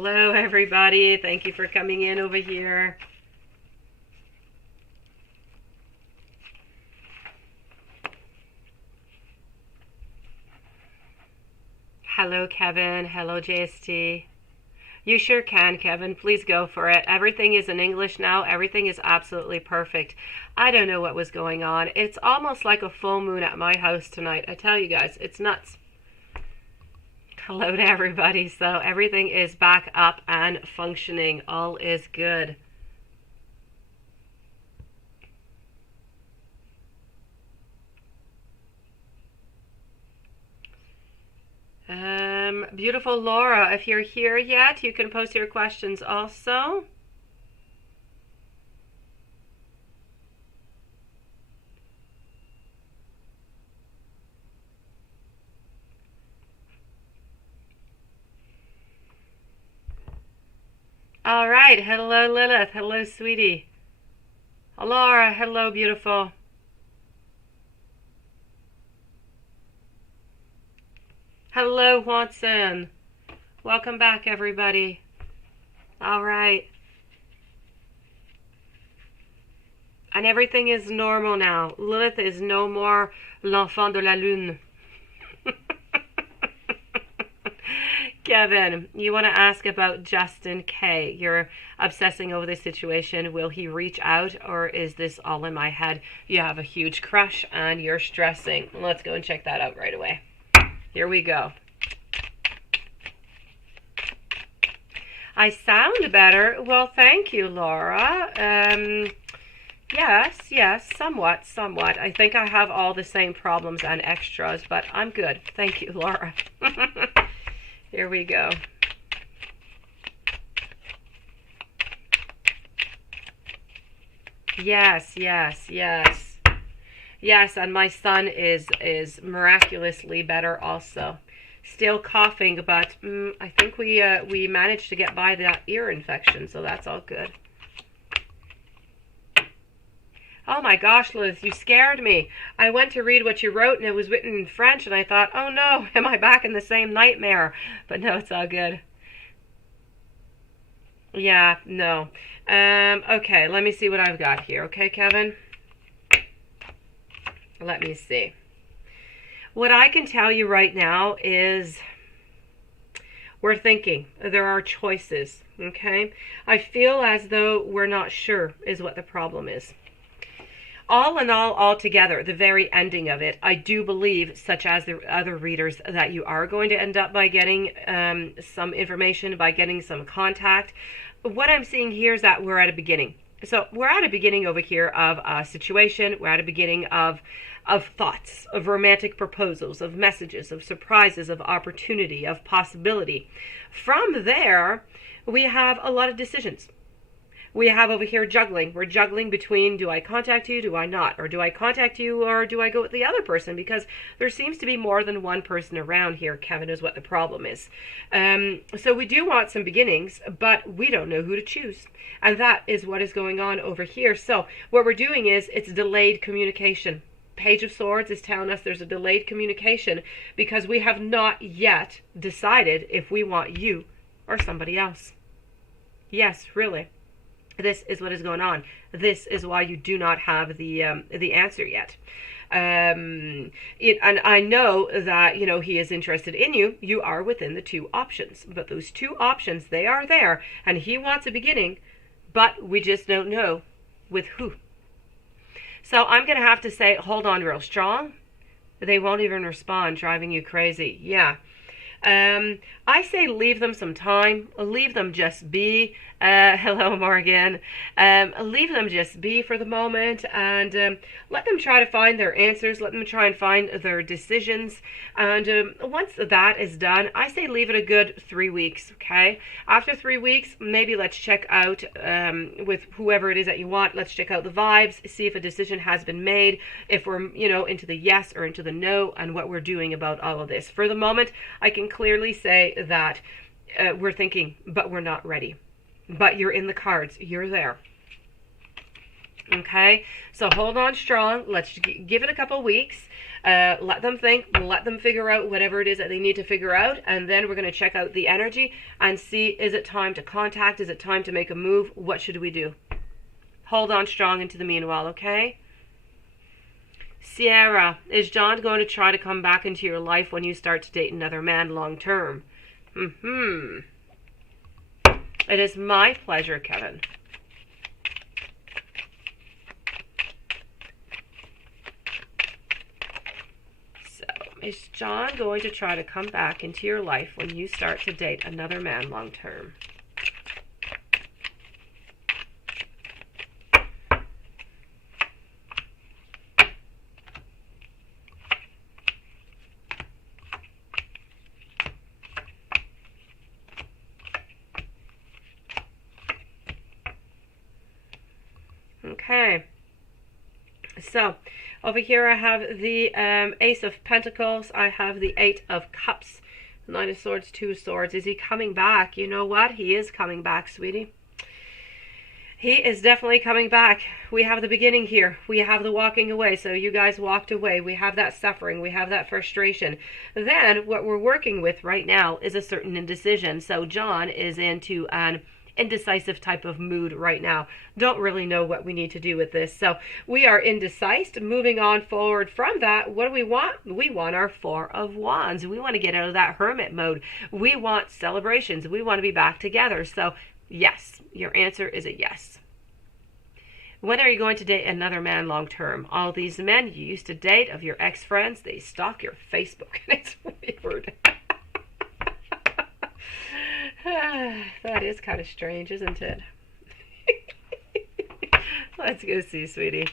Hello, everybody. Thank you for coming in over here. Hello, Kevin. Hello, JST. You sure can, Kevin. Please go for it. Everything is in English now. Everything is absolutely perfect. I don't know what was going on. It's almost like a full moon at my house tonight. I tell you guys, it's nuts. Hello to everybody. So everything is back up and functioning. All is good. Beautiful Laura, if you're here yet, you can post your questions also. All right. Hello, Lilith. Hello, sweetie. Laura. Hello, beautiful. Hello, Watson. Welcome back, everybody. All right. And everything is normal now. Lilith is no more l'enfant de la lune. Kevin, you want to ask about Justin K. You're obsessing over this situation. Will he reach out, or is this all in my head? You have a huge crush and you're stressing. Let's go and check that out right away. Here we go. I sound better. Well, thank you, Laura. Yes, somewhat. I think I have all the same problems and extras, but I'm good. Thank you, Laura. Here we go. Yes, and my son is miraculously better also. Still coughing, but I think we managed to get by that ear infection, so that's all good. Oh my gosh, Liz, you scared me. I went to read what you wrote and it was written in French and I thought, oh no, am I back in the same nightmare? But no, it's all good. Yeah, no. Okay, let me see what I've got here. Okay, Kevin? Let me see. What I can tell you right now is we're thinking. There are choices, okay? I feel as though we're not sure is what the problem is. All in all together, the very ending of it, I do believe, such as the other readers, that you are going to end up by getting some information, by getting some contact. What I'm seeing here is that we're at a beginning. So we're at a beginning over here of a situation. We're at a beginning of thoughts, of romantic proposals, of messages, of surprises, of opportunity, of possibility. From there, we have a lot of decisions. We have over here juggling. We're juggling between, do I contact you, do I not? Or do I contact you, or do I go with the other person? Because there seems to be more than one person around here, Kevin, is what the problem is. So we do want some beginnings, but we don't know who to choose. And that is what is going on over here. So what we're doing is, it's delayed communication. Page of Swords is telling us there's a delayed communication because we have not yet decided if we want you or somebody else. Yes, really. This is what is going on. This is why you do not have the answer yet. And I know that, he is interested in you. You are within the two options. But those two options, they are there. And he wants a beginning, but we just don't know with who. So I'm going to have to say, hold on real strong. They won't even respond, driving you crazy. Yeah. I say leave them some time. Leave them just be. Hello, Morgan. Leave them just be for the moment and let them try to find their answers. Let them try and find their decisions. And once that is done, I say leave it a good 3 weeks, okay? After 3 weeks, maybe let's check out with whoever it is that you want. Let's check out the vibes, see if a decision has been made, if we're, into the yes or into the no, and what we're doing about all of this. For the moment, I can clearly say that we're thinking, but we're not ready. But you're in the cards. You're there. Okay, so hold on strong. Let's give it a couple weeks. Let them think, let them figure out whatever it is that they need to figure out, and then we're going to check out the energy and see, is it time to contact? Is it time to make a move? What should we do? Hold on strong into the meanwhile, okay? Sierra, is John going to try to come back into your life when you start to date another man long term? It is my pleasure, Kevin. Is John going to try to come back into your life when you start to date another man long term? Okay. So, over here I have the Ace of Pentacles. I have the Eight of Cups. Nine of Swords, Two of Swords. Is he coming back? You know what? He is coming back, sweetie. He is definitely coming back. We have the beginning here. We have the walking away. So you guys walked away. We have that suffering. We have that frustration. Then what we're working with right now is a certain indecision. So John is into an indecisive type of mood right now. Don't really know what we need to do with this. So we are indecisive. Moving on forward from that, what do we want? We want our Four of Wands. We want to get out of that hermit mode. We want celebrations. We want to be back together. So yes, your answer is a yes. When are you going to date another man long term? All these men you used to date of your ex-friends, they stalk your Facebook and it's weird. That is kind of strange, isn't it? Let's go see, sweetie.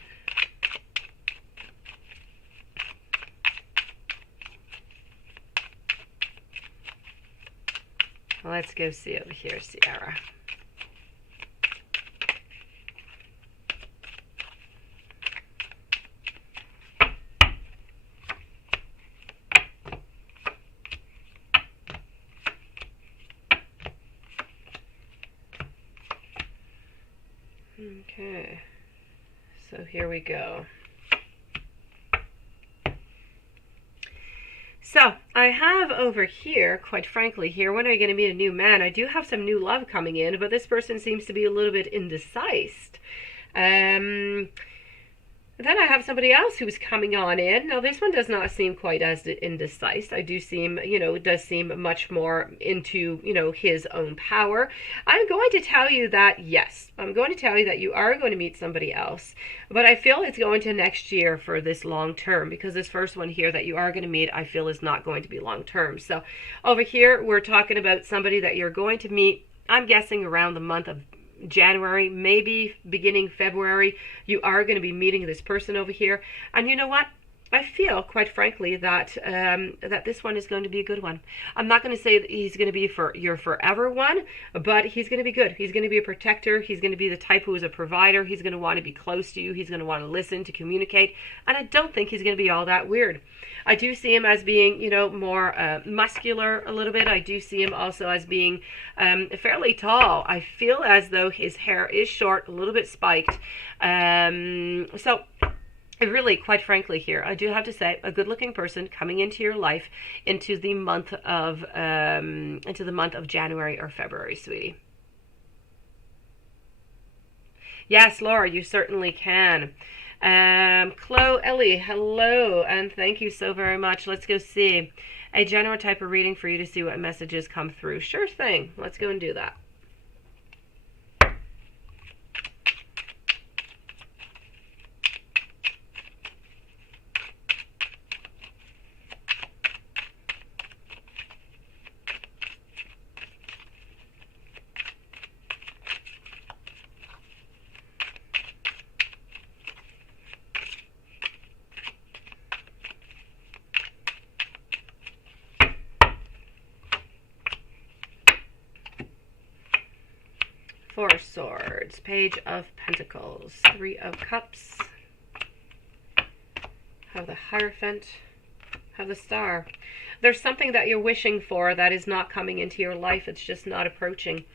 Let's go see over here, Sierra. Okay, so here we go. So I have over here, quite frankly, here, when are you going to meet a new man? I do have some new love coming in, but this person seems to be a little bit indecisive. Then I have somebody else who's coming on in. Now, this one does not seem quite as indecisive. I do seem, it does seem much more into, his own power. I'm going to tell you that, yes, I'm going to tell you that you are going to meet somebody else. But I feel it's going to next year for this long term, because this first one here that you are going to meet, I feel is not going to be long term. So over here, we're talking about somebody that you're going to meet, I'm guessing around the month of January, maybe beginning February. You are going to be meeting this person over here, and you know what? I feel, quite frankly, that that this one is going to be a good one. I'm not going to say that he's going to be your forever one, but he's going to be good. He's going to be a protector. He's going to be the type who is a provider. He's going to want to be close to you. He's going to want to listen, to communicate, and I don't think he's going to be all that weird. I do see him as being, more muscular a little bit. I do see him also as being fairly tall. I feel as though his hair is short, a little bit spiked. So really, quite frankly here, I do have to say, a good-looking person coming into your life into the month of January or February, sweetie. Yes, Laura, you certainly can. Chloe Ellie, hello, and thank you so very much. Let's go see a general type of reading for you to see what messages come through. Sure thing. Let's go and do that. Four of Swords, Page of Pentacles, Three of Cups, have the Hierophant, have the Star. There's something that you're wishing for that is not coming into your life. It's just not approaching.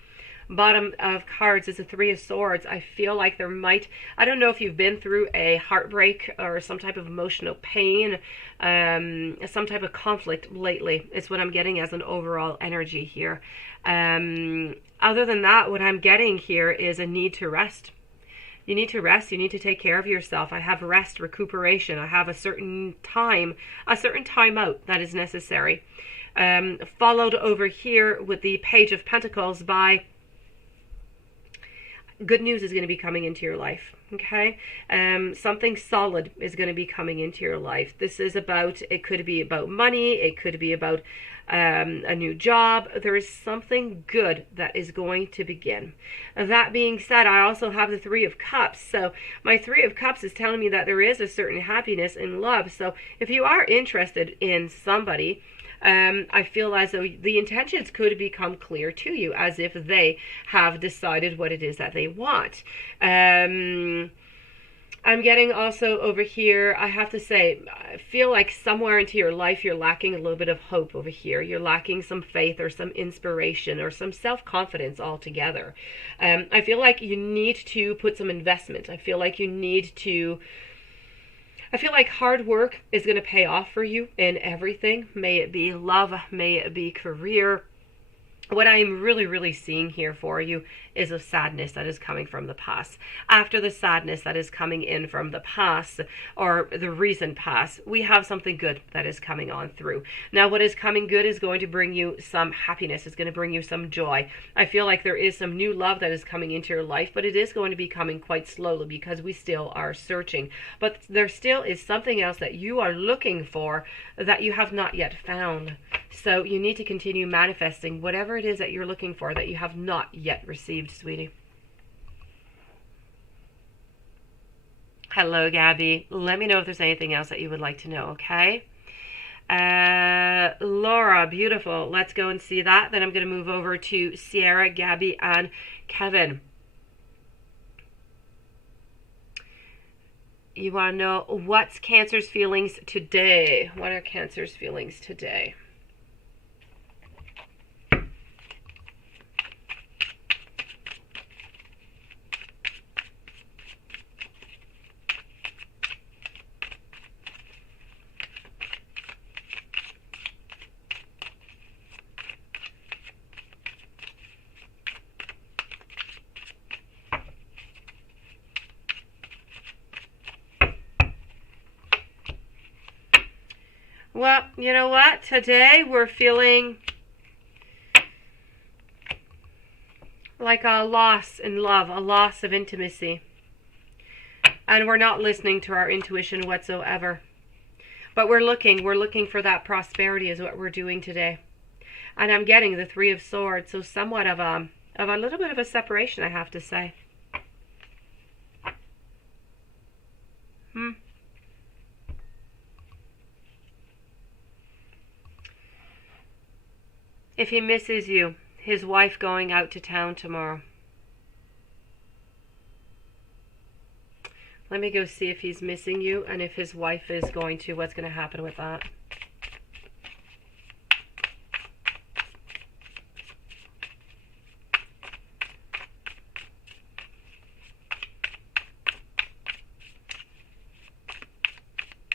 Bottom of cards is a Three of Swords. I feel like there might, I don't know if you've been through a heartbreak or some type of emotional pain, some type of conflict lately. It's what I'm getting as an overall energy here. Other than that, what I'm getting here is a need to rest. You need to rest. You need to take care of yourself. I have rest, recuperation. I have a certain time out that is necessary. Followed over here with the Page of Pentacles by good news is going to be coming into your life. Okay. Something solid is going to be coming into your life. This is about, it could be about money. It could be about a new job. There is something good that is going to begin. That being said, I also have the Three of Cups. So my Three of Cups is telling me that there is a certain happiness in love. So if you are interested in somebody, I feel as though the intentions could become clear to you, as if they have decided what it is that they want. I'm getting also over here, I have to say, I feel like somewhere into your life you're lacking a little bit of hope over here. You're lacking some faith or some inspiration or some self-confidence altogether. I feel like you need to put some investment. I feel like hard work is going to pay off for you in everything. May it be love, may it be career. What I'm really, really seeing here for you is a sadness that is coming from the past. After the sadness that is coming in from the past, or the recent past, we have something good that is coming on through. Now, what is coming good is going to bring you some happiness. It's going to bring you some joy. I feel like there is some new love that is coming into your life, but it is going to be coming quite slowly because we still are searching. But there still is something else that you are looking for that you have not yet found. So you need to continue manifesting whatever it is that you're looking for that you have not yet received, sweetie. Hello, Gabby. Let me know if there's anything else that you would like to know, okay? Laura, beautiful. Let's go and see that. Then I'm going to move over to Sierra, Gabby, and Kevin. You want to know what's Cancer's feelings today? What are Cancer's feelings today? Well, you know what? Today we're feeling like a loss in love, a loss of intimacy. And we're not listening to our intuition whatsoever. But we're looking for that prosperity is what we're doing today. And I'm getting the Three of Swords, so somewhat of a little bit of a separation, I have to say. If he misses you, his wife going out to town tomorrow. Let me go see if he's missing you and if his wife is going to, what's going to happen with that.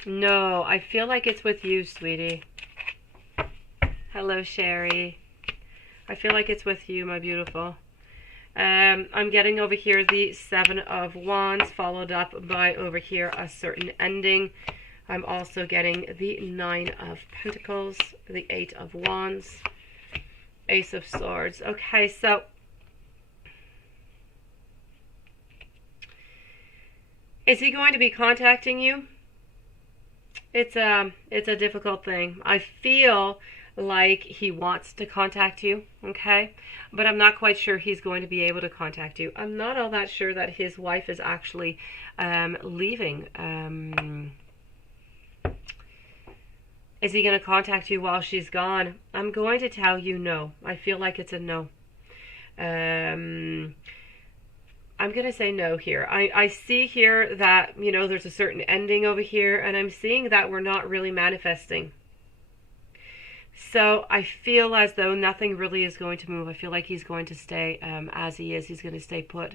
No, I feel like it's with you, sweetie. Hello, Sherry. I feel like it's with you, my beautiful. I'm getting over here the Seven of Wands, followed up by over here a certain ending. I'm also getting the Nine of Pentacles, the Eight of Wands, Ace of Swords. Okay, so is he going to be contacting you? It's a difficult thing. I feel like he wants to contact you, okay? But I'm not quite sure he's going to be able to contact you. I'm not all that sure that his wife is actually leaving. Is he going to contact you while she's gone? I'm going to tell you no. I feel like it's a no. I'm going to say no here. I see here that, you know, there's a certain ending over here, and I'm seeing that we're not really manifesting. So I feel as though nothing really is going to move. I feel like he's going to stay as he is. He's going to stay put.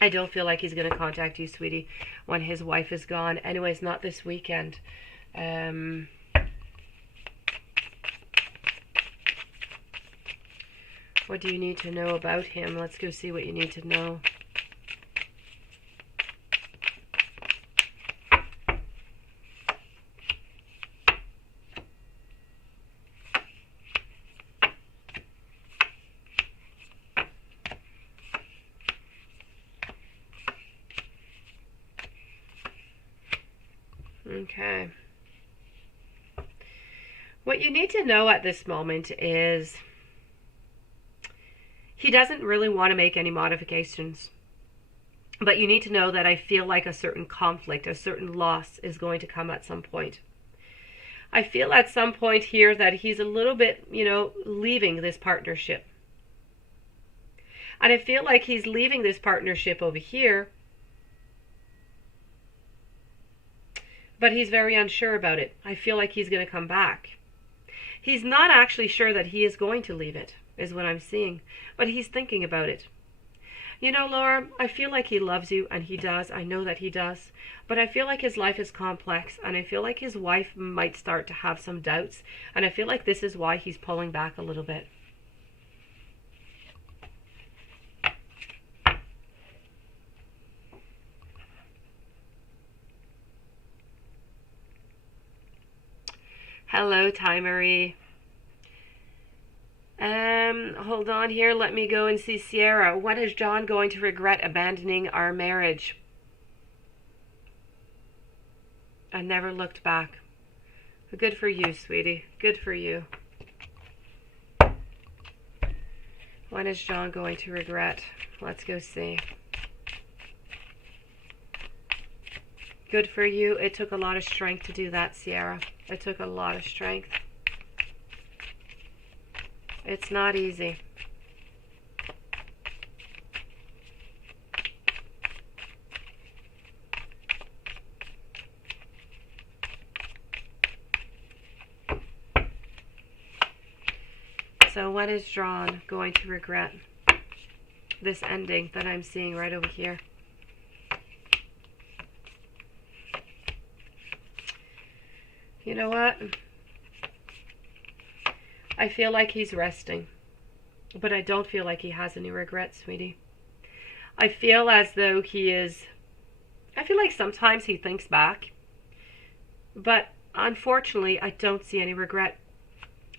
I don't feel like he's going to contact you, sweetie, when his wife is gone. Anyways, not this weekend. What do you need to know about him? Let's go see what you need to know. Okay. What you need to know at this moment is he doesn't really want to make any modifications. But you need to know that I feel like a certain conflict, a certain loss is going to come at some point. I feel at some point here that he's a little bit, leaving this partnership. And I feel like he's leaving this partnership over here, but he's very unsure about it. I feel like he's going to come back. He's not actually sure that he is going to leave it, is what I'm seeing, but he's thinking about it. Laura, I feel like he loves you, and he does. I know that he does. But I feel like his life is complex, and I feel like his wife might start to have some doubts, and I feel like this is why he's pulling back a little bit. Hello, Ty Marie. Hold on here. Let me go and see Sierra. When is John going to regret abandoning our marriage? I never looked back. Good for you, sweetie. Good for you. When is John going to regret? Let's go see. Good for you. It took a lot of strength to do that, Sierra. It took a lot of strength. It's not easy. So when is John going to regret this ending that I'm seeing right over here? You know what? I feel like he's resting, but I don't feel like he has any regrets, sweetie. I feel as though I feel like sometimes he thinks back, but unfortunately, I don't see any regret.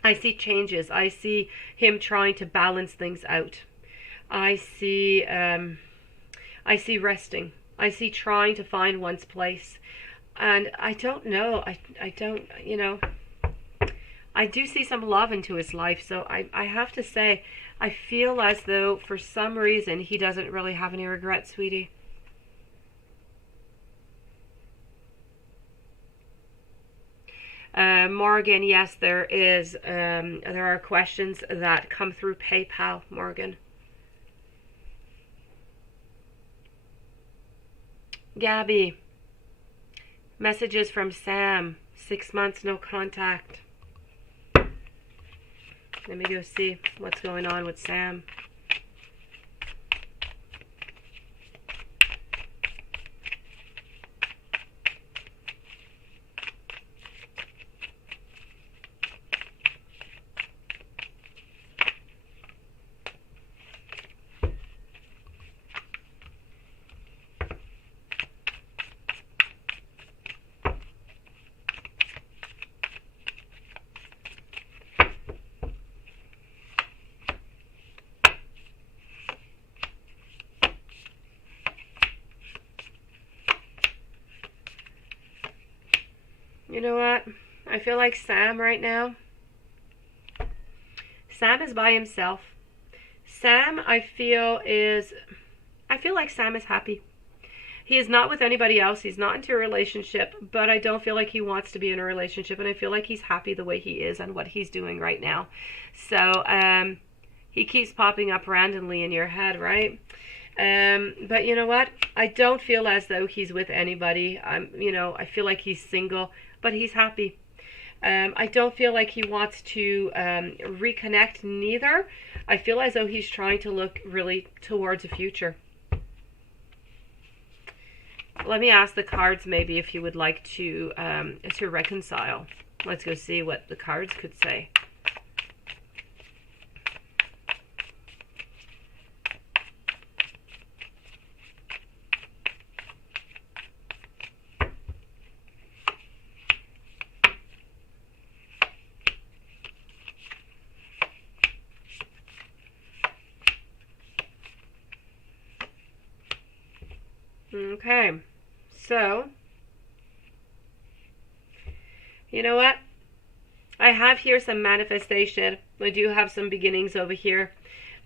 I see changes. I see him trying to balance things out. I see resting. I see trying to find one's place. And I don't know. I don't, I do see some love into his life. So I have to say, I feel as though for some reason he doesn't really have any regrets, sweetie. Morgan, yes, there is. There are questions that come through PayPal, Morgan. Gabby, messages from Sam. 6 months, no contact. Let me go see what's going on with Sam. You know what? I feel like Sam right now. Sam is by himself. Sam, I feel like Sam is happy. He is not with anybody else. He's not into a relationship, but I don't feel like he wants to be in a relationship, and I feel like he's happy the way he is and what he's doing right now. So, he keeps popping up randomly in your head, right? But you know what? I don't feel as though he's with anybody. I feel like he's single, but he's happy. I don't feel like he wants to reconnect neither. I feel as though he's trying to look really towards the future. Let me ask the cards maybe if you would like to reconcile. Let's go see what the cards could say. Okay, so, you know what? I have here some manifestation. I do have some beginnings over here.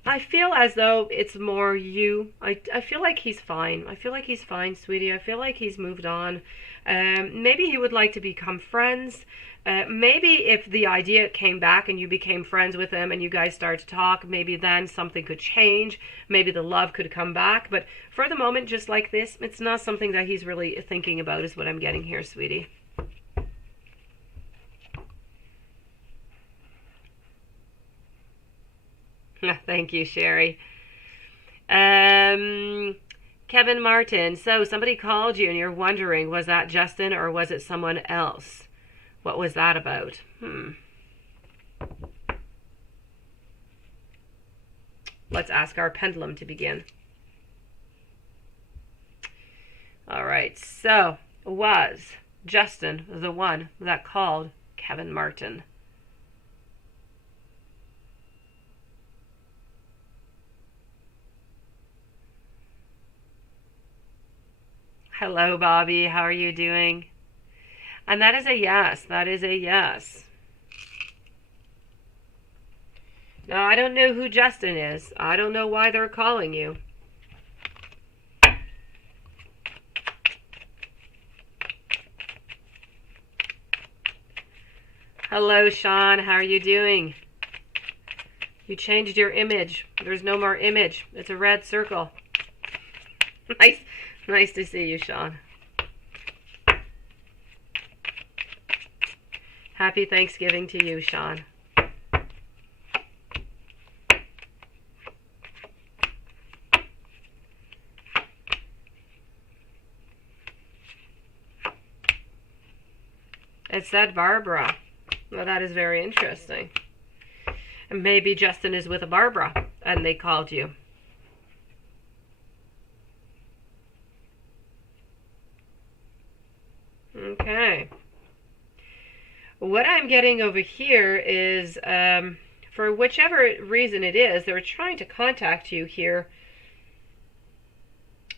I feel as though it's more you. I feel like he's fine. I feel like he's fine, sweetie. I feel like he's moved on. Maybe he would like to become friends. Maybe if the idea came back and you became friends with him and you guys start to talk, maybe then something could change. Maybe the love could come back. But for the moment, just like this, it's not something that he's really thinking about is what I'm getting here, sweetie. Thank you, Sherry. Kevin Martin. So somebody called you and you're wondering, was that Justin or was it someone else? What was that about? Let's ask our pendulum to begin. All right. So was Justin the one that called Kevin Martin? Hello, Bobby. How are you doing? And that is a yes. That is a yes. Now, I don't know who Justin is. I don't know why they're calling you. Hello, Sean. How are you doing? You changed your image. There's no more image. It's a red circle. Nice. Nice to see you, Sean. Happy Thanksgiving to you, Sean. It said Barbara. Well, that is very interesting. And maybe Justin is with a Barbara and they called you. Okay. What I'm getting over here is, for whichever reason it is, they're trying to contact you here.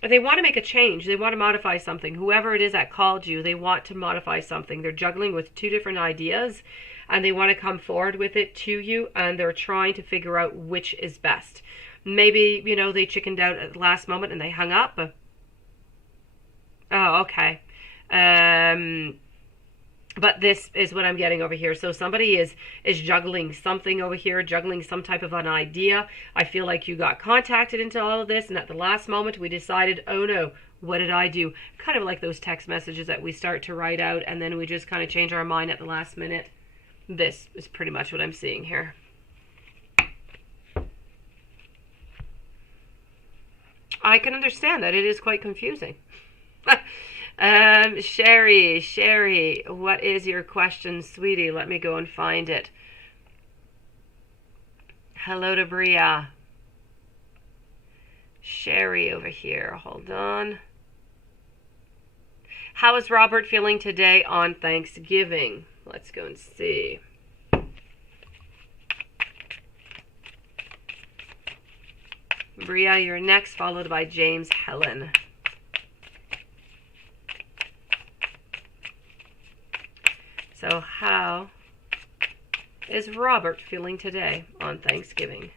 They want to make a change. They want to modify something. Whoever it is that called you, they want to modify something. They're juggling with two different ideas, and they want to come forward with it to you, and they're trying to figure out which is best. Maybe, they chickened out at the last moment and they hung up. Oh, okay. But this is what I'm getting over here. So somebody is juggling something over here, juggling some type of an idea. I feel like you got contacted into all of this, and at the last moment we decided, oh no, what did I do? Kind of like those text messages that we start to write out and then we just kind of change our mind at the last minute. This is pretty much what I'm seeing here. I can understand that. It is quite confusing. Sherry, what is your question, sweetie? Let me go and find it. Hello to Bria. Sherry over here. Hold on. How is Robert feeling today on Thanksgiving? Let's go and see. Bria, you're next, followed by James Helen. So how is Robert feeling today on Thanksgiving?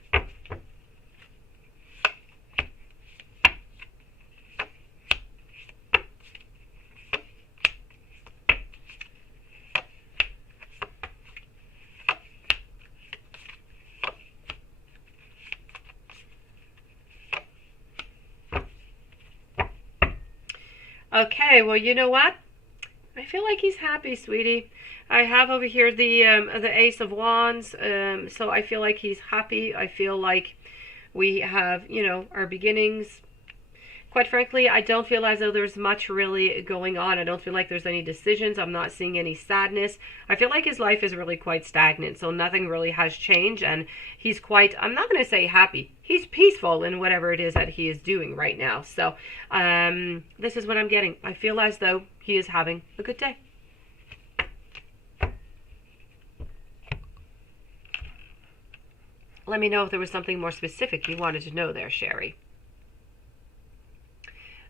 Okay, well, you know what? I feel like he's happy, sweetie. I have over here the Ace of Wands, so I feel like he's happy. I feel like we have, our beginnings. Quite frankly, I don't feel as though there's much really going on. I don't feel like there's any decisions. I'm not seeing any sadness. I feel like his life is really quite stagnant, so nothing really has changed, and he's quite, I'm not going to say happy. He's peaceful in whatever it is that he is doing right now. So this is what I'm getting. I feel as though he is having a good day. Let me know if there was something more specific you wanted to know there, Sherry.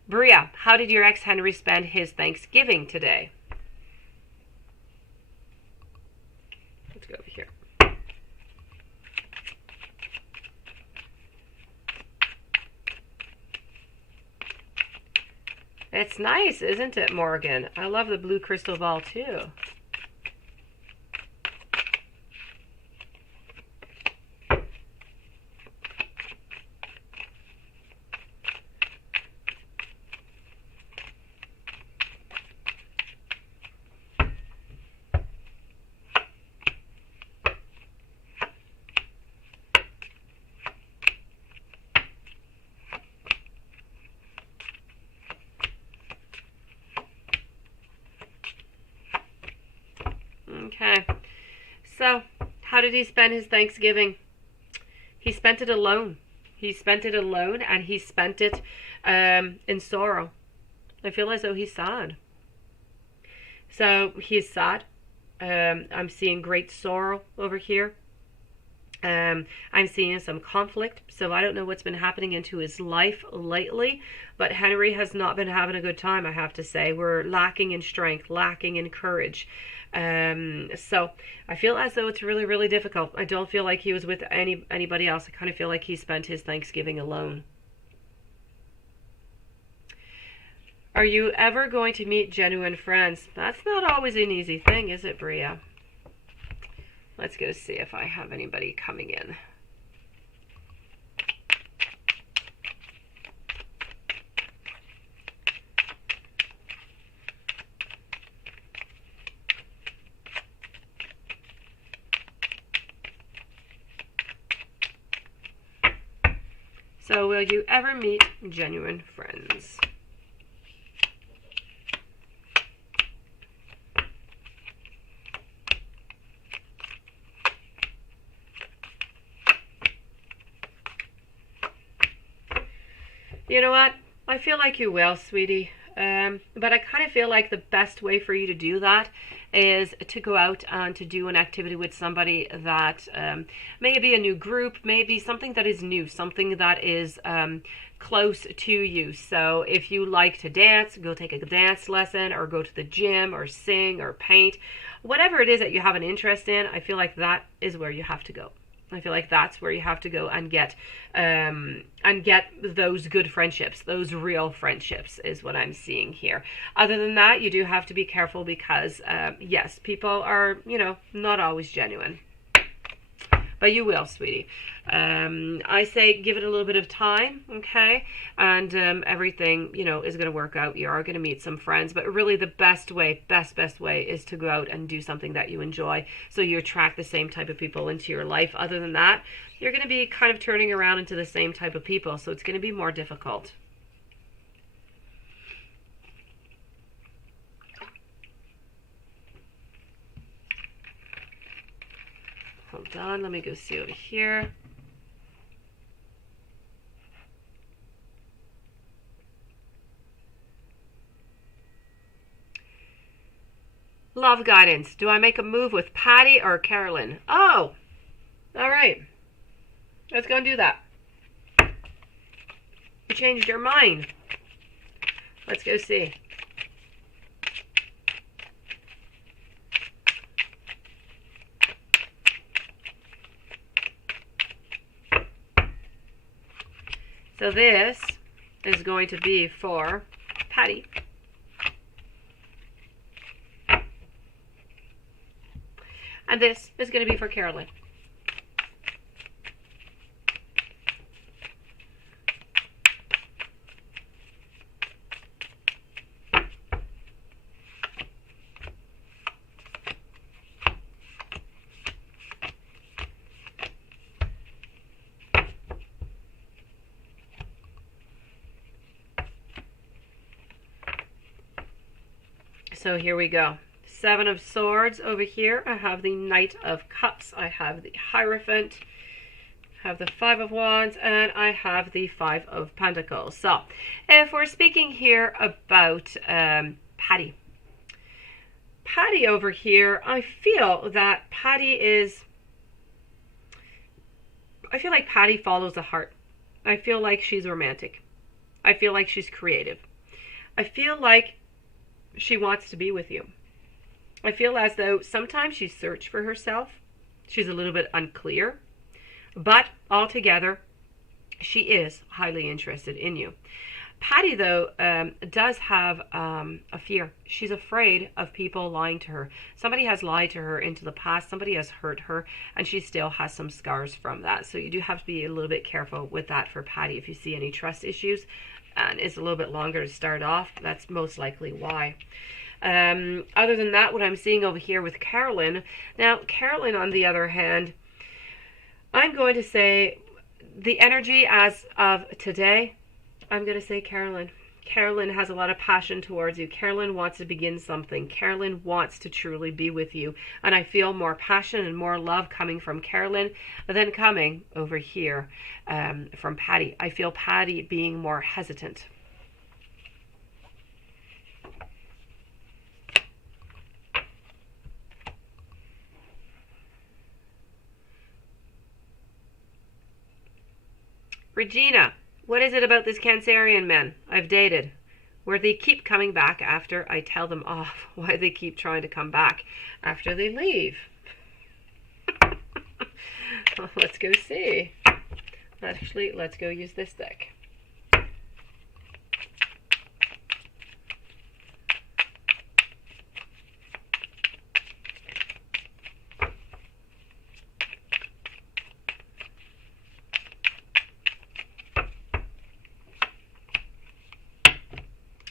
Bria, how did your ex Henry spend his Thanksgiving today? Let's go over here. It's nice, isn't it, Morgan? I love the blue crystal ball too. Okay, so how did he spend his Thanksgiving? He spent it alone. He spent it alone, and he spent it in sorrow. I feel as though he's sad. So he's sad. I'm seeing great sorrow over here. I'm seeing some conflict, so I don't know what's been happening into his life lately, but Henry has not been having a good time, I have to say. We're lacking in strength, lacking in courage. So I feel as though it's really, really difficult. I don't feel like he was with anybody else. I kind of feel like he spent his Thanksgiving alone. Are you ever going to meet genuine friends? That's not always an easy thing, is it, Bria? Let's go see if I have anybody coming in. So, will you ever meet genuine friends? You know what? I feel like you will, sweetie. But I kind of feel like the best way for you to do that is to go out and to do an activity with somebody that maybe a new group, maybe something that is new, something that is close to you. So if you like to dance, go take a dance lesson, or go to the gym, or sing, or paint. Whatever it is that you have an interest in, I feel like that is where you have to go. I feel like that's where you have to go and get those good friendships, those real friendships is what I'm seeing here. Other than that, you do have to be careful because, yes, people are, not always genuine. But you will, sweetie. I say give it a little bit of time, okay? And everything, is going to work out. You are going to meet some friends. But really the best way is to go out and do something that you enjoy so you attract the same type of people into your life. Other than that, you're going to be kind of turning around into the same type of people. So it's going to be more difficult. Hold on, let me go see over here. Love guidance. Do I make a move with Patty or Carolyn? Oh, all right. Let's go and do that. You changed your mind. Let's go see. So this is going to be for Patty. And this is going to be for Carolyn. So here we go. Seven of Swords over here. I have the Knight of Cups. I have the Hierophant. I have the Five of Wands. And I have the Five of Pentacles. So if we're speaking here about Patty. Patty over here, I feel that Patty is... I feel like Patty follows the heart. I feel like she's romantic. I feel like she's creative. I feel like she wants to be with you. I feel as though sometimes she's searched for herself. She's a little bit unclear. But altogether, she is highly interested in you. Patty, though, does have a fear. She's afraid of people lying to her. Somebody has lied to her into the past. Somebody has hurt her, and she still has some scars from that. So you do have to be a little bit careful with that for Patty. If you see any trust issues, and it's a little bit longer to start off, that's most likely why. Other than that, what I'm seeing over here with Carolyn. Now, Carolyn, on the other hand, I'm going to say the energy as of today, I'm going to say Carolyn. Carolyn has a lot of passion towards you. Carolyn wants to begin something. Carolyn wants to truly be with you. And I feel more passion and more love coming from Carolyn than coming over here from Patty. I feel Patty being more hesitant. Regina, what is it about this Cancerian men I've dated where they keep coming back after I tell them off? Why they keep trying to come back after they leave? Well, let's go see. Actually, let's go use this deck.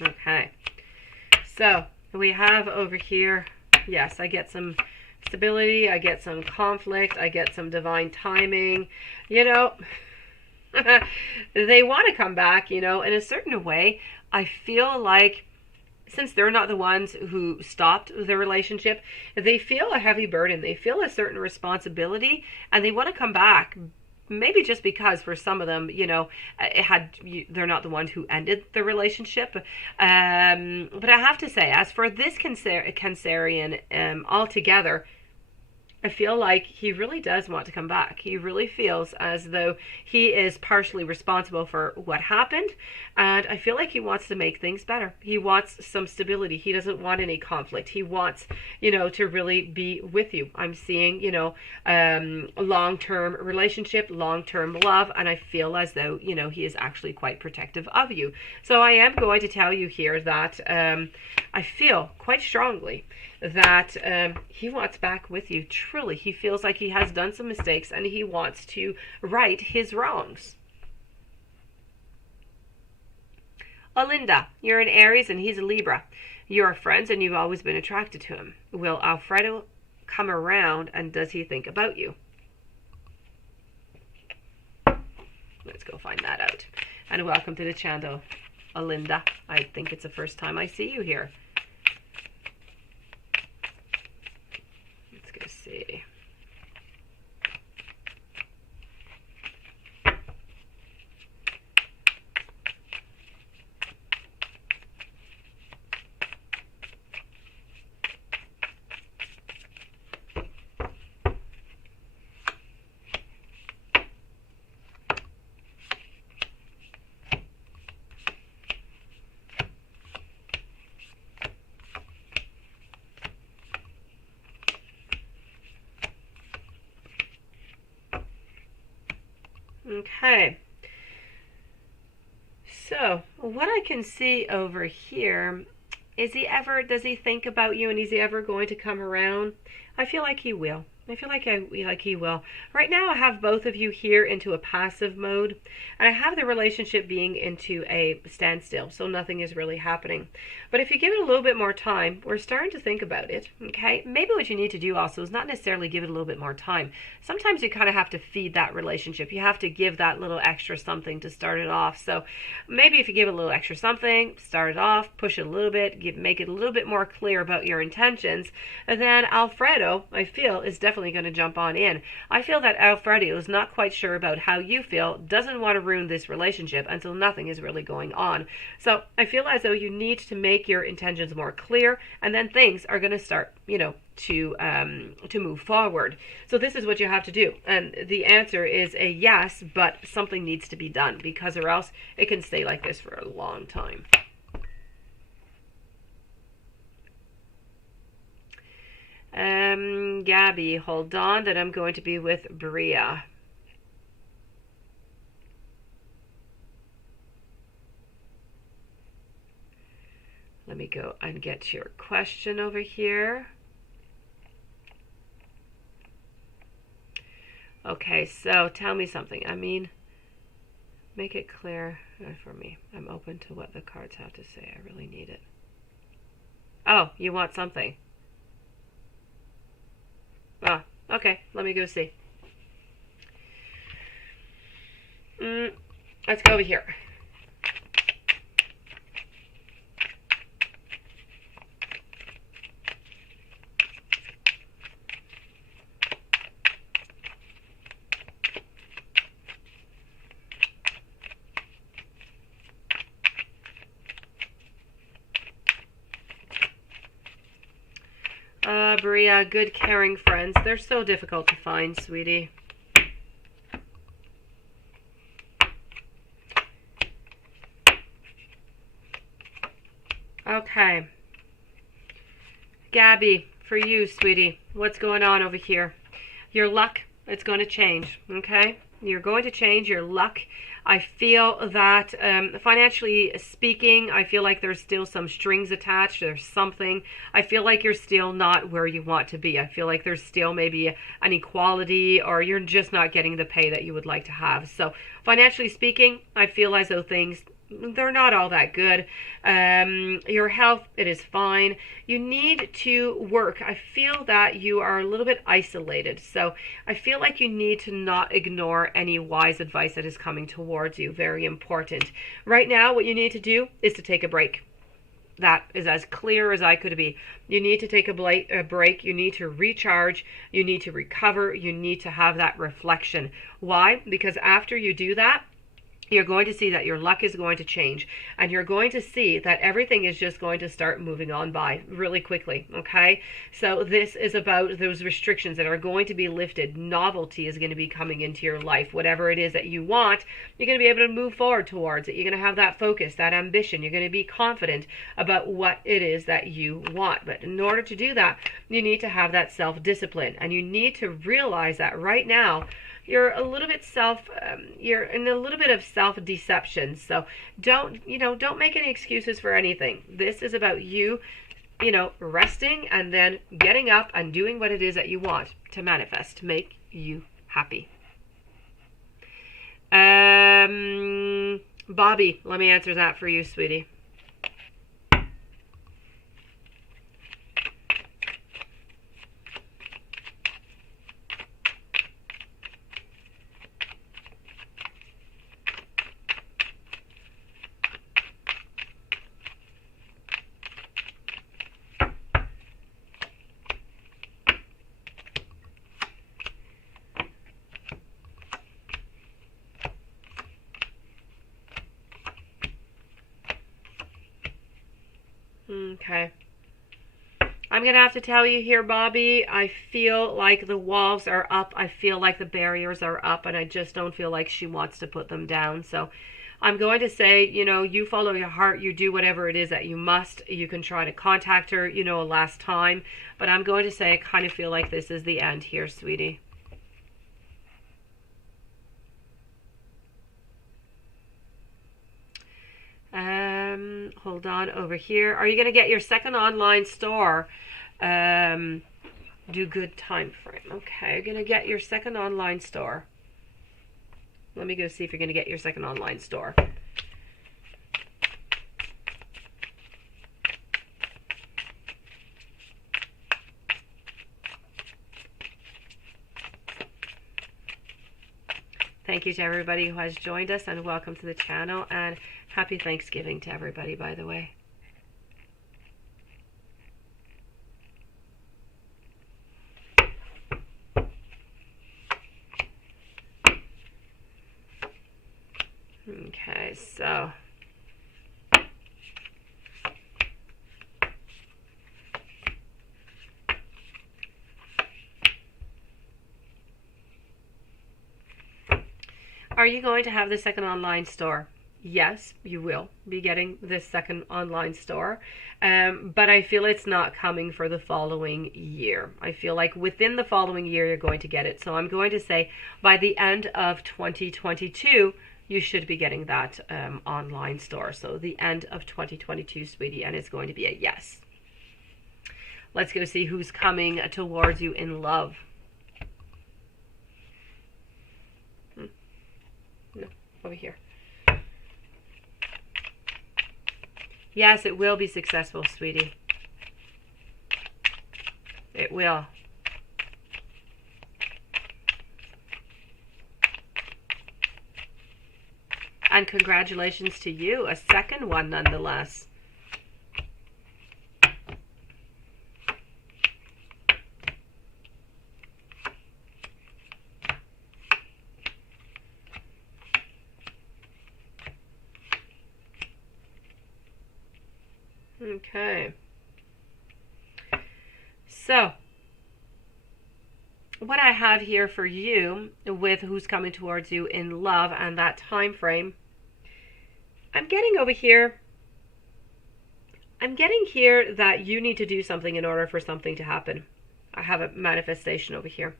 Okay, so we have over here, yes, I get some stability, I get some conflict, I get some divine timing, you know, they want to come back, you know, in a certain way. I feel like since they're not the ones who stopped the relationship, they feel a heavy burden, they feel a certain responsibility, and they want to come back. Maybe just because for some of them, you know, they're not the ones who ended the relationship. But I have to say, as for this Cancerian altogether, I feel like he really does want to come back. He really feels as though he is partially responsible for what happened. And I feel like he wants to make things better. He wants some stability. He doesn't want any conflict. He wants, you know, to really be with you. I'm seeing, you know, a long-term relationship, long-term love. And I feel as though, you know, he is actually quite protective of you. So I am going to tell you here that I feel quite strongly that he wants back with you. Truly, he feels like he has done some mistakes and he wants to right his wrongs. Olinda, you're an Aries and he's a Libra. You're friends and you've always been attracted to him. Will Alfredo come around and does he think about you? Let's go find that out. And welcome to the channel, Olinda. I think it's the first time I see you here. Let's see. Okay, so what I can see over here, does he think about you and is he ever going to come around? I feel like he will. I feel like he will. Right now I have both of you here into a passive mode, and I have the relationship being into a standstill, so nothing is really happening. But if you give it a little bit more time, we're starting to think about it, okay? Maybe what you need to do also is not necessarily give it a little bit more time. Sometimes you kind of have to feed that relationship. You have to give that little extra something to start it off. So maybe if you give it a little extra something, start it off, push it a little bit, make it a little bit more clear about your intentions, and then Alfredo, I feel, is definitely going to jump on in. I feel that Alfredo is not quite sure about how you feel, doesn't want to ruin this relationship until nothing is really going on. So I feel as though you need to make your intentions more clear, and then things are going to start, to move forward. So this is what you have to do, and the answer is a yes, but something needs to be done, because or else it can stay like this for a long time. Gabby, hold on, that I'm going to be with Bria. Let me go and get your question over here. Okay, so tell me something. Make it clear for me. I'm open to what the cards have to say. I really need it. Oh, you want something? Ah, okay, let me go see. Let's go over here. Bria, good caring friends. They're so difficult to find, sweetie. Okay. Gabby, for you, sweetie, what's going on over here? Your luck, it's going to change, okay? You're going to change your luck. I feel that financially speaking, I feel like there's still some strings attached. There's something. I feel like you're still not where you want to be. I feel like there's still maybe an equality, or you're just not getting the pay that you would like to have. So financially speaking, I feel as though things, they're not all that good. Your health, it is fine. You need to work. I feel that you are a little bit isolated. So I feel like you need to not ignore any wise advice that is coming towards you. Very important. Right now, what you need to do is to take a break. That is as clear as I could be. You need to take a break. You need to recharge. You need to recover. You need to have that reflection. Why? Because after you do that, you're going to see that your luck is going to change, and you're going to see that everything is just going to start moving on by really quickly, okay? So this is about those restrictions that are going to be lifted. Novelty is going to be coming into your life. Whatever it is that you want, you're going to be able to move forward towards it. You're going to have that focus, that ambition. You're going to be confident about what it is that you want. But in order to do that, you need to have that self-discipline, and you need to realize that right now, you're a little bit you're in a little bit of self-deception. So don't make any excuses for anything. This is about you, resting and then getting up and doing what it is that you want to manifest, to make you happy. Bobby, let me answer that for you, sweetie. Okay. I'm going to have to tell you here, Bobby, I feel like the walls are up. I feel like the barriers are up, and I just don't feel like she wants to put them down. So I'm going to say, you follow your heart. You do whatever it is that you must. You can try to contact her, a last time. But I'm going to say I kind of feel like this is the end here, sweetie. Hold on over here. Are you going to get your second online store? Do good time frame. Okay, you're going to get your second online store. Let me go see if you're going to get your second online store. Thank you to everybody who has joined us, and welcome to the channel, and happy Thanksgiving to everybody, by the way. Okay, so are you going to have the second online store? Yes, you will be getting this second online store, but I feel it's not coming for the following year. I feel like within the following year you're going to get it. So I'm going to say by the end of 2022, you should be getting that online store. So the end of 2022, sweetie, and it's going to be a yes. Let's go see who's coming towards you in love. No, over here. Yes, it will be successful, sweetie. It will. And congratulations to you, a second one nonetheless. Okay. So, what I have here for you with who's coming towards you in love and that time frame, I'm getting over here, I'm getting here that you need to do something in order for something to happen. I have a manifestation over here.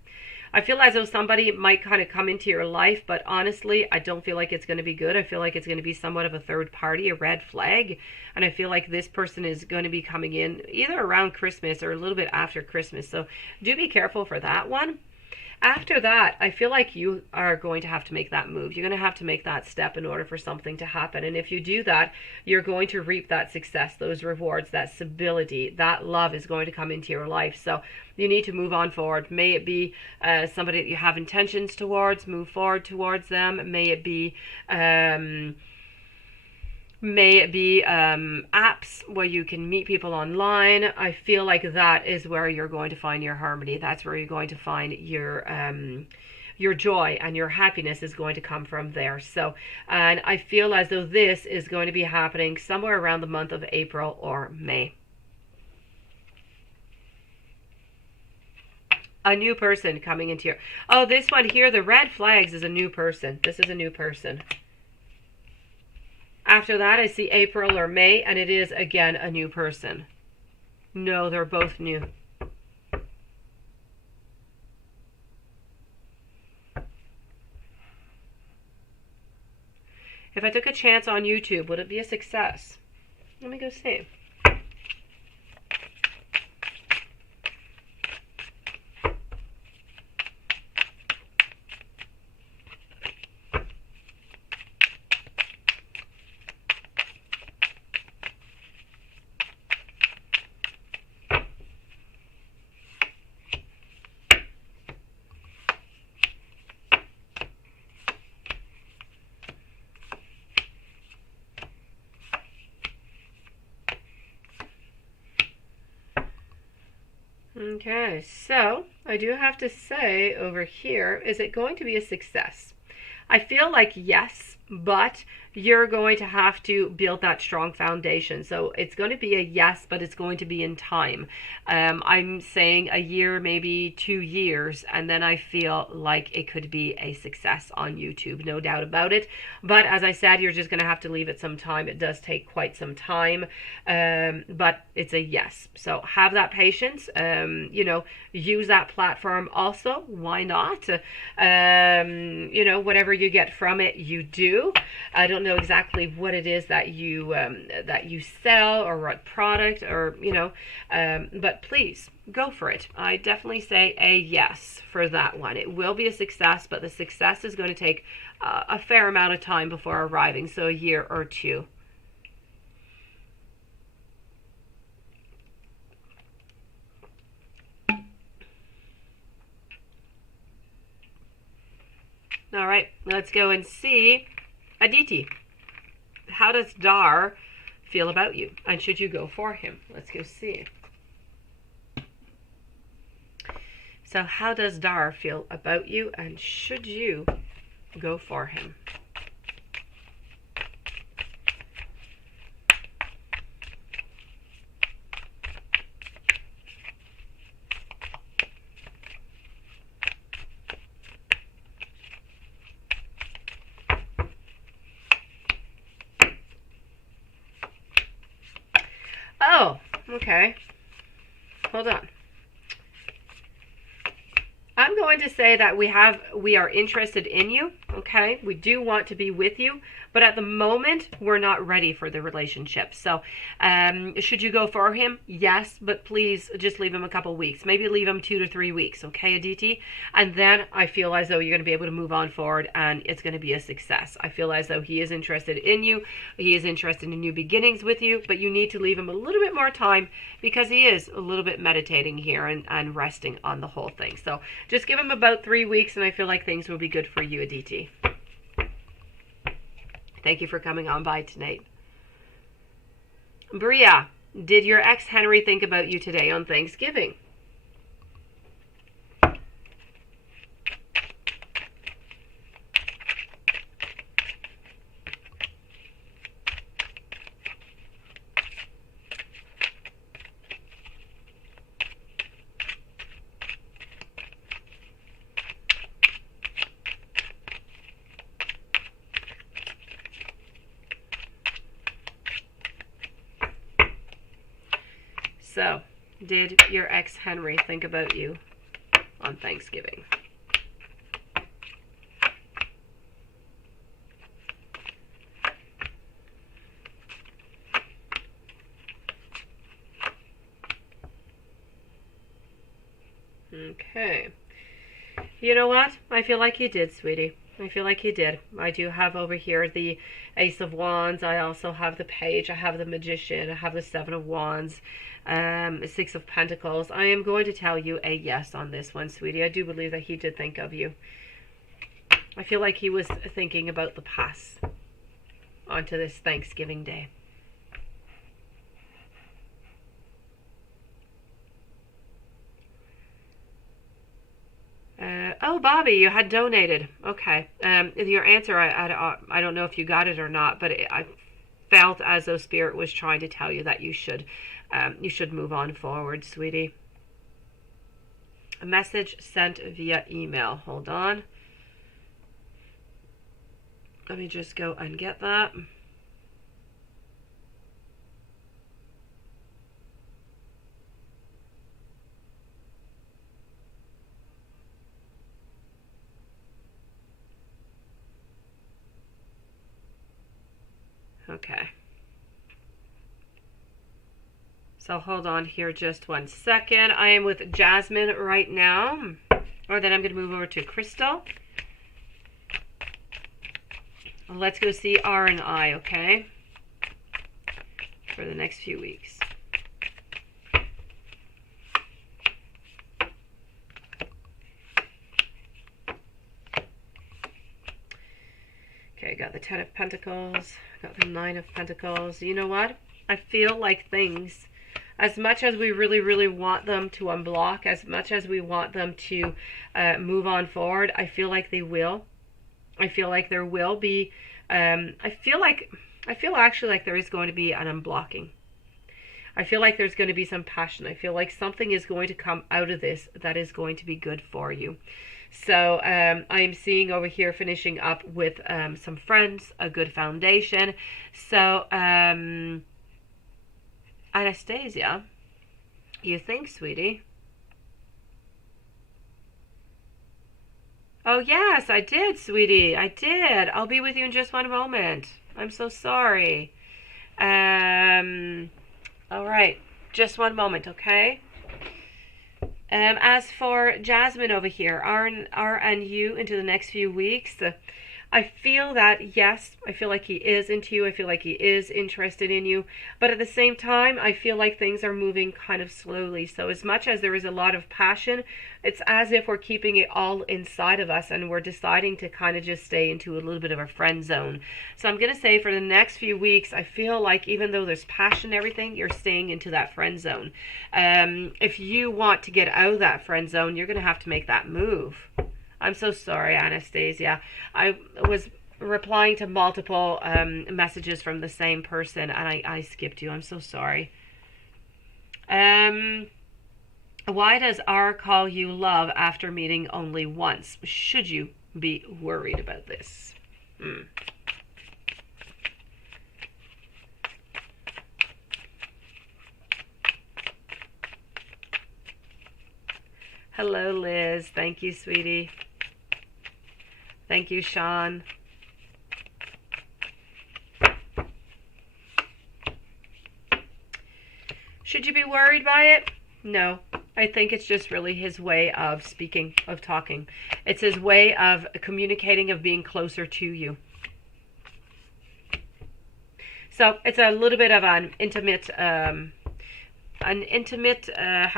I feel as though somebody might kind of come into your life, but honestly, I don't feel like it's going to be good. I feel like it's going to be somewhat of a third party, a red flag. And I feel like this person is going to be coming in either around Christmas or a little bit after Christmas. So do be careful for that one. After that, I feel like you are going to have to make that move. You're going to have to make that step in order for something to happen. And if you do that, you're going to reap that success, those rewards, that stability, that love is going to come into your life. So you need to move on forward. May it be somebody that you have intentions towards, move forward towards them. May it be apps where you can meet people online. I feel like that is where you're going to find your harmony. That's where you're going to find your joy, and your happiness is going to come from there. So, and I feel as though this is going to be happening somewhere around the month of April or May. A new person coming into your... Oh, this one here, the red flags, is a new person. This is a new person. After that, I see April or May, and it is, again, a new person. No, they're both new. If I took a chance on YouTube, would it be a success? Let me go see. Okay, so I do have to say over here, is it going to be a success? I feel like yes, but you're going to have to build that strong foundation. So it's going to be a yes, but it's going to be in time. I'm saying a year, maybe 2 years, and then I feel like it could be a success on YouTube, no doubt about it. But as I said, you're just going to have to leave it some time. It does take quite some time, but it's a yes. So have that patience. You know, use that platform also. Why not? You know, whatever you get from it, you do. you. I don't know exactly what it is that you sell, or what product, or but please go for it. I definitely say a yes for that one. It will be a success, but the success is going to take a fair amount of time before arriving, so a year or two. All right, let's go and see Aditi. How does Dar feel about you? And should you go for him? Let's go see. So how does Dar feel about you? And should you go for him? Oh, okay. Hold on. I'm going to say that we are interested in you, okay? We do want to be with you, but at the moment, we're not ready for the relationship. So, should you go for him? Yes, but please just leave him a couple weeks. Maybe leave him 2 to 3 weeks, okay, Aditi? And then I feel as though you're going to be able to move on forward, and it's going to be a success. I feel as though he is interested in you. He is interested in new beginnings with you, but you need to leave him a little bit more time, because he is a little bit meditating here and resting on the whole thing. So just give him about 3 weeks, and I feel like things will be good for you, Aditi. Thank you for coming on by tonight. Bria, did your ex Henry think about you today on Thanksgiving? So, did your ex Henry think about you on Thanksgiving? Okay. You know what? I feel like you did, sweetie. I feel like you did. I do have over here the Ace of Wands. I also have the Page. I have the Magician. I have the Seven of Wands. Six of Pentacles. I am going to tell you a yes on this one, sweetie. I do believe that he did think of you. I feel like he was thinking about the past onto this Thanksgiving Day. Oh, Bobby, you had donated. Okay. Your answer, I don't know if you got it or not, but I felt as though Spirit was trying to tell you that you should move on forward, sweetie. A message sent via email. Hold on. Let me just go and get that. Okay. So hold on here just 1 second. I am with Jasmine right now. Or then I'm going to move over to Crystal. Let's go see R and I, okay? For the next few weeks. Okay, got the 10 of Pentacles. Got the 9 of Pentacles. You know what? I feel like things, as much as we really, really want them to unblock, as much as we want them to move on forward, I feel like they will. I feel like there will be, I feel actually like there is going to be an unblocking. I feel like there's going to be some passion. I feel like something is going to come out of this that is going to be good for you. So I'm seeing over here finishing up with some friends, a good foundation. So Anastasia, you think, sweetie? Oh, yes, I did, sweetie. I did. I'll be with you in just one moment. I'm so sorry. Um, all right. Just one moment, okay? As for Jasmine over here, R and you into the next few weeks, I feel that, yes, I feel like he is into you. I feel like he is interested in you. But at the same time, I feel like things are moving kind of slowly. So as much as there is a lot of passion, it's as if we're keeping it all inside of us and we're deciding to kind of just stay into a little bit of a friend zone. So I'm going to say for the next few weeks, I feel like even though there's passion and everything, you're staying into that friend zone. If you want to get out of that friend zone, you're going to have to make that move. I'm so sorry, Anastasia. I was replying to multiple messages from the same person, and I skipped you. I'm so sorry. Why does R call you love after meeting only once? Should you be worried about this? Hello, Liz. Thank you, sweetie. Thank you, Sean. Should you be worried by it? No. I think it's just really his way of speaking, of talking. It's his way of communicating, of being closer to you. So it's a little bit of an intimate, how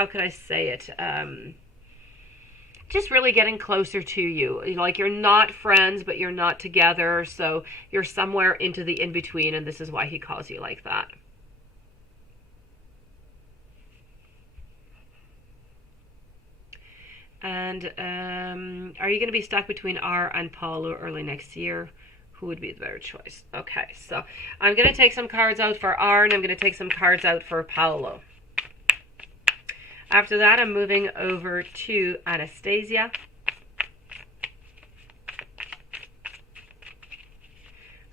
could I say it? Just really getting closer to you. Like you're not friends, but you're not together. So you're somewhere into the in-between, and this is why he calls you like that. And are you going to be stuck between R and Paulo early next year? Who would be the better choice? Okay, so I'm going to take some cards out for R, and I'm going to take some cards out for Paulo. After that, I'm moving over to Anastasia.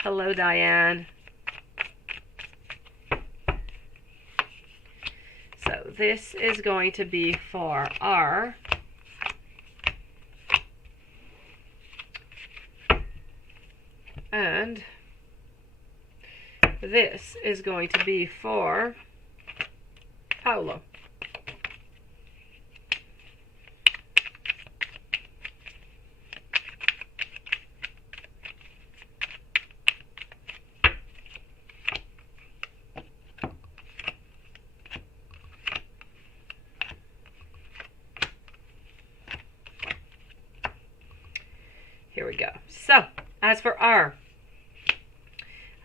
Hello, Diane. So this is going to be for R. And this is going to be for Paulo. Here we go. So, as for R,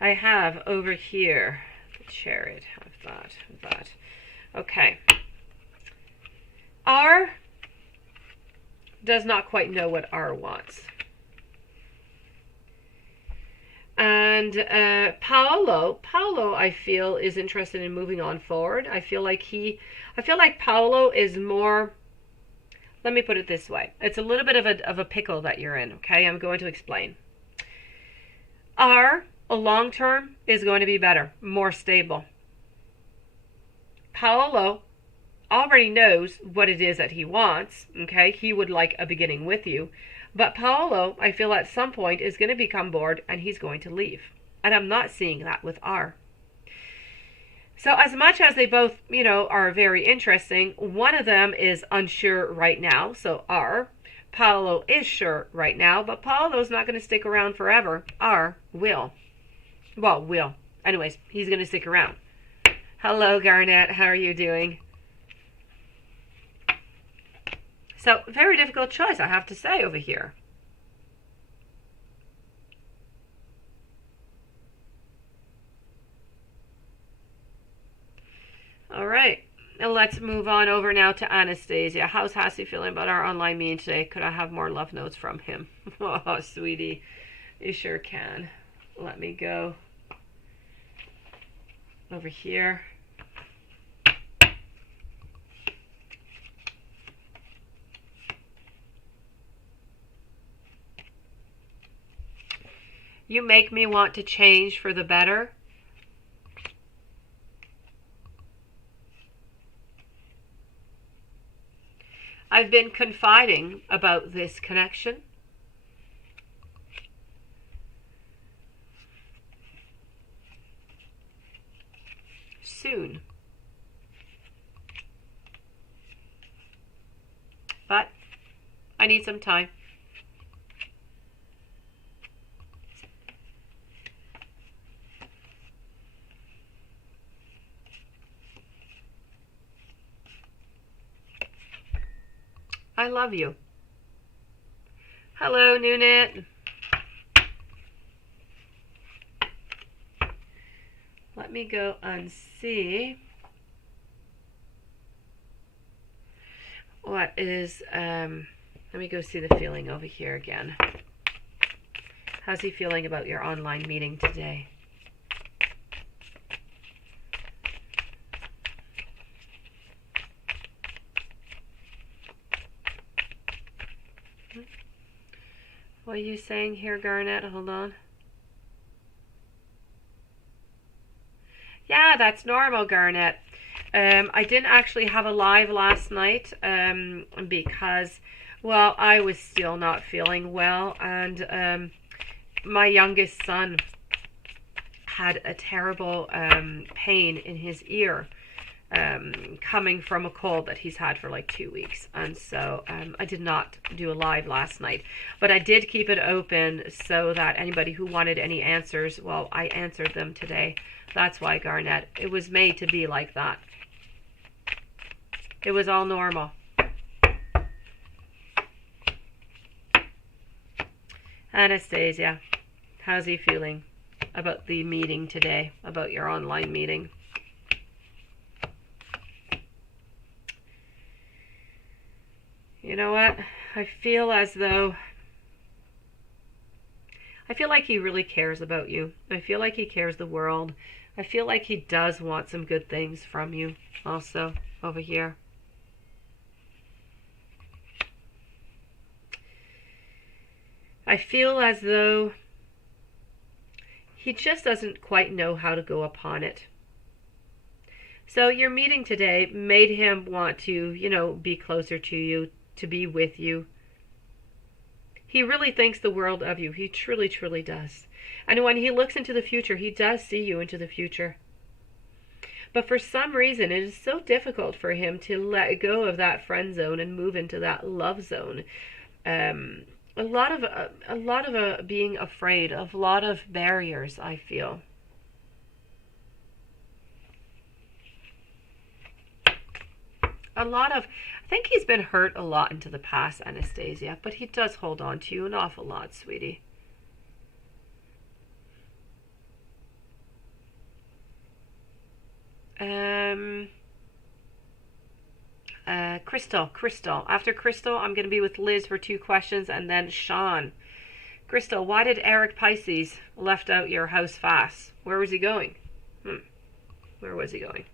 I have over here the Chariot. Have that. Okay. R does not quite know what R wants. And Paulo, I feel, is interested in moving on forward. I feel like Paulo is more. Let me put it this way. It's a little bit of a pickle that you're in, okay? I'm going to explain. R, long term, is going to be better, more stable. Paulo already knows what it is that he wants, okay? He would like a beginning with you. But Paulo, I feel at some point, is going to become bored and he's going to leave. And I'm not seeing that with R. So as much as they both, are very interesting, one of them is unsure right now. So R. Paulo is sure right now, but Paulo's not going to stick around forever. R will. Well, will. Anyways, he's going to stick around. Hello, Garnett. How are you doing? So, very difficult choice, I have to say, over here. All right, and let's move on over now to Anastasia. How's Hassie feeling about our online meeting today? Could I have more love notes from him? Oh, sweetie, you sure can. Let me go over here. You make me want to change for the better. I've been confiding about this connection. soon. But I need some time. I love you. Hello, Nunit. Let me go and see what is, let me go see the feeling over here again. How's he feeling about your online meeting today? What are you saying here, Garnet? Hold on. Yeah, that's normal, Garnet. I didn't actually have a live last night because, well, I was still not feeling well, and my youngest son had a terrible pain in his ear coming from a cold that he's had for like 2 weeks, and so I did not do a live last night, but I did keep it open so that anybody who wanted any answers, well, I answered them today. That's why, Garnet, it was made to be like that. It was all normal. Anastasia, how's he feeling about the meeting today, about your online meeting? You know what? I feel as though, I feel like he really cares about you. I feel like he cares the world. I feel like he does want some good things from you also over here. I feel as though he just doesn't quite know how to go upon it. So your meeting today made him want to, you know, be closer to you, to be with you. He really thinks the world of you. He truly, truly does. And when he looks into the future, he does see you into the future. But for some reason, it is so difficult for him to let go of that friend zone and move into that love zone. A lot of being afraid, a lot of barriers, I feel. I think he's been hurt a lot into the past, Anastasia, but he does hold on to you an awful lot, sweetie. Crystal. After Crystal, I'm going to be with Liz for 2 questions, and then Sean. Crystal, why did Eric Pisces left out your house fast? Where was he going? Where was he going?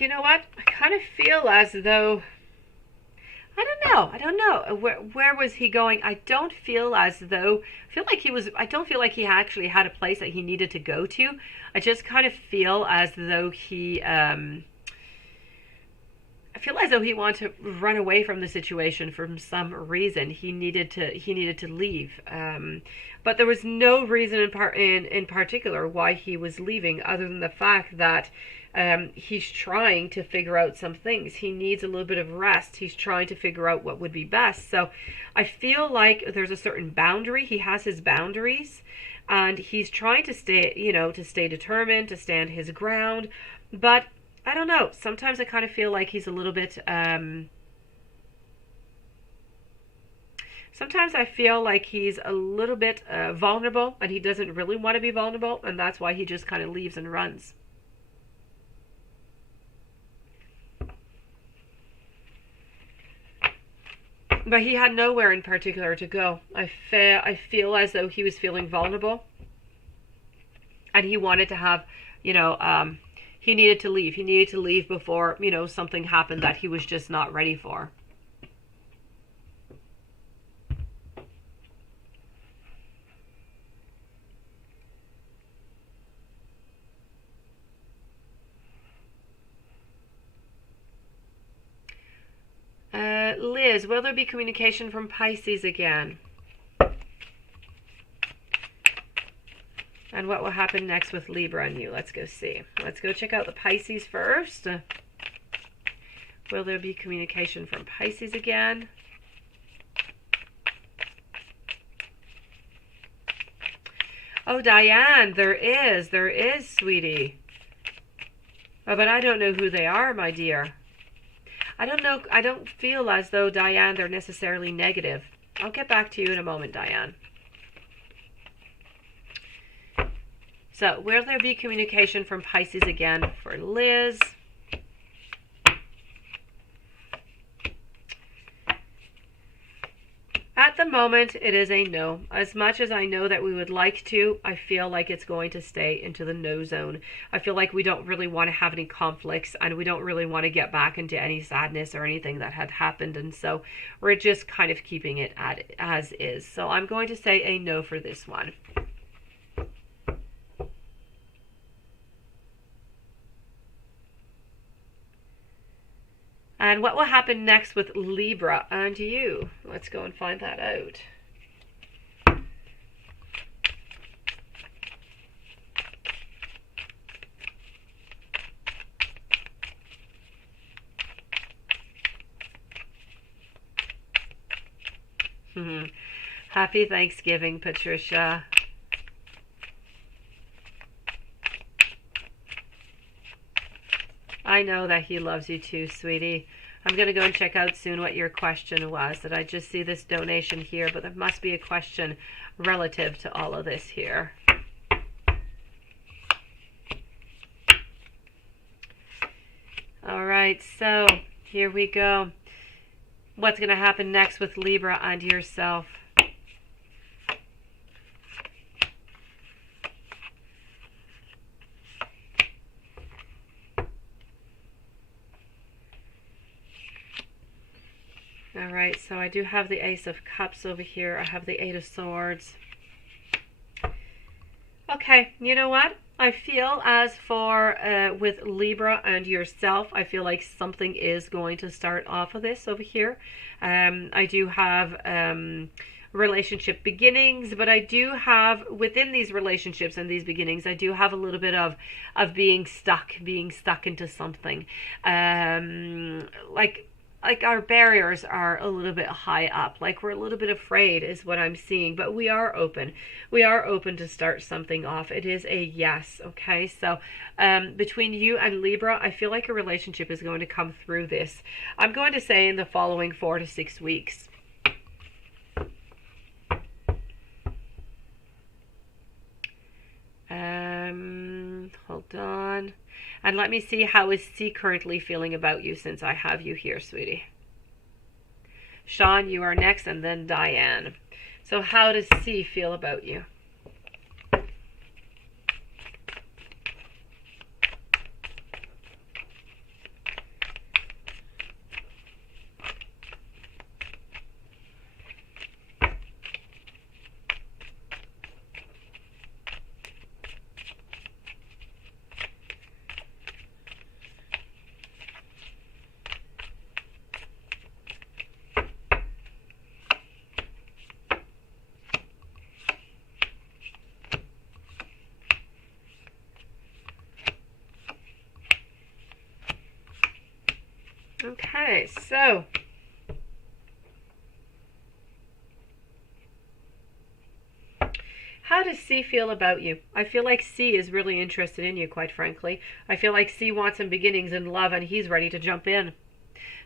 You know what? I kind of feel as though, I don't know. Where was he going? I don't feel as though, I don't feel like he actually had a place that he needed to go to. I just kind of feel as though I feel as though he wanted to run away from the situation for some reason. He needed to leave. But there was no reason in particular why he was leaving, other than the fact that he's trying to figure out some things. He needs a little bit of rest. He's trying to figure out what would be best. So I feel like there's a certain boundary. He has his boundaries, and he's trying to stay determined, to stand his ground. But I don't know. Sometimes I kind of feel like he's a little bit, sometimes I feel like he's a little bit vulnerable, and he doesn't really want to be vulnerable, and that's why he just kind of leaves and runs. But he had nowhere in particular to go. I feel as though he was feeling vulnerable. And he wanted to have, you know, he needed to leave. He needed to leave before, you know, something happened that he was just not ready for. Liz, will there be communication from Pisces again? And what will happen next with Libra and you? Let's go see. Let's go check out the Pisces first. Will there be communication from Pisces again? Oh, Diane, there is. There is, sweetie. Oh, but I don't know who they are, my dear. I don't know. I don't feel as though, Diane, they're necessarily negative. I'll get back to you in a moment, Diane. So, will there be communication from Pisces again for Liz? At the moment, it is a no. As much as I know that we would like to, I feel like it's going to stay into the no zone. I feel like we don't really want to have any conflicts, and we don't really want to get back into any sadness or anything that had happened. And so we're just kind of keeping it as is. So I'm going to say a no for this one. And what will happen next with Libra and you? Let's go and find that out. Happy Thanksgiving, Patricia. I know that he loves you too, sweetie. I'm going to go and check out soon what your question was. That I just see this donation here, but there must be a question relative to all of this here. All right, so here we go. What's going to happen next with Libra and yourself? All right, so I do have the Ace of Cups over here. I have the Eight of Swords. Okay, you know what? I feel as for with Libra and yourself, I feel like something is going to start off of this over here. I do have relationship beginnings, but I do have within these relationships and these beginnings, I do have a little bit of being stuck into something. Like our barriers are a little bit high up, like we're a little bit afraid is what I'm seeing, but we are open. We are open to start something off. It is a yes, okay? So between you and Libra, I feel like a relationship is going to come through this. I'm going to say in the following 4 to 6 weeks. Hold on. And let me see, how is C currently feeling about you since I have you here, sweetie? Sean, you are next, and then Diane. So how does C feel about you? Okay, so how does C feel about you? I feel like C is really interested in you, quite frankly. I feel like C wants some beginnings in love and he's ready to jump in.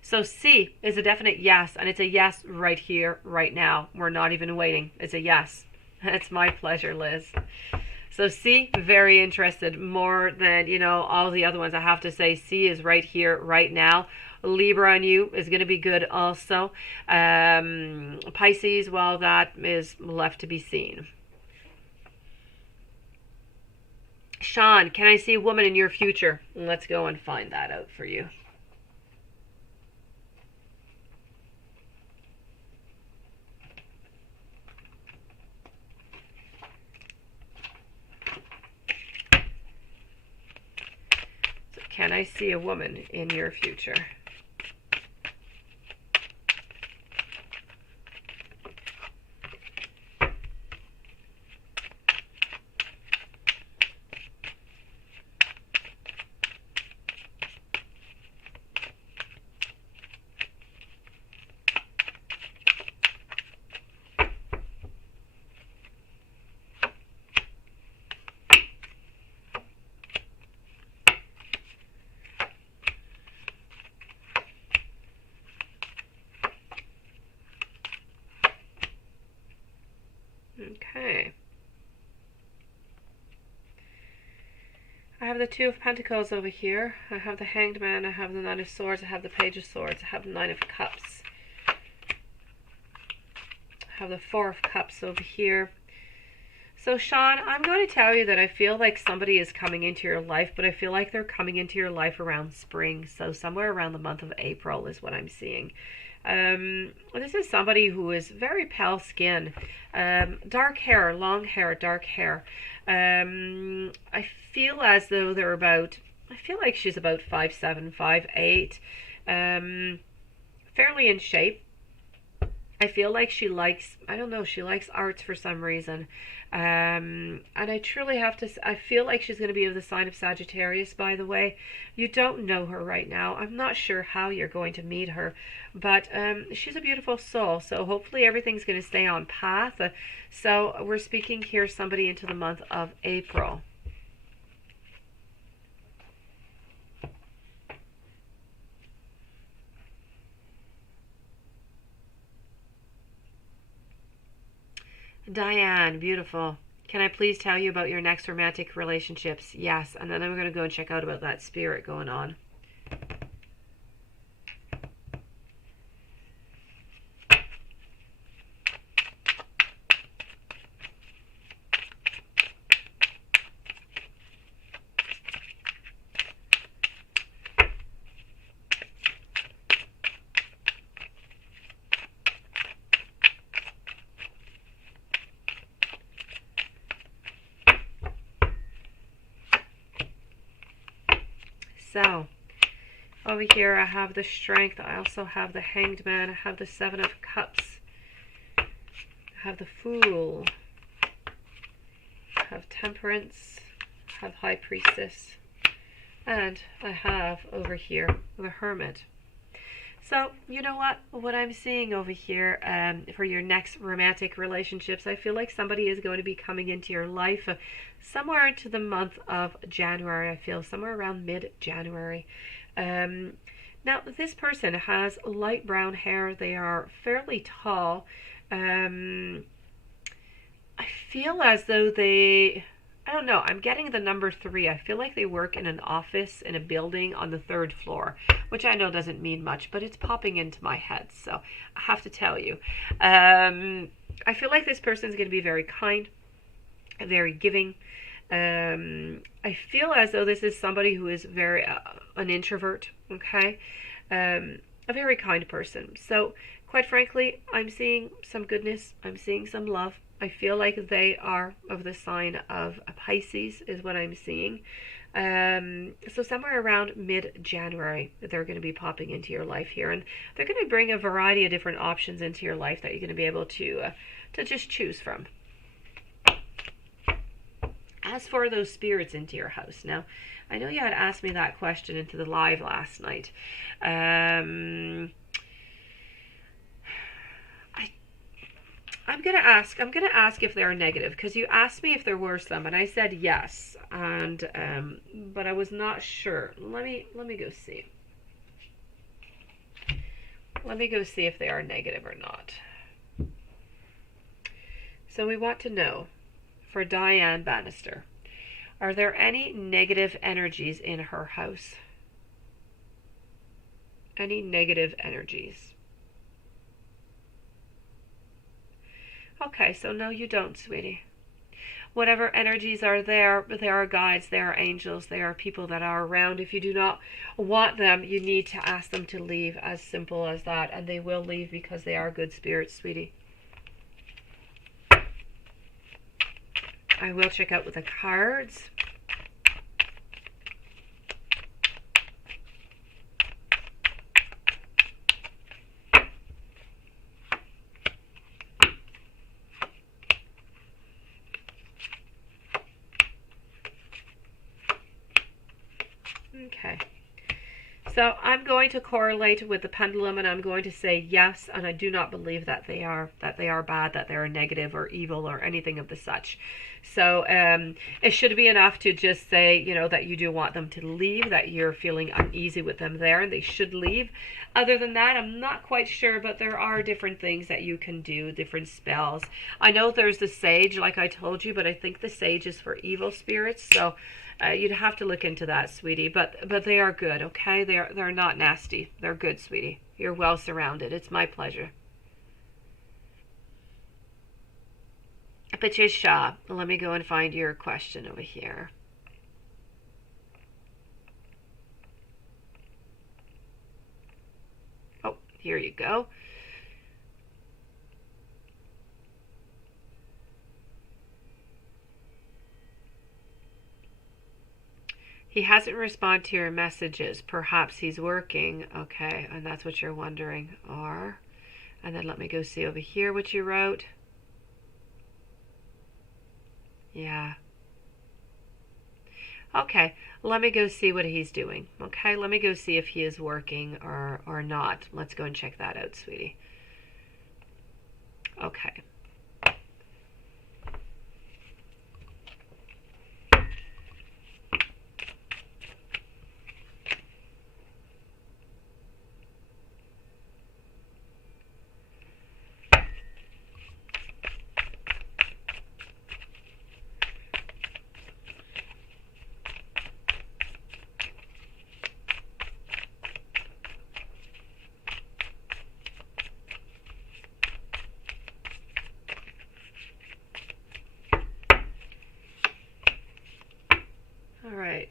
So C is a definite yes, and it's a yes right here, right now. We're not even waiting. It's a yes. It's my pleasure, Liz. So C, very interested, more than, you know, all the other ones. I have to say C is right here, right now. Libra on you is going to be good also. Pisces, well, that is left to be seen. Sean, can I see a woman in your future? Let's go and find that out for you. So can I see a woman in your future? Okay. I have the Two of Pentacles over here. I have the Hanged Man. I have the Nine of Swords. I have the Page of Swords. I have the Nine of Cups. I have the Four of Cups over here. So, Sean, I'm going to tell you that I feel like somebody is coming into your life, but I feel like they're coming into your life around spring. So somewhere around the month of April is what I'm seeing. This is somebody who is very pale skin, dark hair, long hair, dark hair. I feel as though they're about, I feel like she's about 5'7", 5'8", fairly in shape. I feel like she likes, I don't know, she likes arts for some reason. And I truly have to, I feel like she's going to be of the sign of Sagittarius, by the way. You don't know her right now. I'm not sure how you're going to meet her, but she's a beautiful soul. So hopefully everything's going to stay on path. So we're speaking here somebody into the month of April. Diane, beautiful. Can I please tell you about your next romantic relationships? Yes, and then I'm going to go and check out about that spirit going on. So, over here I have the Strength, I also have the Hanged Man, I have the Seven of Cups, I have the Fool, I have Temperance, I have High Priestess, and I have over here the Hermit. So, you know what I'm seeing over here for your next romantic relationships, I feel like somebody is going to be coming into your life somewhere into the month of January. I feel somewhere around mid-January. Now, this person has light brown hair. They are fairly tall. I feel as though they, I don't know, I'm getting the number 3. I feel like they work in an office in a building on the 3rd floor, which I know doesn't mean much, but it's popping into my head, so I have to tell you. I feel like this person is going to be very kind, very giving. I feel as though this is somebody who is very an introvert, okay? A very kind person. So, quite frankly, I'm seeing some goodness. I'm seeing some love. I feel like they are of the sign of Pisces is what I'm seeing. So somewhere around mid-January, they're going to be popping into your life here, and they're going to bring a variety of different options into your life that you're going to be able to just choose from. As for those spirits into your house, now, I know you had asked me that question into the live last night. I'm gonna ask if they're negative, because you asked me if there were some, and I said yes, and but I was not sure. Let me go see. Let me go see if they are negative or not. So we want to know, for Diane Bannister, are there any negative energies in her house? Any negative energies? Okay, so no, you don't, sweetie. whatever energies are there, they are guides, they are angels, they are people that are around. If you do not want them, you need to ask them to leave, as simple as that, and they will leave because they are good spirits, sweetie. I will check out with the cards. Okay. So I'm going to correlate with the pendulum, and I'm going to say yes, and I do not believe that they are bad, that they are negative or evil or anything of the such. So it should be enough to just say, you know, that you do want them to leave, that you're feeling uneasy with them there, and they should leave. Other than that, I'm not quite sure, but there are different things that you can do, different spells. I know there's the sage, like I told you, but I think the sage is for evil spirits, so you'd have to look into that, sweetie. But they are good, okay? They're not nasty. They're good, sweetie. You're well surrounded. It's my pleasure. Patricia, let me go and find your question over here. Oh, here you go. He hasn't responded to your messages. Perhaps he's working. Okay, and that's what you're wondering. Or, and then let me go see over here what you wrote. Yeah. Okay, let me go see what he's doing. Okay, let me go see if he is working or not. Let's go and check that out, sweetie. Okay. All right.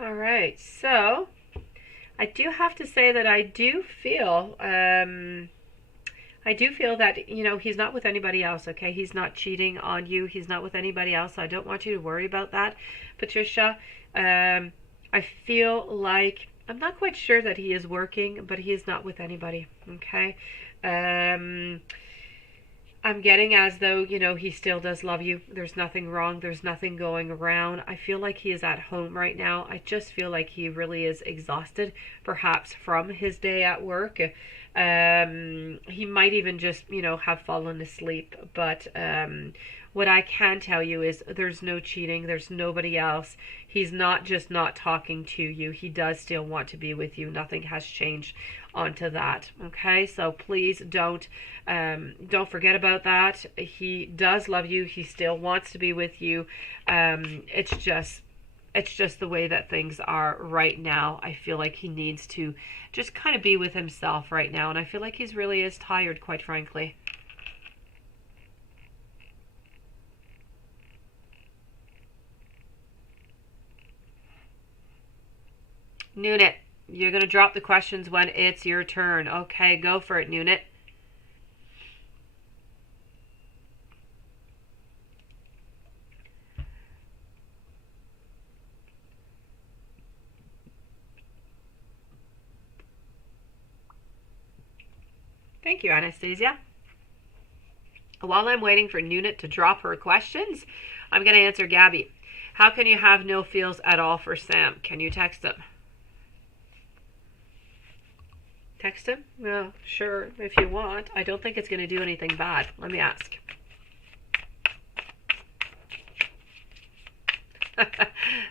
All right. So, I do have to say that I do feel that, you know, he's not with anybody else, okay? He's not cheating on you. He's not with anybody else. I don't want you to worry about that, Patricia. I feel like, I'm not quite sure that he is working, but he is not with anybody, okay? I'm getting as though, you know, he still does love you. There's nothing wrong. There's nothing going around. I feel like he is at home right now. I just feel like he really is exhausted, perhaps from his day at work. He might even just, you know, have fallen asleep. But what I can tell you is there's no cheating. There's nobody else. He's not just not talking to you. He does still want to be with you. Nothing has changed onto that. Okay, so please don't forget about that. He does love you. He still wants to be with you. It's just the way that things are right now. I feel like he needs to just kind of be with himself right now, and I feel like he's really is tired, quite frankly. Nunit, you're going to drop the questions when it's your turn. Okay, go for it, Nunit. Thank you, Anastasia. While I'm waiting for Nunit to drop her questions, I'm going to answer Gabby. How can you have no feels at all for Sam? Can you text him? Text him? Well, sure, if you want. I don't think it's going to do anything bad. Let me ask.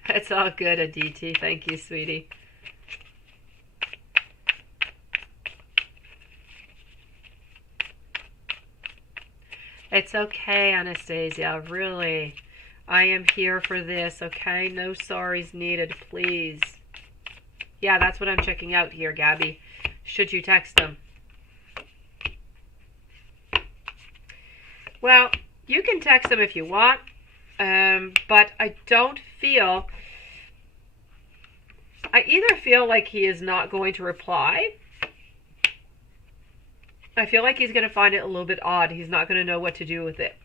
It's all good, Aditi. Thank you, sweetie. It's okay, Anastasia. Really. I am here for this, okay? No sorries needed, please. Yeah, that's what I'm checking out here, Gabby. Should you text them? Well, you can text them if you want, but I don't feel... I either feel like he is not going to reply. I feel like he's going to find it a little bit odd. He's not going to know what to do with it.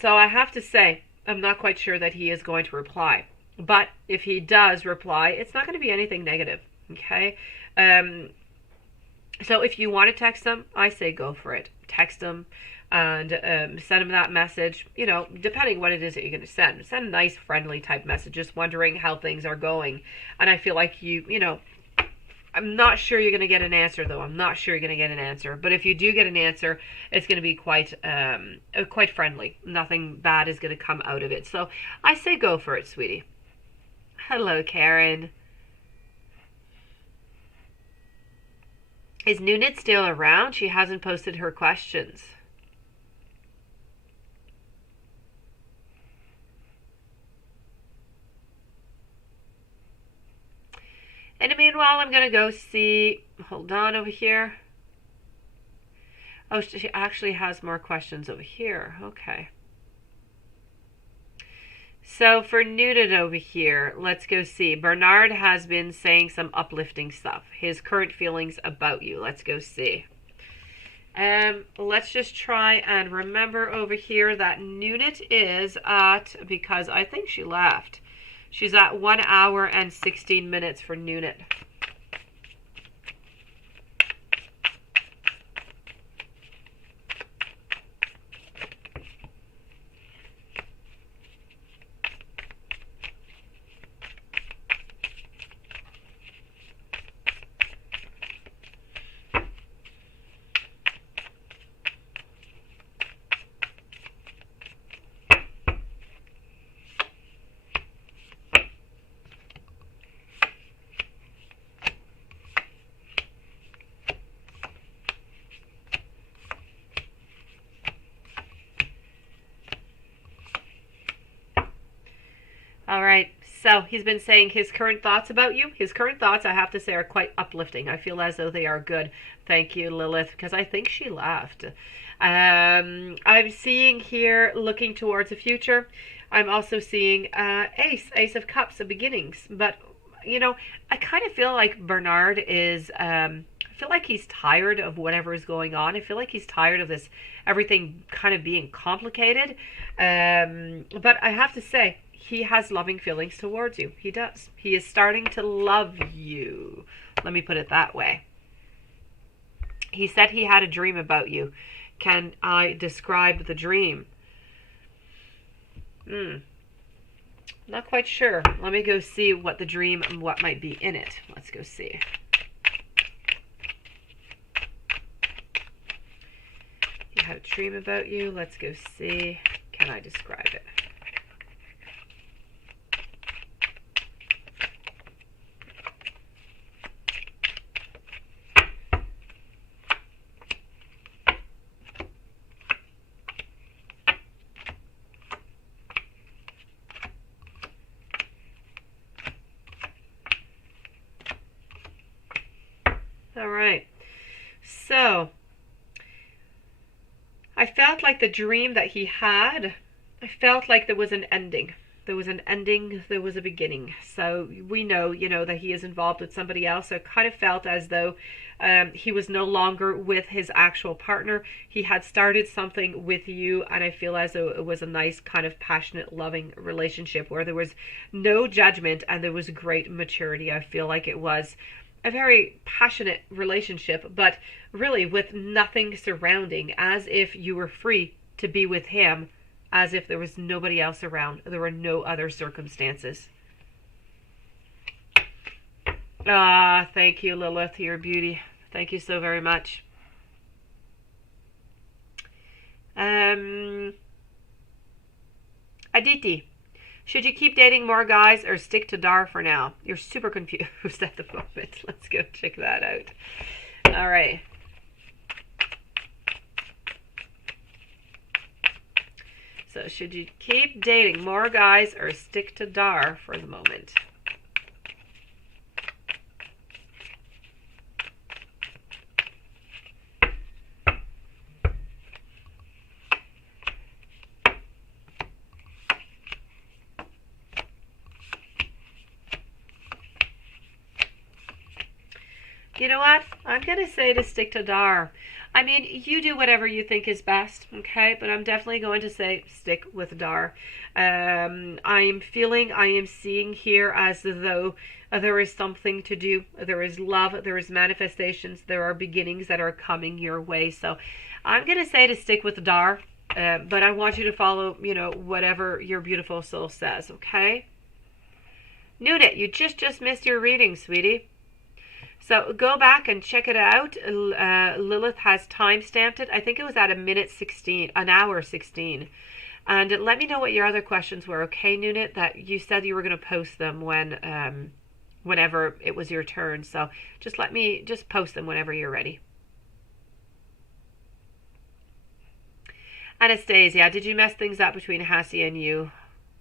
So I have to say, I'm not quite sure that he is going to reply. But if he does reply, it's not going to be anything negative, okay? So if you want to text them, I say go for it. Text them and send them that message, you know, depending what it is that you're going to send. Send a nice, friendly type message, just wondering how things are going. And I feel like you know, I'm not sure you're going to get an answer, though. I'm not sure you're going to get an answer. But if you do get an answer, it's going to be quite friendly. Nothing bad is going to come out of it. So I say go for it, sweetie. Hello, Karen. Is Nunit still around? She hasn't posted her questions. In the meanwhile, I'm going to go see... Hold on over here. Oh, she actually has more questions over here. Okay. So for Nunit over here, let's go see. Bernard has been saying some uplifting stuff. His current feelings about you. Let's go see. Let's just try and remember over here that Nunit is at... Because I think she left. She's at 1 hour and 16 minutes for Nunit. All right, so he's been saying his current thoughts about you. His current thoughts, I have to say, are quite uplifting. I feel as though they are good. Thank you, Lilith, because I think she left. I'm seeing here, looking towards the future. I'm also seeing Ace of Cups, of beginnings. But, you know, I kind of feel like Bernard is... I feel like he's tired of whatever is going on. I feel like he's tired of this, everything kind of being complicated. But I have to say, he has loving feelings towards you. He does. He is starting to love you. Let me put it that way. He said he had a dream about you. Can I describe the dream? Not quite sure. Let me go see what the dream and what might be in it. Let's go see. He had a dream about you. Let's go see. Can I describe it? All right, so I felt like the dream that he had, I felt like there was an ending. There was an ending, there was a beginning. So we know, you know, that he is involved with somebody else. So it kind of felt as though he was no longer with his actual partner. He had started something with you, and I feel as though it was a nice kind of passionate, loving relationship where there was no judgment and there was great maturity. I feel like it was a very passionate relationship, but really with nothing surrounding, as if you were free to be with him, as if there was nobody else around. There were no other circumstances. Ah, thank you, Lilith, your beauty. Thank you so very much. Aditi. Should you keep dating more guys or stick to Dar for now? You're super confused at the moment. Let's go check that out. All right. So should you keep dating more guys or stick to Dar for the moment? You know what? I'm going to say to stick to Dar. I mean, you do whatever you think is best, okay? But I'm definitely going to say stick with Dar. I am seeing here as though there is something to do. There is love, there is manifestations, there are beginnings that are coming your way. So I'm going to say to stick with Dar. But I want you to follow, whatever your beautiful soul says, okay? Nunit, you just missed your reading, sweetie. So go back and check it out. Lilith has time stamped it. I think it was at an hour 16. And let me know what your other questions were, okay, Nunit? That you said you were going to post them whenever it was your turn. So just post them whenever you're ready. Anastasia, did you mess things up between Hassie and you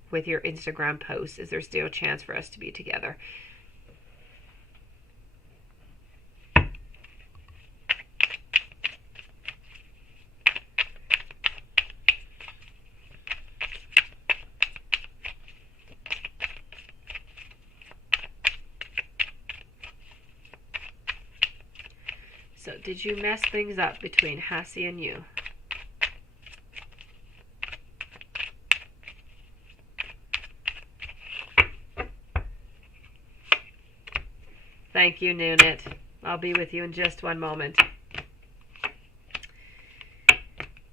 with your Instagram posts? Is there still a chance for us to be together? So did you mess things up between Hassie and you? Thank you, Nunit. I'll be with you in just one moment.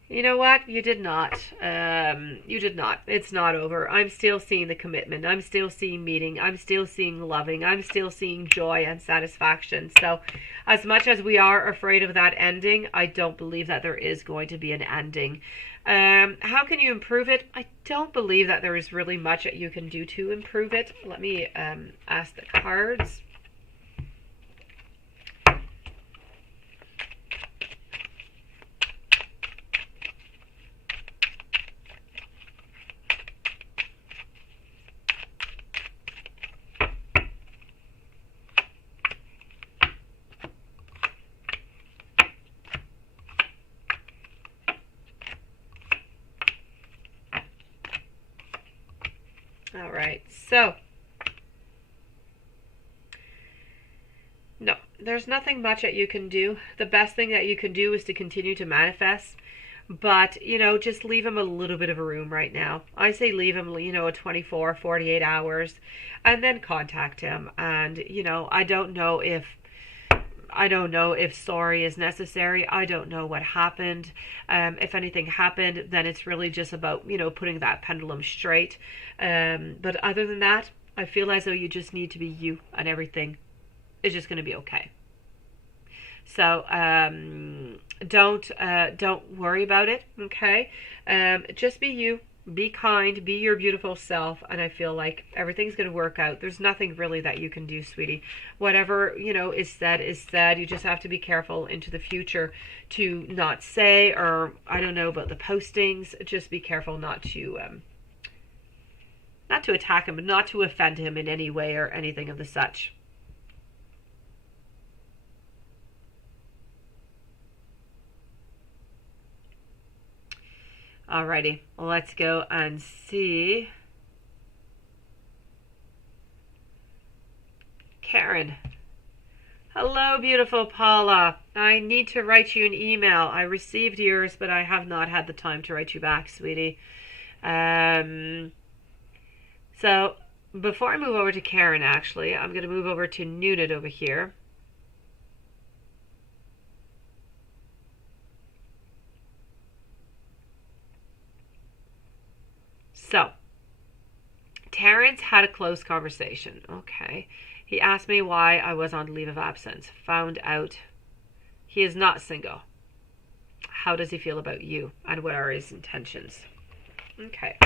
You know what? You did not. You did not. It's not over. I'm still seeing the commitment. I'm still seeing meeting. I'm still seeing loving. I'm still seeing joy and satisfaction. So as much as we are afraid of that ending, I don't believe that there is going to be an ending. How can you improve it? I don't believe that there is really much that you can do to improve it. Let me ask the cards. All right, so no, there's nothing much that you can do. The best thing that you can do is to continue to manifest, but just leave him a little bit of a room right now. I say leave him, a 24, 48 hours, and then contact him. And I don't know if sorry is necessary. I don't know what happened. If anything happened, then it's really just about, putting that pendulum straight. But other than that, I feel as though you just need to be you, and everything is just going to be okay. So don't worry about it, okay? Just be you. Be kind, be your beautiful self, and I feel like everything's going to work out. There's nothing really that you can do, sweetie. Whatever, is said is said. You just have to be careful into the future to not say, or I don't know about the postings. Just be careful not to attack him, not to offend him in any way or anything of the such. Alrighty, let's go and see. Karen. Hello, beautiful Paula. I need to write you an email. I received yours, but I have not had the time to write you back, sweetie. So before I move over to Karen, actually, I'm going to move over to Nunit over here. So, Terrence had a close conversation. Okay. He asked me why I was on leave of absence. Found out he is not single. How does he feel about you? And what are his intentions? Okay.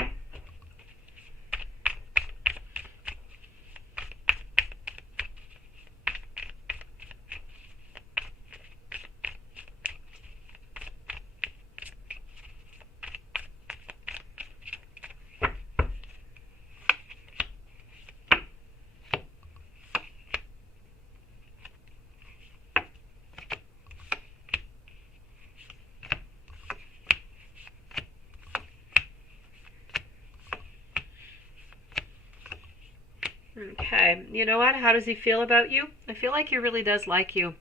Okay, you know what? How does he feel about you? I feel like he really does like you.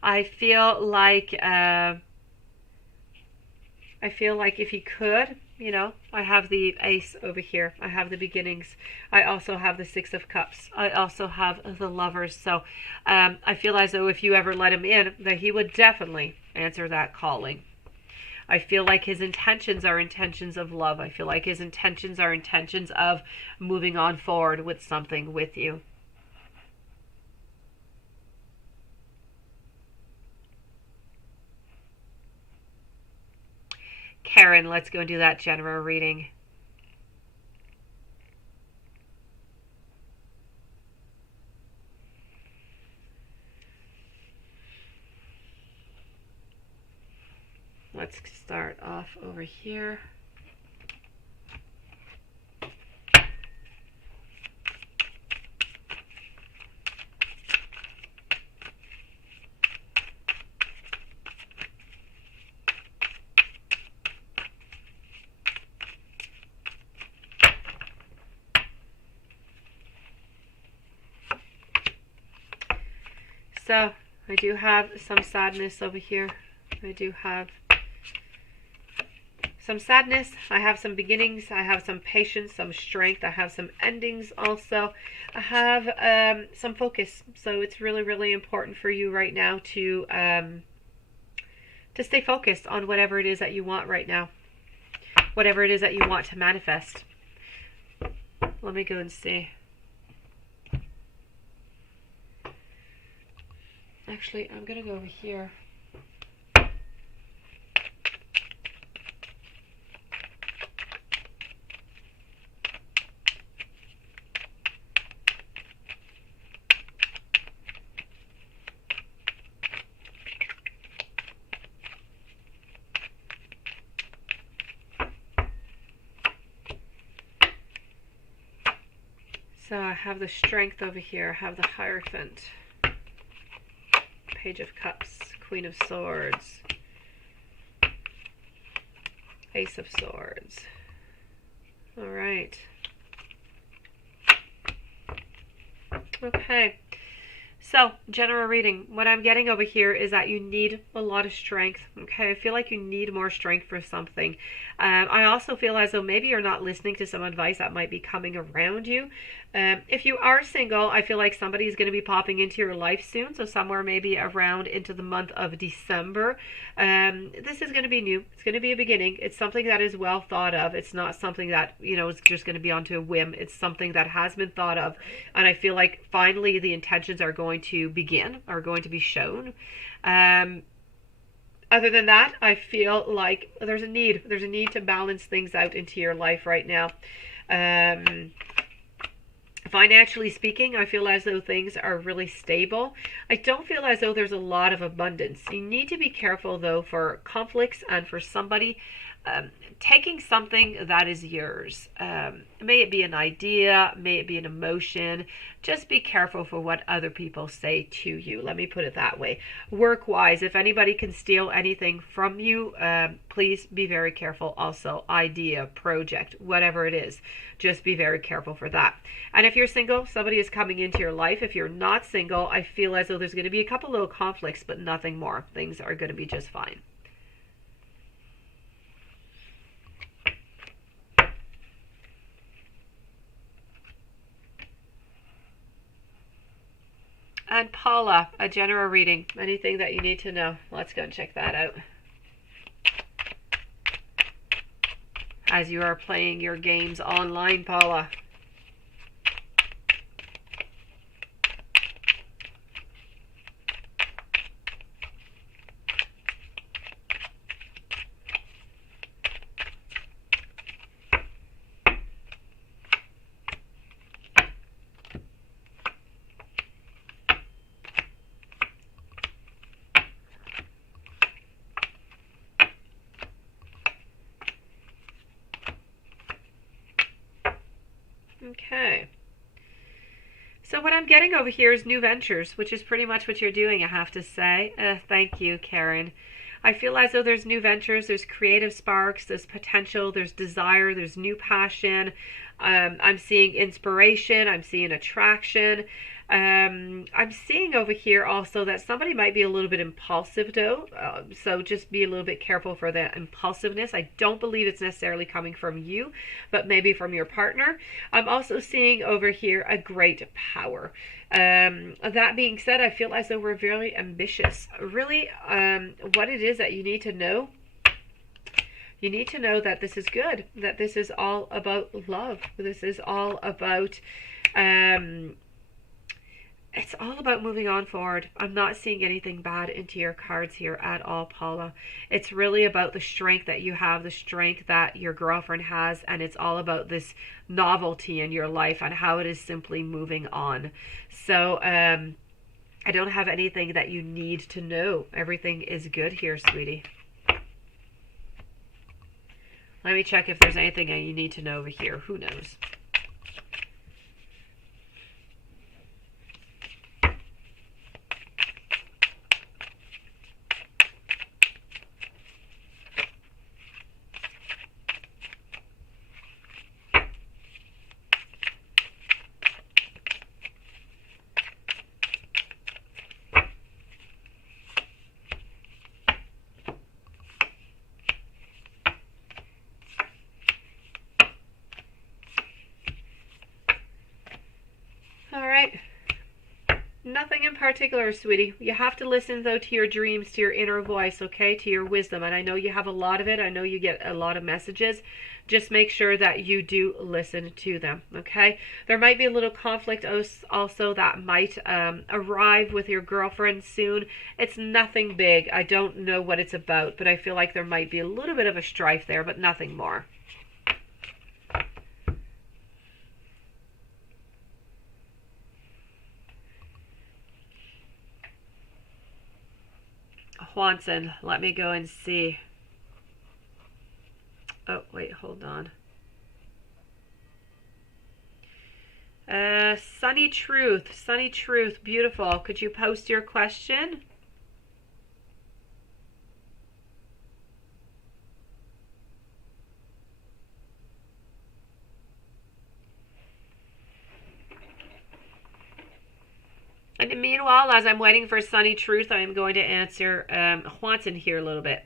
I feel like if he could, I have the ace over here. I have the beginnings. I also have the six of cups. I also have the lovers. So I feel as though if you ever let him in, that he would definitely answer that calling. I feel like his intentions are intentions of love. I feel like his intentions are intentions of moving on forward with something with you. Karen, let's go and do that general reading. Let's start off over here. So I do have some sadness over here. I do have some sadness. I have some beginnings. I have some patience, some strength. I have some endings also. I have some focus. So it's really, really important for you right now to stay focused on whatever it is that you want right now. Whatever it is that you want to manifest. Let me go and see. Actually, I'm going to go over here. So I have the strength over here. I have the Hierophant. Page of Cups, Queen of Swords, Ace of Swords. All right. Okay. So, general reading. What I'm getting over here is that you need a lot of strength. Okay, I feel like you need more strength for something. I also feel as though maybe you're not listening to some advice that might be coming around you. If you are single, I feel like somebody is going to be popping into your life soon. So somewhere maybe around into the month of December. This is going to be new. It's going to be a beginning. It's something that is well thought of. It's not something that, is just going to be onto a whim. It's something that has been thought of. And I feel like finally the intentions are going to begin, are going to be shown. Other than that, I feel like there's a need to balance things out into your life right now. Financially speaking, I feel as though things are really stable. I don't feel as though there's a lot of abundance. You need to be careful though for conflicts and for somebody taking something that is yours. May it be an idea, may it be an emotion. Just be careful for what other people say to you. Let me put it that way. Work-wise, if anybody can steal anything from you, please be very careful. Also, idea, project, whatever it is, just be very careful for that. And if you're single, somebody is coming into your life. If you're not single, I feel as though there's going to be a couple little conflicts, but nothing more. Things are going to be just fine. And Paula, a general reading. Anything that you need to know. Let's go and check that out. As you are playing your games online, Paula. Okay. So what I'm getting over here is new ventures, which is pretty much what you're doing, I have to say. Thank you, Karen. I feel as though there's new ventures, there's creative sparks, there's potential, there's desire, there's new passion. I'm seeing inspiration. I'm seeing attraction. I'm seeing over here also that somebody might be a little bit impulsive though. So just be a little bit careful for that impulsiveness. I don't believe it's necessarily coming from you, but maybe from your partner. I'm also seeing over here a great power. That being said, I feel as though we're very ambitious. Really, what it is that you need to know. You need to know that this is good, that this is all about love. This is all about, it's all about moving on forward. I'm not seeing anything bad into your cards here at all, Paula. It's really about the strength that you have, the strength that your girlfriend has, and it's all about this novelty in your life and how it is simply moving on. So, I don't have anything that you need to know. Everything is good here, sweetie. Let me check if there's anything that you need to know over here. Who knows? All right. Nothing in particular, sweetie. You have to listen, though, to your dreams, to your inner voice, okay? To your wisdom. And I know you have a lot of it. I know you get a lot of messages. Just make sure that you do listen to them, okay? There might be a little conflict also that might arrive with your girlfriend soon. It's nothing big. I don't know what it's about, but I feel like there might be a little bit of a strife there, but nothing more. Juanson, let me go and see. Oh, wait, hold on. Sunny Truth, beautiful. Could you post your question? And meanwhile, as I'm waiting for Sunny Truth, I am going to answer Juanson here a little bit.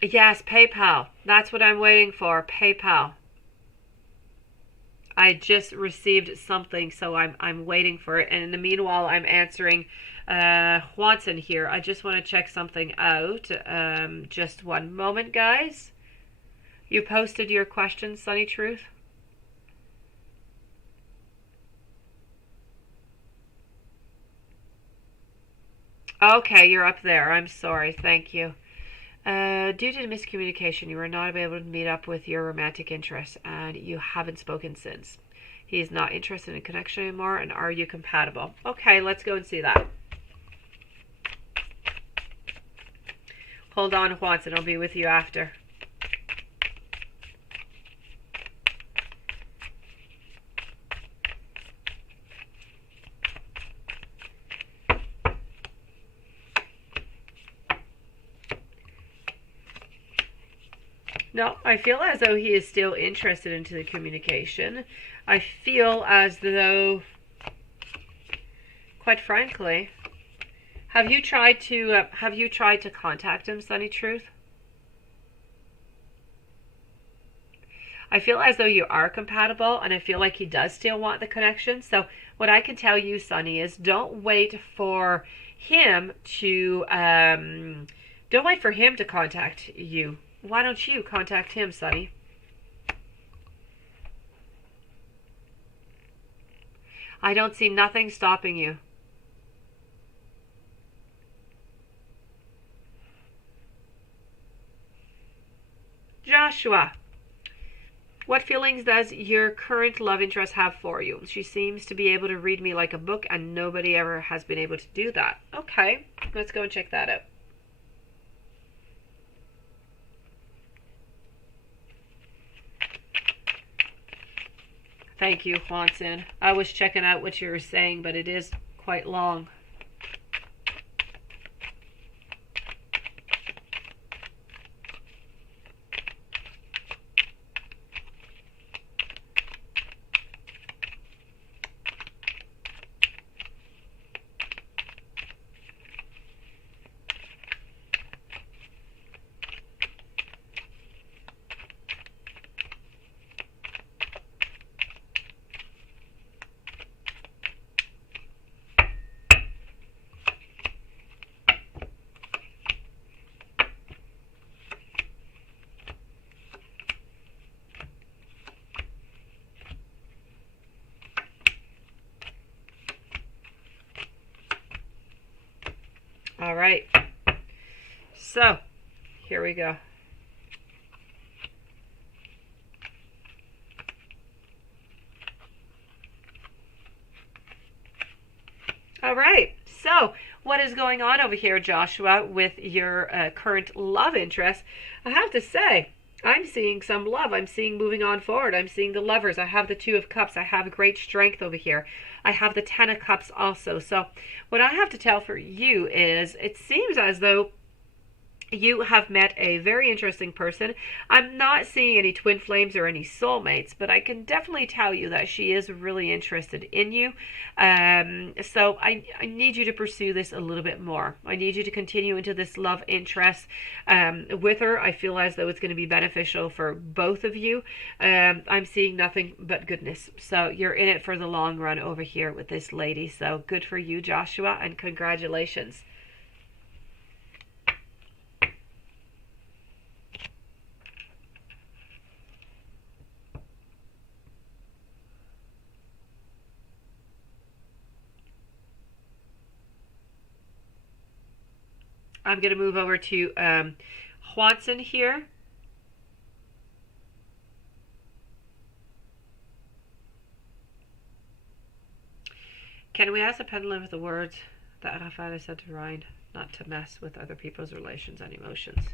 Yes, PayPal. That's what I'm waiting for. PayPal. I just received something, so I'm waiting for it. And in the meanwhile, I'm answering Juanson here. I just want to check something out. Just one moment, guys. You posted your question, Sunny Truth? Okay, you're up there. I'm sorry. Thank you. Due to miscommunication, you were not able to meet up with your romantic interest, and you haven't spoken since. He is not interested in a connection anymore, and are you compatible? Okay, let's go and see that. Hold on, Juanson. I'll be with you after. No, I feel as though he is still interested into the communication. I feel as though, quite frankly, have you tried to contact him, Sunny Truth? I feel as though you are compatible, and I feel like he does still want the connection. So what I can tell you, Sunny, is don't wait for him to contact you. Why don't you contact him, Sunny? I don't see nothing stopping you. Joshua, what feelings does your current love interest have for you? She seems to be able to read me like a book, and nobody ever has been able to do that. Okay, let's go and check that out. Thank you, Juanson. I was checking out what you were saying, but it is quite long. All right. So, here we go. All right. So, what is going on over here, Joshua, with your current love interest? I have to say, I'm seeing some love. I'm seeing moving on forward. I'm seeing the Lovers. I have the Two of Cups. I have great strength over here. I have the Ten of Cups also. So what I have to tell for you is it seems as though you have met a very interesting person. I'm not seeing any twin flames or any soulmates, but I can definitely tell you that she is really interested in you. So I need you to pursue this a little bit more. I need you to continue into this love interest with her. I feel as though it's going to be beneficial for both of you. I'm seeing nothing but goodness. So you're in it for the long run over here with this lady. So good for you, Joshua, and congratulations. I'm going to move over to Juanson here. Can we ask the pendulum with the words that Raphael said to Ryan, not to mess with other people's relations and emotions?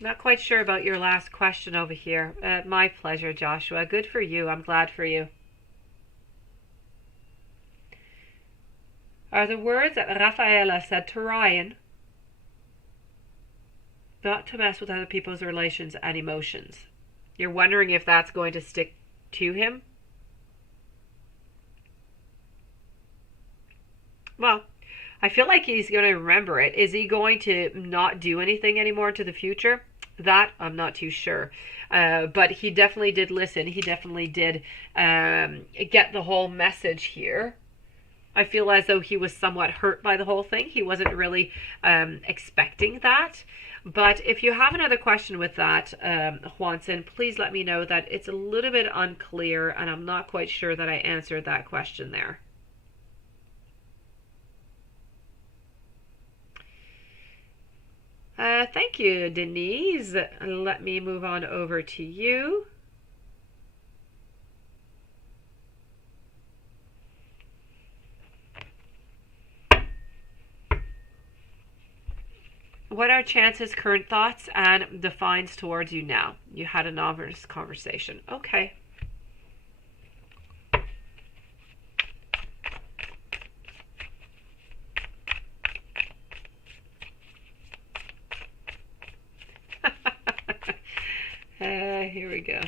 Not quite sure about your last question over here. My pleasure, Joshua. Good for you. I'm glad for you. Are the words that Rafaela said to Ryan not to mess with other people's relations and emotions? You're wondering if that's going to stick to him? Well, I feel like he's going to remember it. Is he going to not do anything anymore into the future? That I'm not too sure. But he definitely did listen. He definitely did get the whole message here. I feel as though he was somewhat hurt by the whole thing. He wasn't really expecting that. But if you have another question with that, Juanson, please let me know that it's a little bit unclear and I'm not quite sure that I answered that question there. Thank you, Denise. Let me move on over to you. What are Chance's current thoughts and defines towards you now? You had a novice conversation. Okay. Here we go.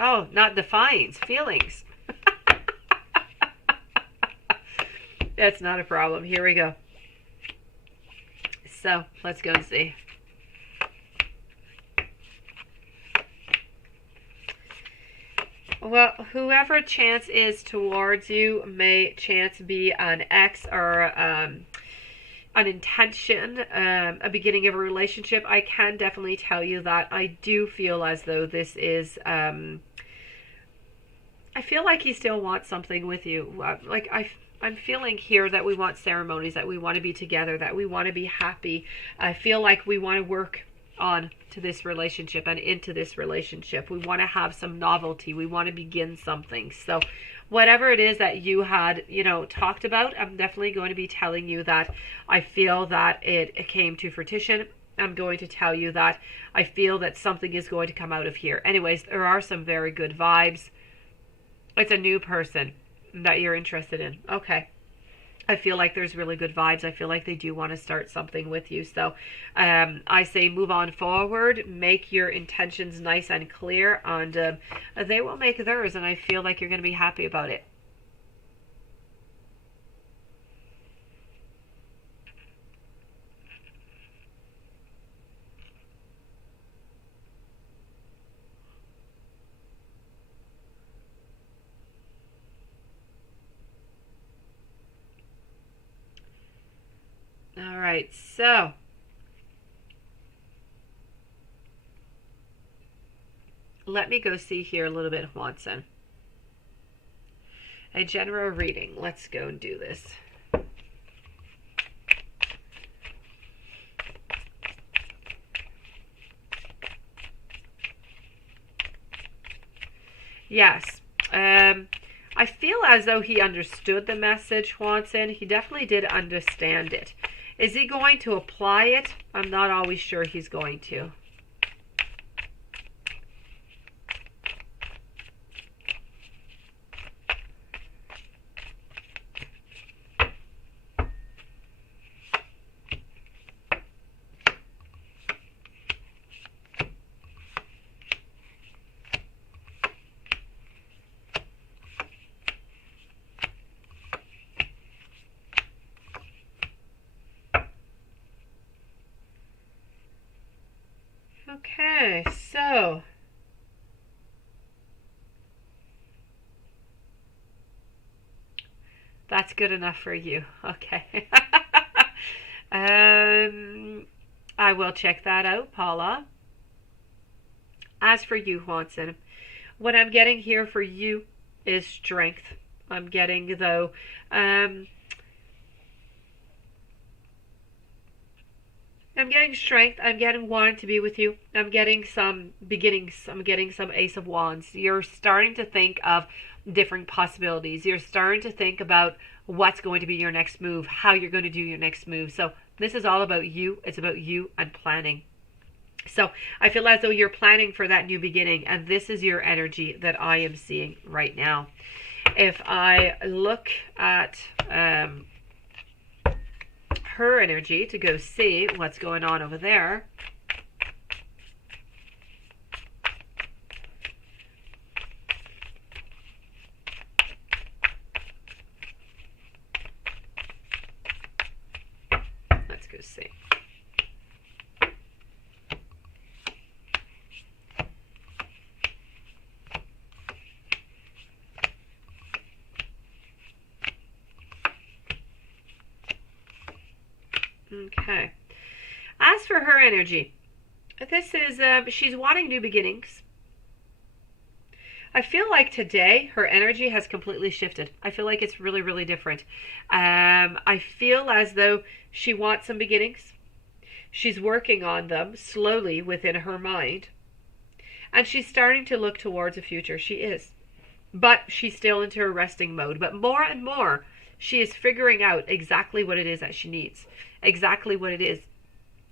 Oh, not defines, feelings. That's not a problem. Here we go. So, let's go and see. Well, whoever Chance is towards you, may Chance be an ex or an intention, a beginning of a relationship. I can definitely tell you that I do feel as though this is... I feel like he still wants something with you. I'm feeling here that we want ceremonies, that we want to be together, that we want to be happy. I feel like we want to work on to this relationship and into this relationship. We want to have some novelty. We want to begin something. So whatever it is that you had, talked about, I'm definitely going to be telling you that I feel that it came to fruition. I'm going to tell you that I feel that something is going to come out of here. Anyways, there are some very good vibes. It's a new person that you're interested in. Okay. I feel like there's really good vibes. I feel like they do want to start something with you. So I say move on forward, make your intentions nice and clear, and they will make theirs, and I feel like you're going to be happy about it. All right, so let me go see here a little bit, Watson. A general reading. Let's go and do this. Yes. I feel as though he understood the message, Watson. He definitely did understand it. Is he going to apply it? I'm not always sure he's going to. Okay, so that's good enough for you. Okay. I will check that out, Paula. As for you, Watson, what I'm getting here for you is strength. I'm getting, though, I'm getting strength. I'm getting wanting to be with you. I'm getting some beginnings. I'm getting some Ace of Wands. You're starting to think of different possibilities. You're starting to think about what's going to be your next move, how you're going to do your next move. So this is all about you. It's about you and planning. So I feel as though you're planning for that new beginning, and this is your energy that I am seeing right now. If I look at her energy to go see what's going on over there, let's go see. Okay. As for her energy, this is, she's wanting new beginnings. I feel like today her energy has completely shifted. I feel like it's really, really different. I feel as though she wants some beginnings. She's working on them slowly within her mind. And she's starting to look towards a future. She is. But she's still into her resting mode. But more and more, she is figuring out exactly what it is that she needs. Exactly what it is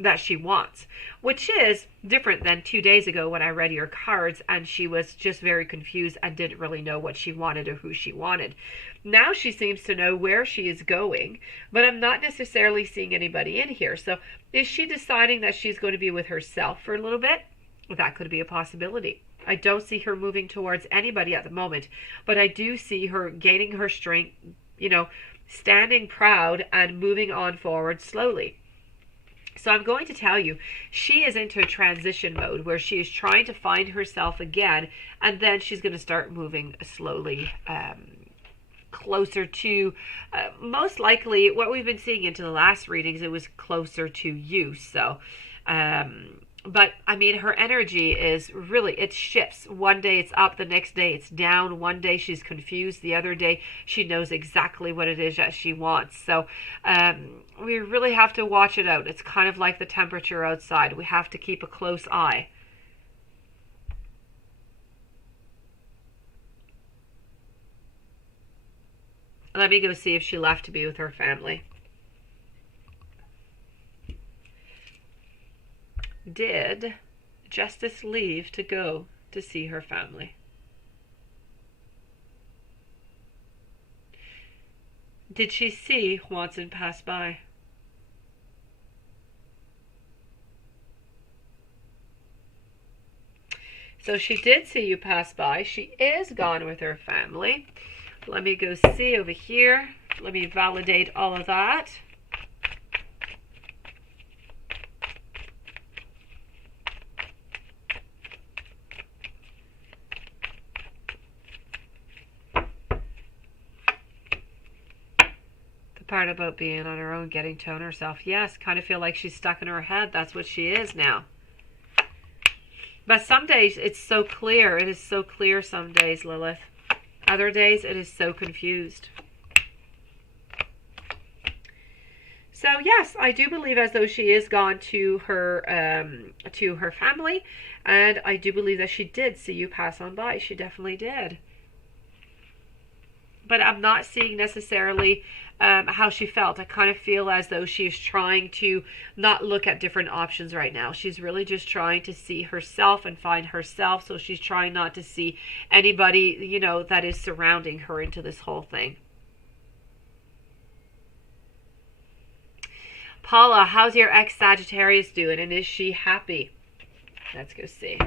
that she wants, which is different than 2 days ago when I read your cards and she was just very confused and didn't really know what she wanted or who she wanted. Now she seems to know where she is going, but I'm not necessarily seeing anybody in here. So is she deciding that she's going to be with herself for a little bit? That could be a possibility. I don't see her moving towards anybody at the moment, but I do see her gaining her strength, standing proud and moving on forward slowly. So I'm going to tell you, she is into transition mode where she is trying to find herself again, and then she's going to start moving slowly closer to, most likely, what we've been seeing into the last readings, it was closer to you. So But I mean, her energy is really, it shifts. One day it's up, the next day it's down. One day she's confused, the other day she knows exactly what it is that she wants. So we really have to watch it out. It's kind of like the temperature outside. We have to keep a close eye. Let me go see if she left to be with her family. Did Justice leave to go to see her family? Did she see Watson pass by? So she did see you pass by. She is gone with her family. Let me go see over here. Let me validate all of that. Part about being on her own, getting to own herself. Yes, kind of feel like she's stuck in her head. That's what she is now. But some days it's so clear. It is so clear some days, Lilith. Other days it is so confused. So yes, I do believe as though she is gone to her family, and I do believe that she did see you pass on by. She definitely did. But I'm not seeing necessarily how she felt. I kind of feel as though she's trying to not look at different options right now. She's really just trying to see herself and find herself. So she's trying not to see anybody, you know, that is surrounding her into this whole thing. Paula, how's your ex-Sagittarius doing? And is she happy? Let's go see.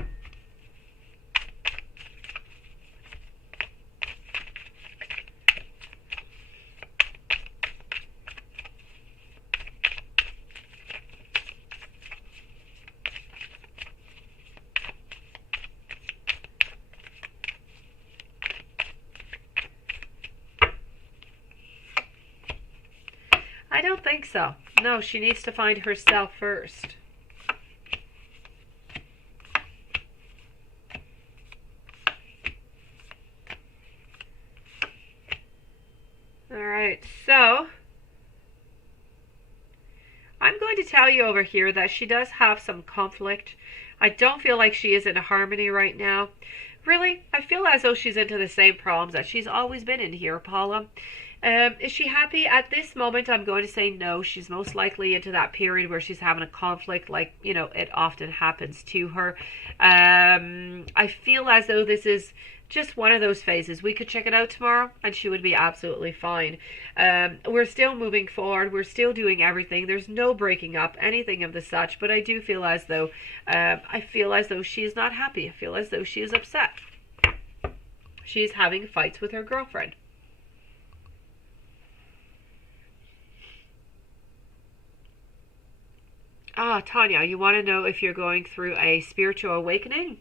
I don't think so. No, she needs to find herself first. All right, so I'm going to tell you over here that she does have some conflict. I don't feel like she is in harmony right now. Really, I feel as though she's into the same problems that she's always been in here, Paula. Is she happy at this moment? I'm going to say no. She's most likely into that period where she's having a conflict, like, you know, it often happens to her. I feel as though this is just one of those phases. We could check it out tomorrow and she would be absolutely fine. We're still moving forward. We're still doing everything. There's no breaking up, anything of the such. But I do feel as though, she is not happy. I feel as though she is upset. She's having fights with her girlfriend. Ah, Tanya, you want to know if you're going through a spiritual awakening?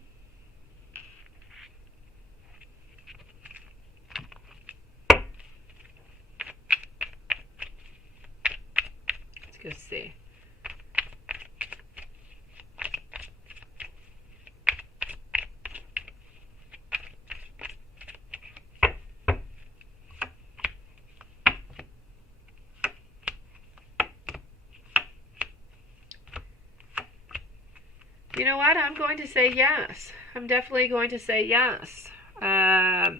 Let's go see. You know what? I'm going to say yes. I'm definitely going to say yes. No,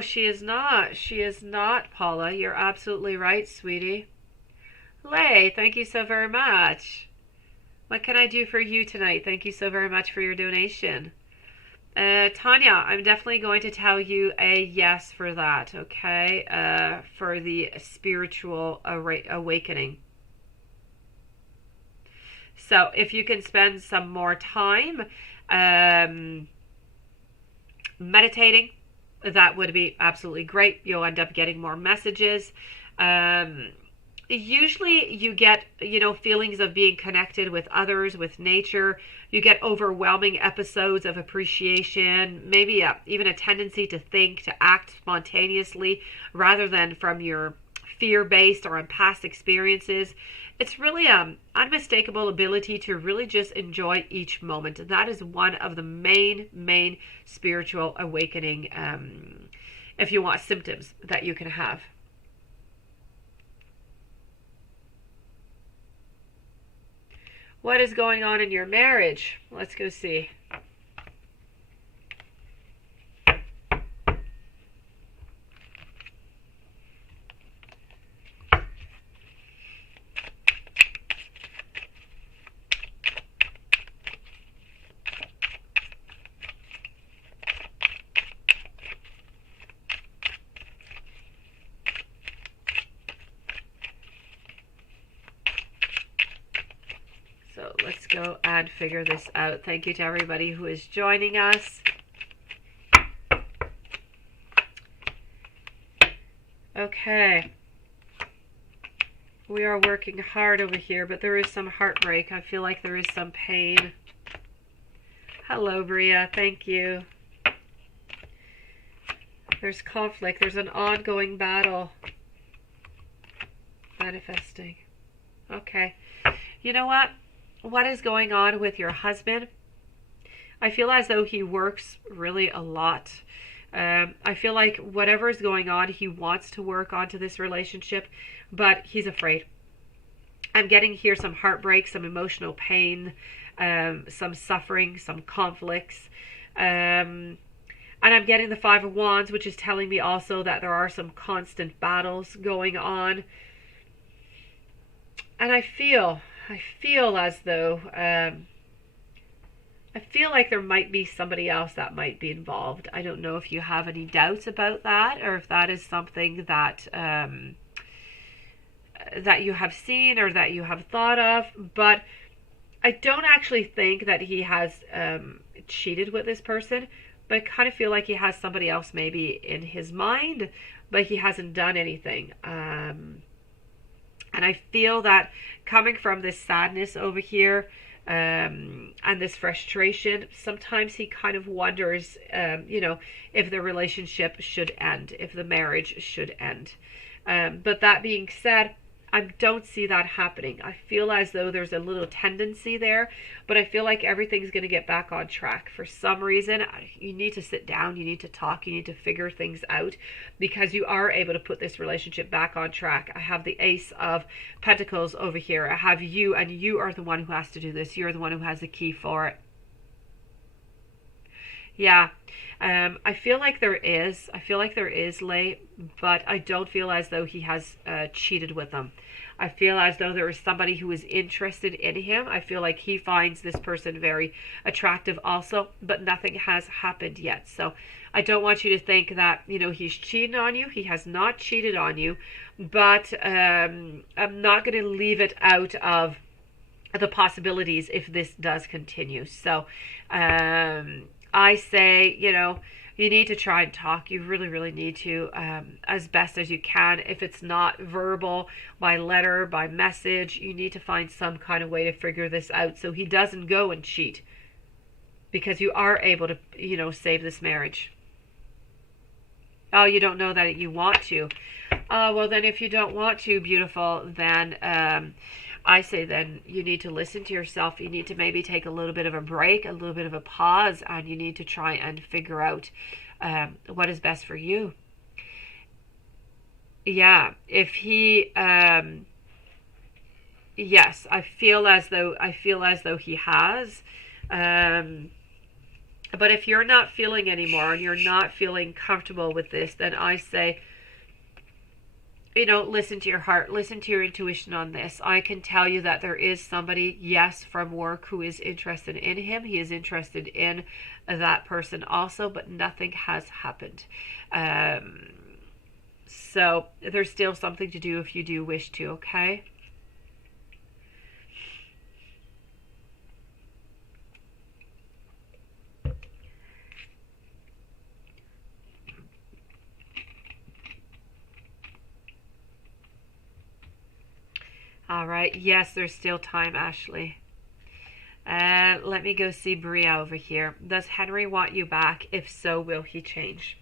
she is not. She is not, Paula. You're absolutely right, sweetie. Lay, thank you so very much. What can I do for you tonight? Thank you so very much for your donation. Tanya, I'm definitely going to tell you a yes for that, okay? For the spiritual awakening. So if you can spend some more time meditating, that would be absolutely great. You'll end up getting more messages. Usually you get, feelings of being connected with others, with nature. You get overwhelming episodes of appreciation, maybe even a tendency to think, to act spontaneously rather than from your fear-based or on past experiences. It's really unmistakable ability to really just enjoy each moment. That is one of the main spiritual awakening, if you want, symptoms that you can have. What is going on in your marriage? Let's go see. So let's go and figure this out. Thank you to everybody who is joining us. Okay. We are working hard over here, but there is some heartbreak. I feel like there is some pain. Hello, Bria. Thank you. There's conflict. There's an ongoing battle. Manifesting. Okay. You know what? What is going on with your husband? I feel as though he works really a lot. I feel like whatever is going on, he wants to work onto this relationship, but he's afraid. I'm getting here some heartbreak, some emotional pain, some suffering, some conflicts. And I'm getting the Five of Wands, which is telling me also that there are some constant battles going on. And I feel as though, I feel like there might be somebody else that might be involved. I don't know if you have any doubts about that, or if that is something that that you have seen or that you have thought of. But I don't actually think that he has cheated with this person, but I kind of feel like he has somebody else maybe in his mind, but he hasn't done anything. And I feel that coming from this sadness over here, and this frustration, sometimes he kind of wonders, if the relationship should end, if the marriage should end. But that being said, I don't see that happening. I feel as though there's a little tendency there, but I feel like everything's going to get back on track. For some reason, you need to sit down, you need to talk, you need to figure things out, because you are able to put this relationship back on track. I have the Ace of Pentacles over here. I have you, and you are the one who has to do this. You're the one who has the key for it. Yeah. I feel like there is. Lay, but I don't feel as though he has cheated with them. I feel as though there is somebody who is interested in him. I feel like he finds this person very attractive also, but nothing has happened yet. So I don't want you to think that, he's cheating on you. He has not cheated on you, but I'm not going to leave it out of the possibilities if this does continue. So I say, you need to try and talk. You really, really need to, as best as you can. If it's not verbal, by letter, by message, you need to find some kind of way to figure this out so he doesn't go and cheat. Because you are able to, save this marriage. Oh, you don't know that you want to. Well, then if you don't want to, beautiful, then I say then you need to listen to yourself. You need to maybe take a little bit of a break, a little bit of a pause, and you need to try and figure out what is best for you. Yeah, if he, yes, I feel as though he has. But if you're not feeling anymore and you're not feeling comfortable with this, then I say, listen to your heart, listen to your intuition on this. I can tell you that there is somebody, yes, from work who is interested in him. He is interested in that person also, but nothing has happened. So there's still something to do if you do wish to, okay? All right. Yes, there's still time, Ashley. Let me go see Bria over here. Does Henry want you back? If so, will he change?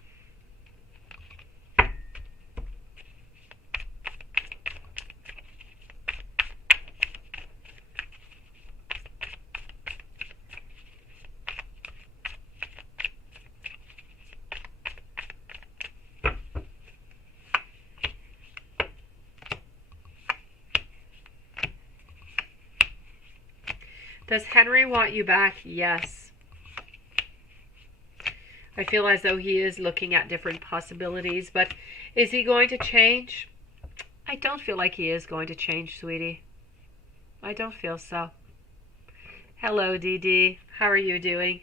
Does Henry want you back? Yes. I feel as though he is looking at different possibilities, but is he going to change? I don't feel like he is going to change, sweetie. I don't feel so. Hello, Dee Dee. How are you doing?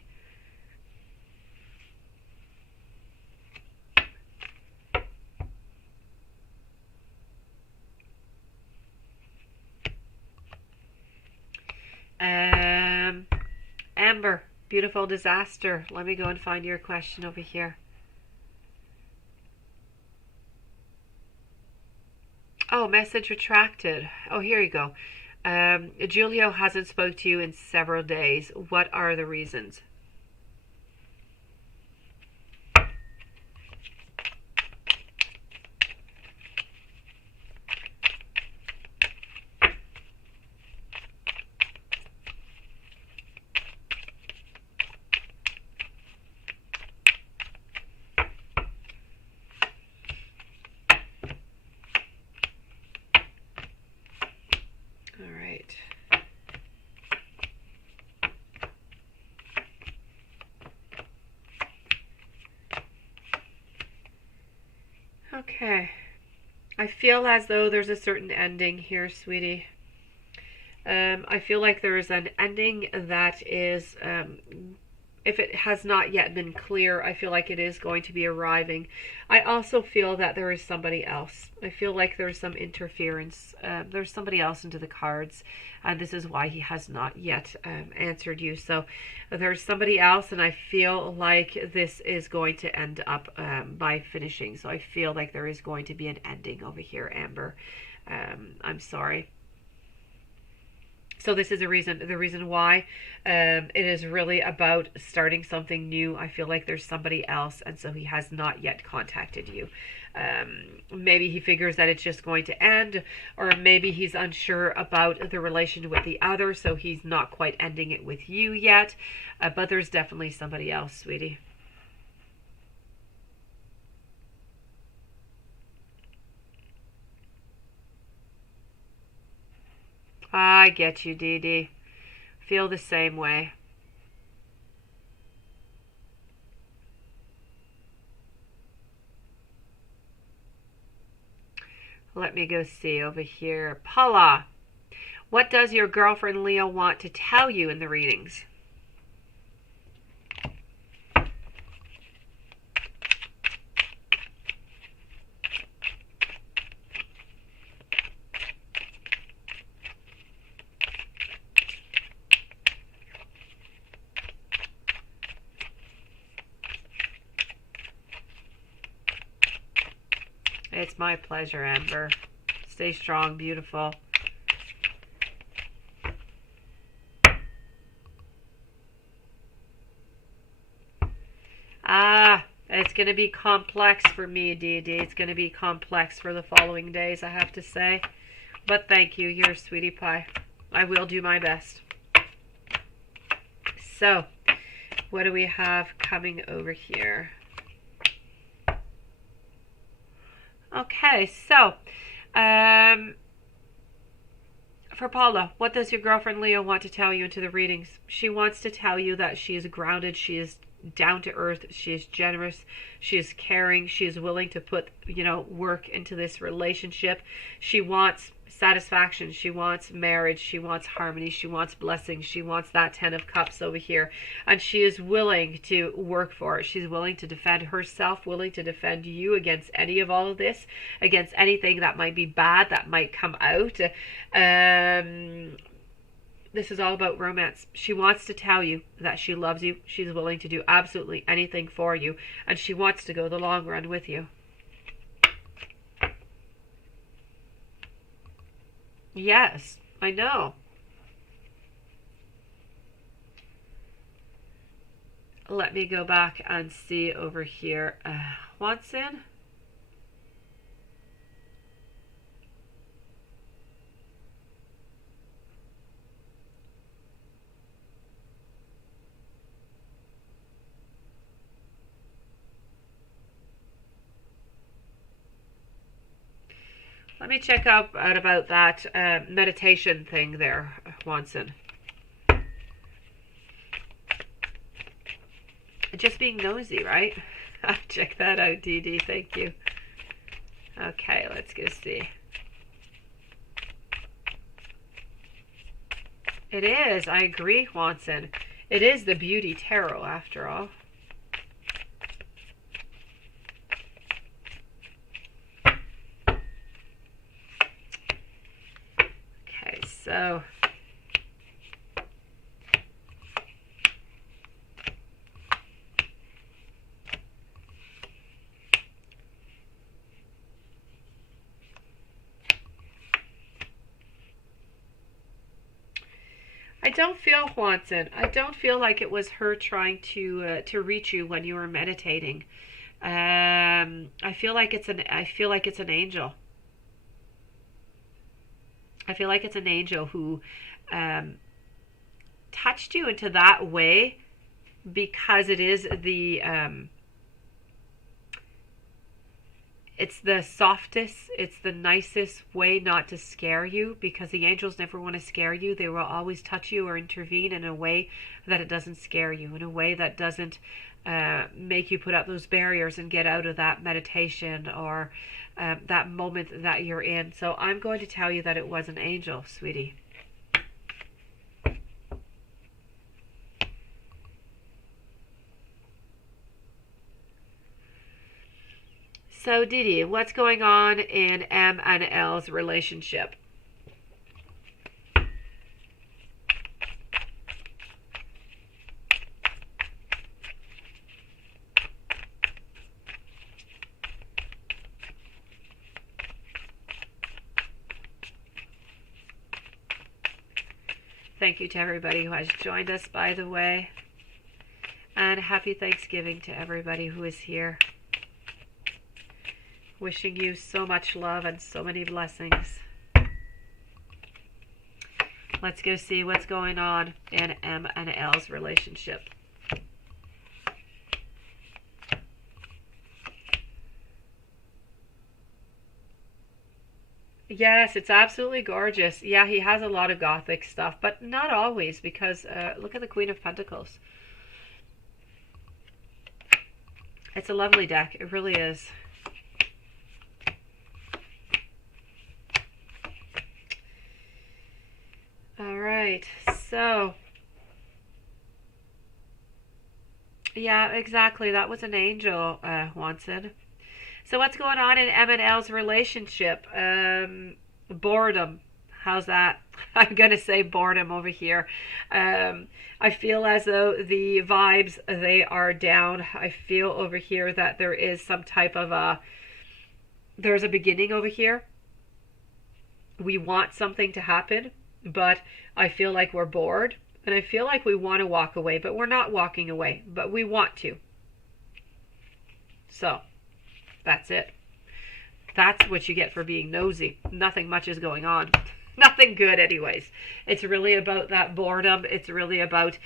Amber, beautiful disaster. Let me go and find your question over here. Oh, message retracted. Oh, here you go. Julio hasn't spoke to you in several days. What are the reasons? Okay. I feel as though there's a certain ending here, sweetie. I feel like there is an ending that is, if it has not yet been clear, I feel like it is going to be arriving. I also feel that there is somebody else. I feel like there's some interference. There's somebody else into the cards, and this is why he has not yet answered you. So there's somebody else, and I feel like this is going to end up by finishing. So I feel like there is going to be an ending over here, Amber. I'm sorry. So this is the reason why it is really about starting something new. I feel like there's somebody else, and so he has not yet contacted you. Maybe he figures that it's just going to end, or maybe he's unsure about the relation with the other, so he's not quite ending it with you yet. But there's definitely somebody else, sweetie. I get you, Dee Dee. Feel the same way. Let me go see over here. Paula, what does your girlfriend Leo want to tell you in the readings? It's my pleasure, Amber. Stay strong, beautiful. It's going to be complex for me, Dee Dee. It's going to be complex for the following days, I have to say. But thank you. You're a sweetie pie. I will do my best. So, what do we have coming over here? Okay, so, for Paula, what does your girlfriend Leo want to tell you into the readings? She wants to tell you that she is grounded, she is down to earth, she is generous, she is caring, she is willing to put, work into this relationship. She wants satisfaction, she wants marriage, she wants harmony, she wants blessings, she wants that 10 of cups over here, and she is willing to work for it. She's willing to defend herself, willing to defend you against any of all of this, against anything that might be bad that might come out. This is all about romance. She wants to tell you that she loves you, she's willing to do absolutely anything for you, and she wants to go the long run with you. Yes, I know. Let me go back and see over here. Watson? Let me check out about that meditation thing there, Watson. Just being nosy, right? Check that out, Dee Dee. Thank you. Okay, let's go see. It is. I agree, Watson. It is the Beauty Tarot, after all. Okay, so... I don't feel, Watson, I don't feel like it was her trying to reach you when you were meditating. I feel like it's an angel. I feel like it's an angel who touched you into that way, because it is the it's the softest, it's the nicest way not to scare you, because the angels never want to scare you. They will always touch you or intervene in a way that it doesn't scare you, in a way that doesn't make you put up those barriers and get out of that meditation or that moment that you're in. So I'm going to tell you that it was an angel, sweetie. So, Didi, what's going on in M and L's relationship? Thank you to everybody who has joined us, by the way. And happy Thanksgiving to everybody who is here. Wishing you so much love and so many blessings. Let's go see what's going on in M and L's relationship. Yes, it's absolutely gorgeous. Yeah, he has a lot of gothic stuff, but not always, because look at the Queen of Pentacles. It's a lovely deck. It really is. All right, so yeah, exactly. That was an angel, Watson. So what's going on in M and L's relationship? Boredom. How's that? I'm going to say boredom over here. I feel as though the vibes, they are down. I feel over here that there is some type of there's a beginning over here. We want something to happen, but I feel like we're bored. And I feel like we want to walk away, but we're not walking away, but we want to. So, that's it. That's what you get for being nosy. Nothing much is going on. Nothing good anyways. It's really about that boredom. It's really about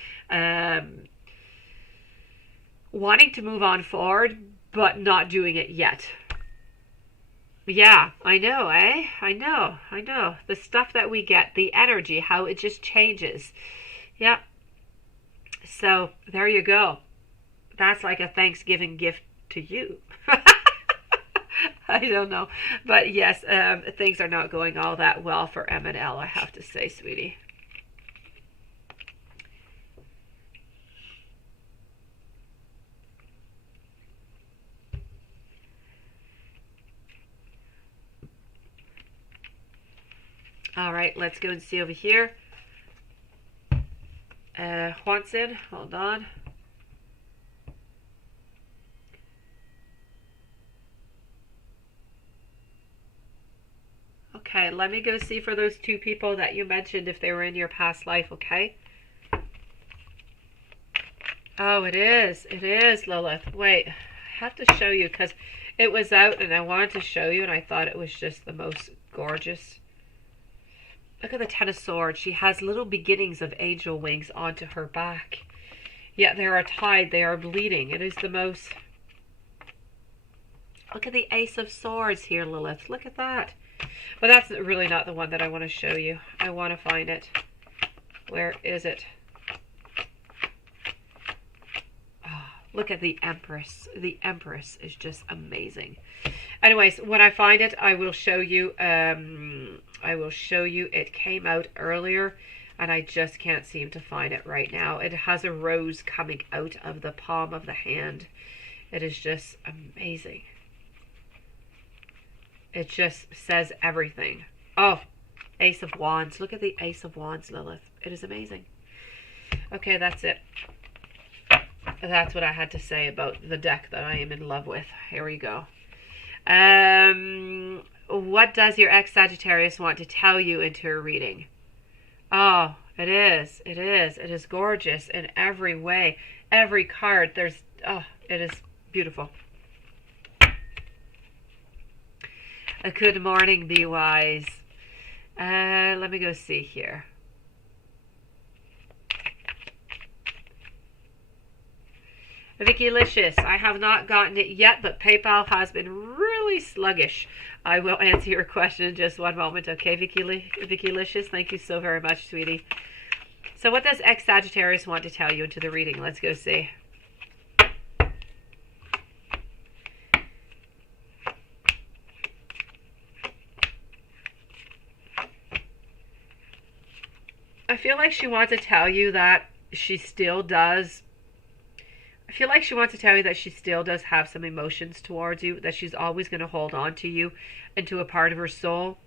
wanting to move on forward, but not doing it yet. Yeah, I know, eh? I know. The stuff that we get, the energy, how it just changes. Yeah. So, there you go. That's like a Thanksgiving gift to you. I don't know. But yes, things are not going all that well for M and L, I have to say, sweetie. All right, let's go and see over here. Watson, hold on. Okay, let me go see for those two people that you mentioned if they were in your past life, okay? Oh, it is, Lilith. Wait, I have to show you because it was out and I wanted to show you and I thought it was just the most gorgeous. Look at the Ten of Swords. She has little beginnings of angel wings onto her back. Yet they are tied, they are bleeding. It is the most... Look at the Ace of Swords here, Lilith. Look at that. But that's really not the one that I want to show you. I want to find it. Where is it? Oh, Look at the Empress. The Empress is just amazing. Anyways, when I find it, I will show you. I will show you. It came out earlier, and I just can't seem to find it right now. It has a rose coming out of the palm of the hand. It is just amazing. It just says everything. Oh, Ace of Wands. Look at the Ace of Wands, Lilith. It is amazing. Okay, that's it. That's what I had to say about the deck that I am in love with. Here we go. What does your ex-Sagittarius want to tell you into a reading? Oh, it is. It is. It is gorgeous in every way. Every card. It is beautiful. Good morning, Be Wise. Let me go see here. Vicky Licious, I have not gotten it yet, but PayPal has been really sluggish. I will answer your question in just one moment. Okay, Vicky Licious, thank you so very much, sweetie. So what does ex-Sagittarius want to tell you into the reading? Let's go see. I feel like she wants to tell you that she still does. I feel like she wants to tell you that she still does have some emotions towards you, that she's always going to hold on to you and to a part of her soul.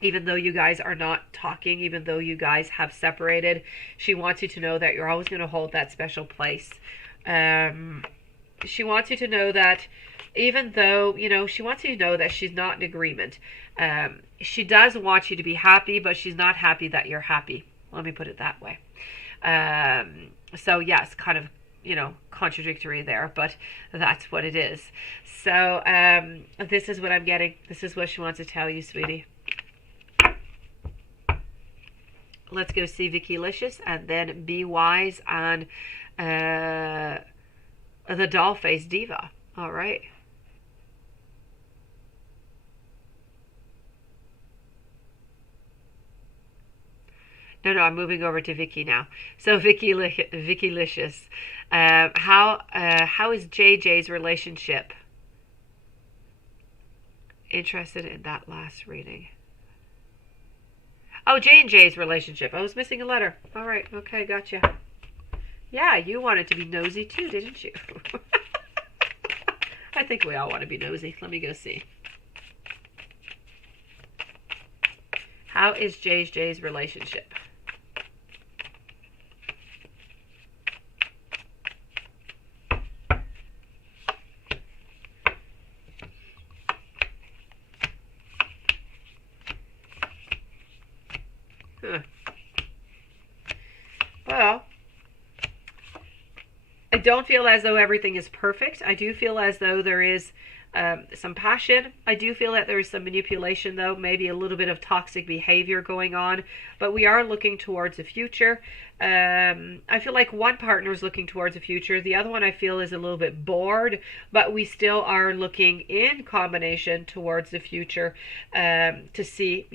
Even though you guys are not talking, even though you guys have separated, she wants you to know that you're always going to hold that special place. She wants you to know that even though, she wants you to know that she's not in agreement. She does want you to be happy, but she's not happy that you're happy. Let me put it that way. So yes, kind of, contradictory there, but that's what it is. So this is what I'm getting. This is what she wants to tell you, sweetie. Let's go see Vicky Licious and then Be Wise on the Dollface Diva. All right. No, I'm moving over to Vicky now. So Vicky Licious, how is JJ's relationship? Interested in that last reading. Oh, J&J's relationship. I was missing a letter. All right. Okay, gotcha. Yeah, you wanted to be nosy too, didn't you? I think we all want to be nosy. Let me go see. How is JJ's relationship? Well, I don't feel as though everything is perfect. I do feel as though there is some passion. I do feel that there is some manipulation, though, maybe a little bit of toxic behavior going on, but we are looking towards the future. I feel like one partner is looking towards the future. The other one I feel is a little bit bored, but we still are looking in combination towards the future to see,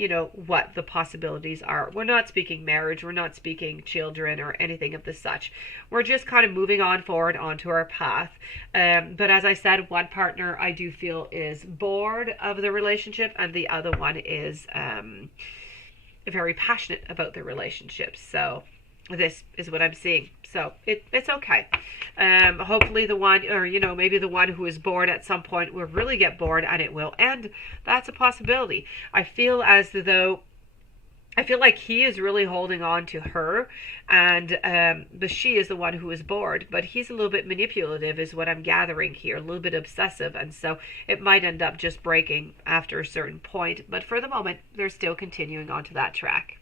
what the possibilities are. We're not speaking marriage. We're not speaking children or anything of the such. We're just kind of moving on forward onto our path. But as I said, one partner I do feel is bored of the relationship, and the other one is very passionate about the relationship. So this is what I'm seeing. So it's okay. Hopefully the one, or maybe the one who is bored at some point will really get bored and it will end. That's a possibility. I feel like he is really holding on to her, and but she is the one who is bored. But he's a little bit manipulative, is what I'm gathering here, a little bit obsessive, and so it might end up just breaking after a certain point. But for the moment, they're still continuing onto that track.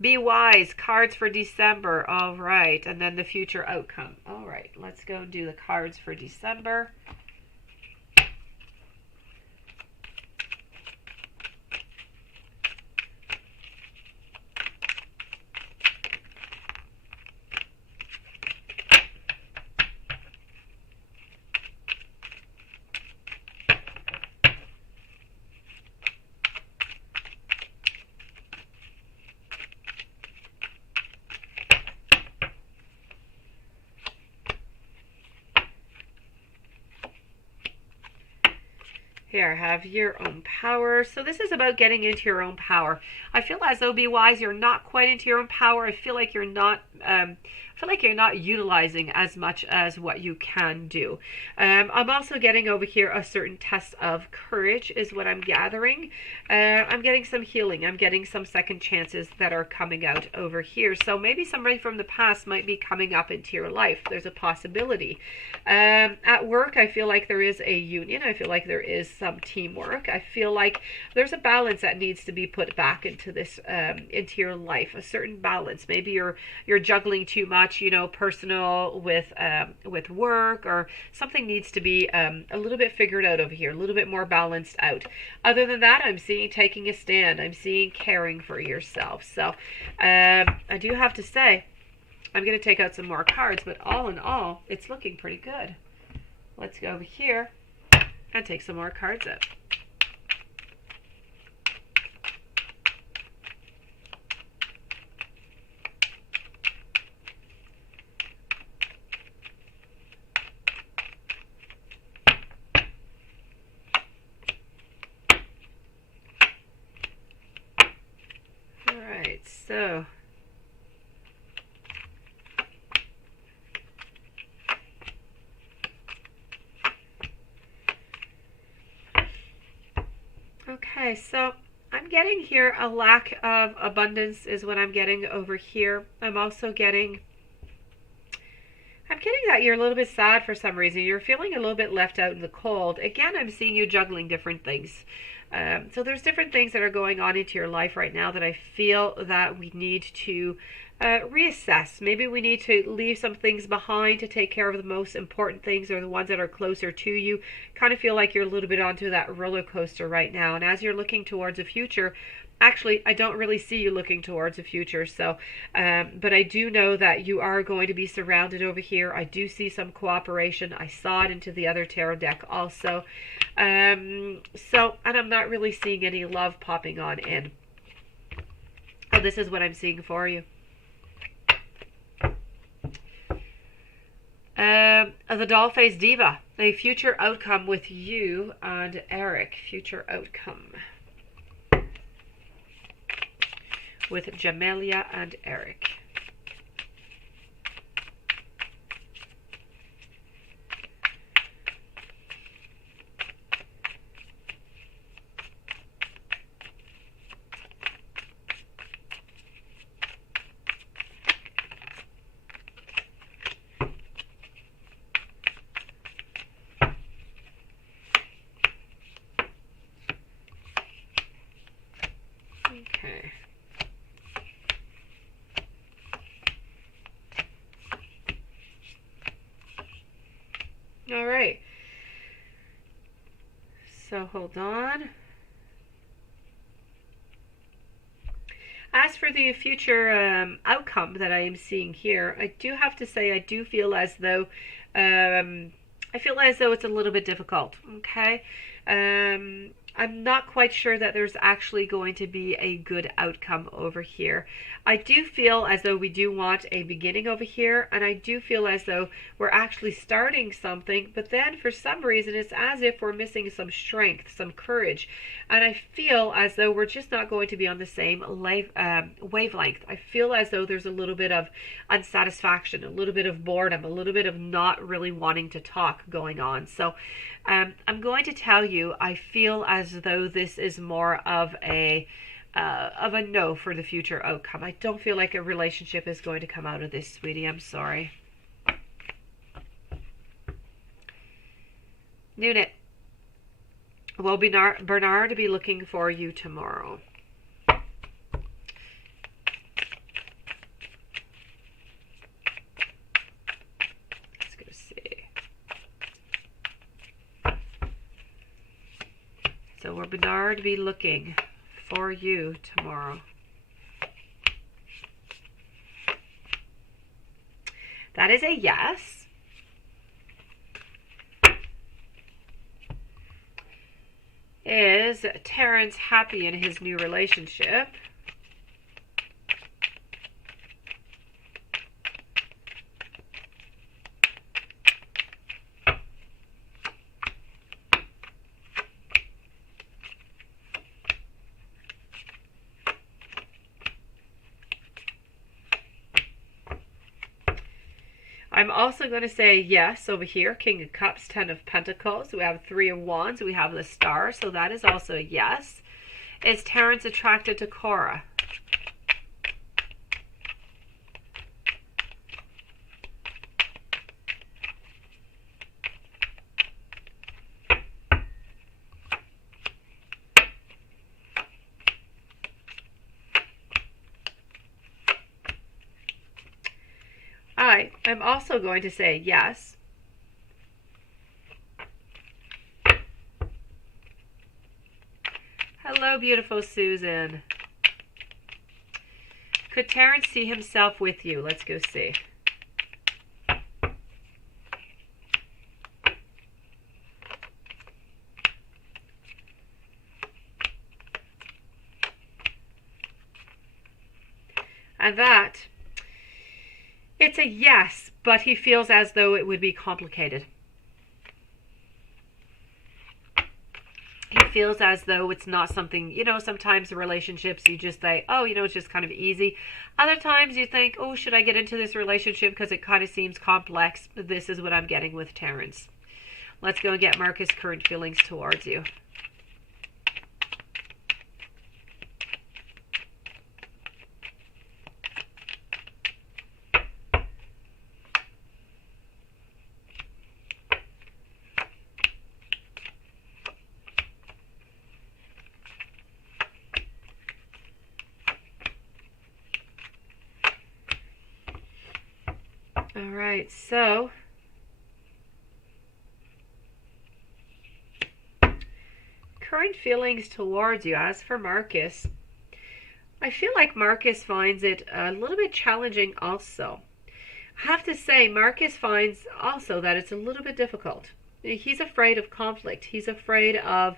Be Wise, cards for December. All right, and then the future outcome. All right, let's go do the cards for December. Here, have your own power. So this is about getting into your own power. I feel as though, be wise, you're not quite into your own power. I feel like you're not. Utilizing as much as what you can do. I'm also getting over here a certain test of courage is what I'm gathering. I'm getting some healing. I'm getting some second chances that are coming out over here. So maybe somebody from the past might be coming up into your life. There's a possibility. At work, I feel like there is a union. I feel like there is some teamwork. I feel like there's a balance that needs to be put back into this, into your life. A certain balance. Maybe you're juggling too much, personal with work, or something needs to be a little bit figured out over here, a little bit more balanced out. Other than that, I'm seeing taking a stand. I'm seeing caring for yourself. So I do have to say, I'm going to take out some more cards, but all in all, it's looking pretty good. Let's go over here and take some more cards out. So, okay, so I'm getting here a lack of abundance is what I'm getting over here. I'm getting that you're a little bit sad for some reason. You're feeling a little bit left out in the cold. Again, I'm seeing you juggling different things. So there's different things that are going on into your life right now that I feel that we need to reassess. Maybe we need to leave some things behind to take care of the most important things, or the ones that are closer to you. Kind of feel like you're a little bit onto that roller coaster right now. And as you're looking towards the future, actually, I don't really see you looking towards the future. So, but I do know that you are going to be surrounded over here. I do see some cooperation. I saw it into the other tarot deck also. And I'm not really seeing any love popping on in. So this is what I'm seeing for you. The doll-faced diva. A future outcome with you and Eric. Future outcome with Jamelia and Eric. Okay. All right. So hold on. As for the future outcome that I am seeing here, I do have to say I do feel as though it's a little bit difficult. Okay. I'm not quite sure that there's actually going to be a good outcome over here. I do feel as though we do want a beginning over here, and I do feel as though we're actually starting something, but then for some reason it's as if we're missing some strength, some courage, and I feel as though we're just not going to be on the same wavelength. I feel as though there's a little bit of unsatisfaction, a little bit of boredom, a little bit of not really wanting to talk going on. So I'm going to tell you, I feel as though this is more of a no for the future outcome. I don't feel like a relationship is going to come out of this, sweetie. I'm sorry. Nunit. Will Bernard be looking for you tomorrow? Let's go see. So will Bernard be looking for you tomorrow? That is a yes. Is Terrence happy in his new relationship? I'm also going to say yes over here. King of Cups, Ten of Pentacles. We have Three of Wands. We have the Star. So that is also a yes. Is Terrence attracted to Cora? I'm also going to say yes. Hello, beautiful Susan. Could Terrence see himself with you? Let's go see. And that, it's a yes, but he feels as though it would be complicated. He feels as though it's not something, you know, sometimes in relationships you just say, oh, you know, it's just kind of easy. Other times you think, oh, should I get into this relationship because it kind of seems complex? This is what I'm getting with Terrence. Let's go and get Marcus' current feelings towards you. All right, so current feelings towards you. As for Marcus, I feel like Marcus finds it a little bit challenging also. I have to say, Marcus finds also that it's a little bit difficult. He's afraid of conflict. He's afraid of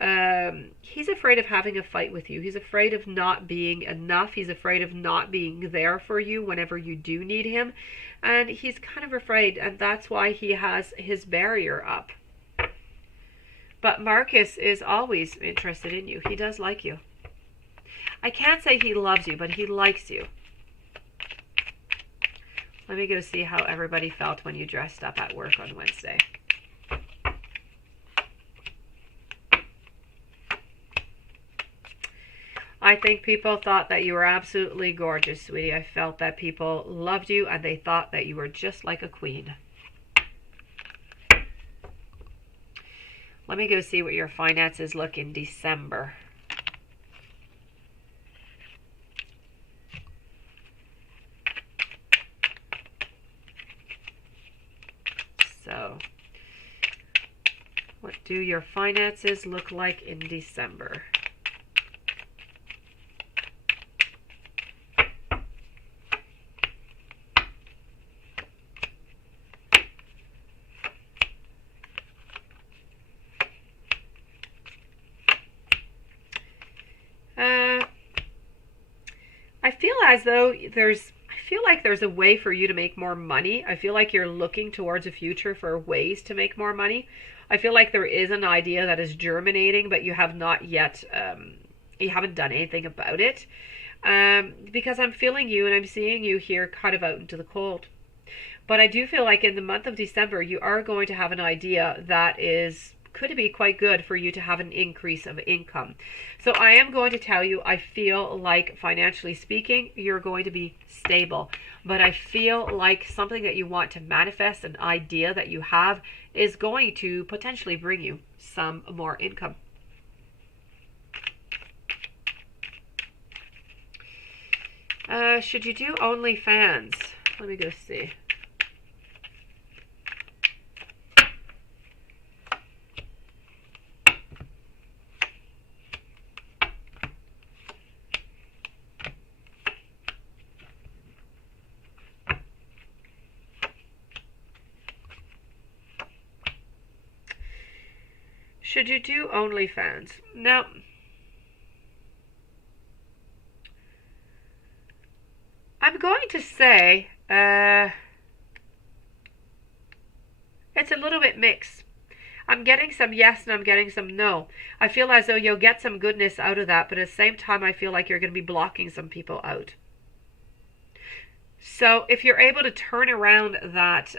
having a fight with you. He's afraid of not being enough. He's afraid of not being there for you whenever you do need him. And he's kind of afraid, and that's why he has his barrier up. But Marcus is always interested in you. He does like you. I can't say he loves you, but he likes you. Let me go see how everybody felt when you dressed up at work on Wednesday. I think people thought that you were absolutely gorgeous, sweetie. I felt that people loved you and they thought that you were just like a queen. Let me go see what your finances look in December. So, what do your finances look like in December? I feel like there's a way for you to make more money. I feel like you're looking towards a future for ways to make more money. I feel like there is an idea that is germinating, but you have not yet, you haven't done anything about it. Because I'm feeling you and I'm seeing you here kind of out into the cold. But I do feel like in the month of December, you are going to have an idea that could be quite good for you to have an increase of income. So I am going to tell you, I feel like financially speaking, you're going to be stable. But I feel like something that you want to manifest, an idea that you have, is going to potentially bring you some more income. Should you do OnlyFans? Let me go see. Should you do OnlyFans? Now, I'm going to say it's a little bit mixed. I'm getting some yes and I'm getting some no. I feel as though you'll get some goodness out of that, but at the same time I feel like you're going to be blocking some people out. So if you're able to turn around that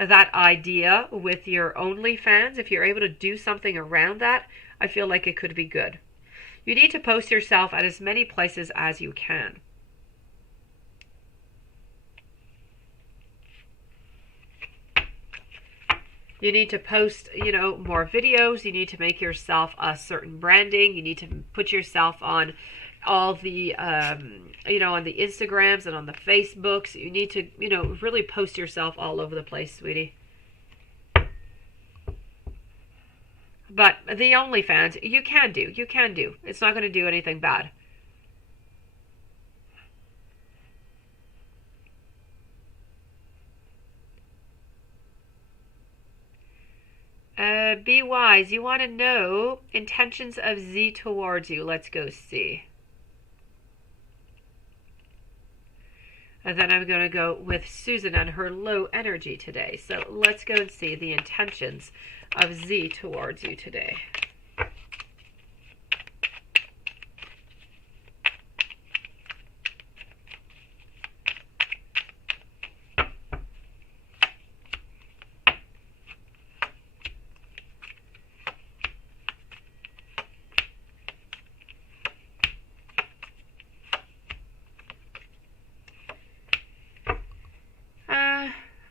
idea with your OnlyFans, if you're able to do something around that, I feel like it could be good. You need to post yourself at as many places as you can. You need to post, more videos. You need to make yourself a certain branding. You need to put yourself on all the, on the Instagrams and on the Facebooks. You need to, really post yourself all over the place, sweetie. But the OnlyFans, you can do. It's not going to do anything bad. Be wise. You want to know intentions of Z towards you. Let's go see. And then I'm going to go with Susan and her low energy today. So let's go and see the intentions of Z towards you today.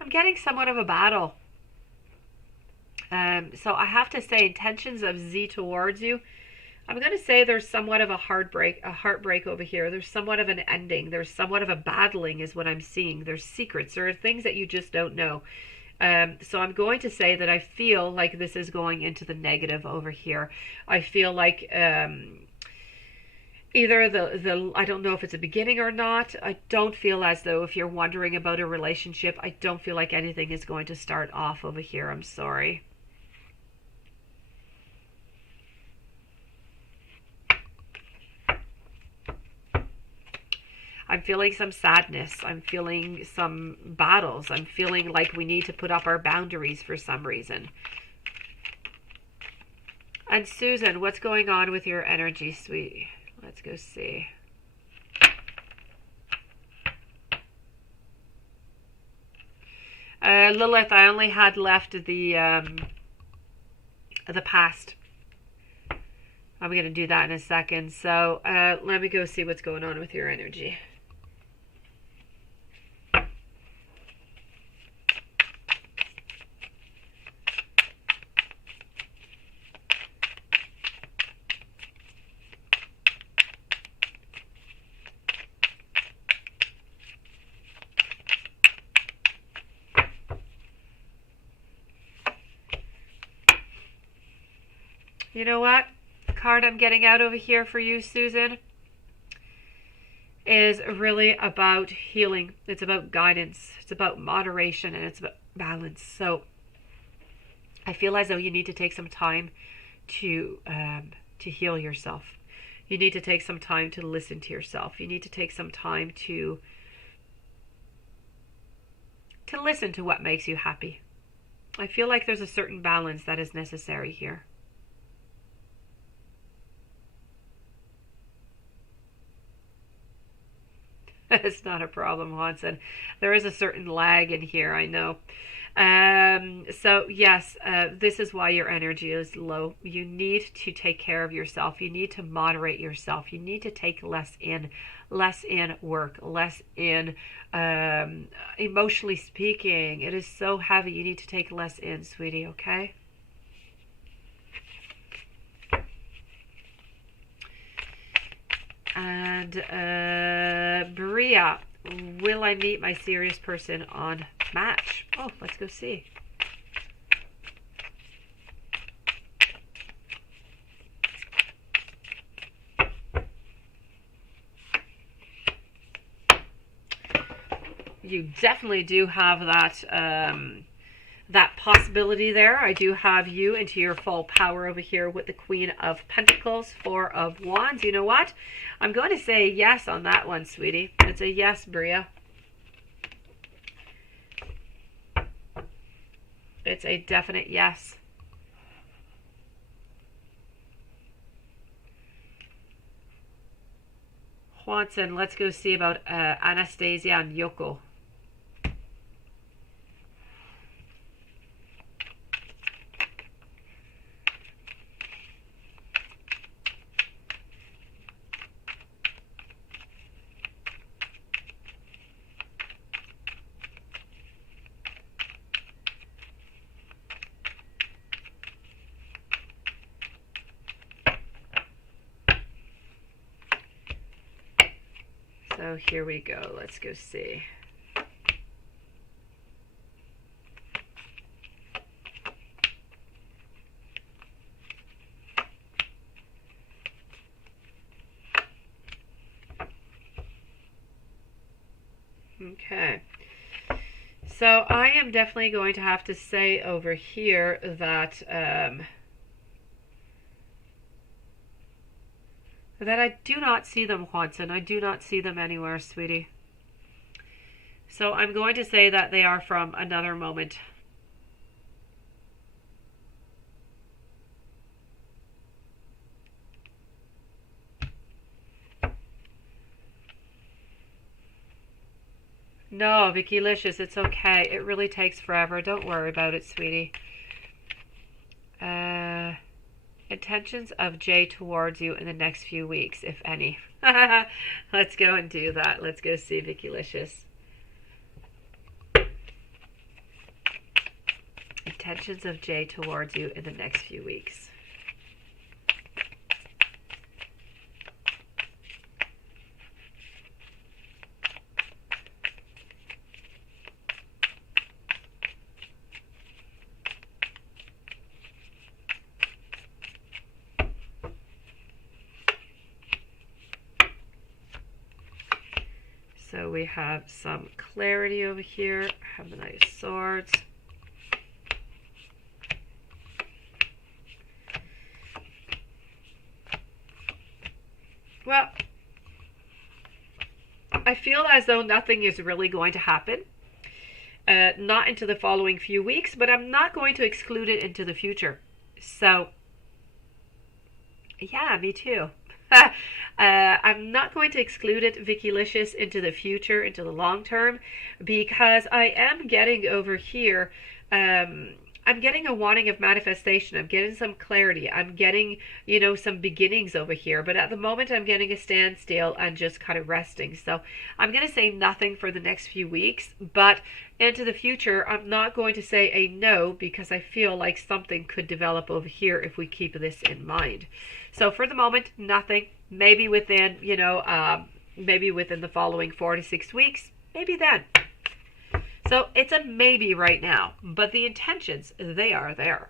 Getting somewhat of a battle. So I have to say, intentions of Z towards you. I'm going to say there's somewhat of a heartbreak over here. There's somewhat of an ending. There's somewhat of a battling is what I'm seeing. There's secrets. There are things that you just don't know. So I'm going to say that I feel like this is going into the negative over here. I feel like either the I don't know if it's a beginning or not. I don't feel as though, if you're wondering about a relationship, I don't feel like anything is going to start off over here. I'm sorry. I'm feeling some sadness. I'm feeling some battles. I'm feeling like we need to put up our boundaries for some reason. And Susan, what's going on with your energy, sweetie? Let's go see. Lilith, I only had left the past. I'm going to do that in a second. So let me go see what's going on with your energy. You know what? The card I'm getting out over here for you, Susan, is really about healing. It's about guidance. It's about moderation, and it's about balance. So I feel as though you need to take some time to heal yourself. You need to take some time to listen to yourself. You need to take some time to listen to what makes you happy. I feel like there's a certain balance that is necessary here. It's not a problem, Hanson. There is a certain lag in here, I know. So yes, this is why your energy is low. You need to take care of yourself. You need to moderate yourself. You need to take less in work, less in emotionally speaking. It is so heavy. You need to take less in, sweetie, okay? And Bria, will I meet my serious person on Match? Oh, let's go see. You definitely do have that possibility there. I do have you into your full power over here with the Queen of Pentacles, Four of Wands. You know what? I'm going to say yes on that one, sweetie. It's a yes, Bria. It's a definite yes. Juanson, let's go see about Anastasia and Yoko. So here we go. Let's go see. Okay. So I am definitely going to have to say over here that that I do not see them, Juanson. I do not see them anywhere, sweetie. So I'm going to say that they are from another moment. No, Vicky Licious, it's okay. It really takes forever. Don't worry about it, sweetie. Intentions of Jay towards you in the next few weeks, if any. Let's go and do that. Let's go see Vicky Licious. Intentions of Jay towards you in the next few weeks. So we have some clarity over here. Have the Knight of Swords. Well, I feel as though nothing is really going to happen. Not into the following few weeks, but I'm not going to exclude it into the future. So, yeah, me too. I'm not going to exclude it, Vicky Licious, into the future, into the long term, because I am getting over here, I'm getting a wanting of manifestation. I'm getting some clarity. I'm getting, some beginnings over here. But at the moment, I'm getting a standstill and just kind of resting. So I'm going to say nothing for the next few weeks. But into the future, I'm not going to say a no, because I feel like something could develop over here if we keep this in mind. So for the moment, nothing. Maybe within, maybe within the following 4 to 6 weeks. Maybe then. So it's a maybe right now, but the intentions, they are there.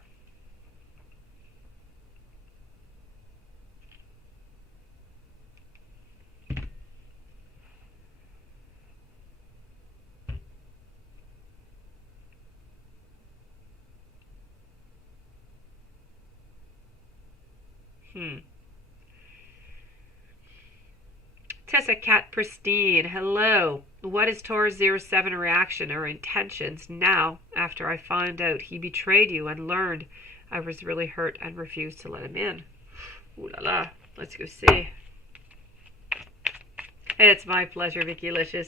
Tessa Cat Pristine, hello. What is Taurus 07 reaction or intentions now after I found out he betrayed you and learned I was really hurt and refused to let him in? Ooh la la. Let's go see. It's my pleasure, Vicky Licious.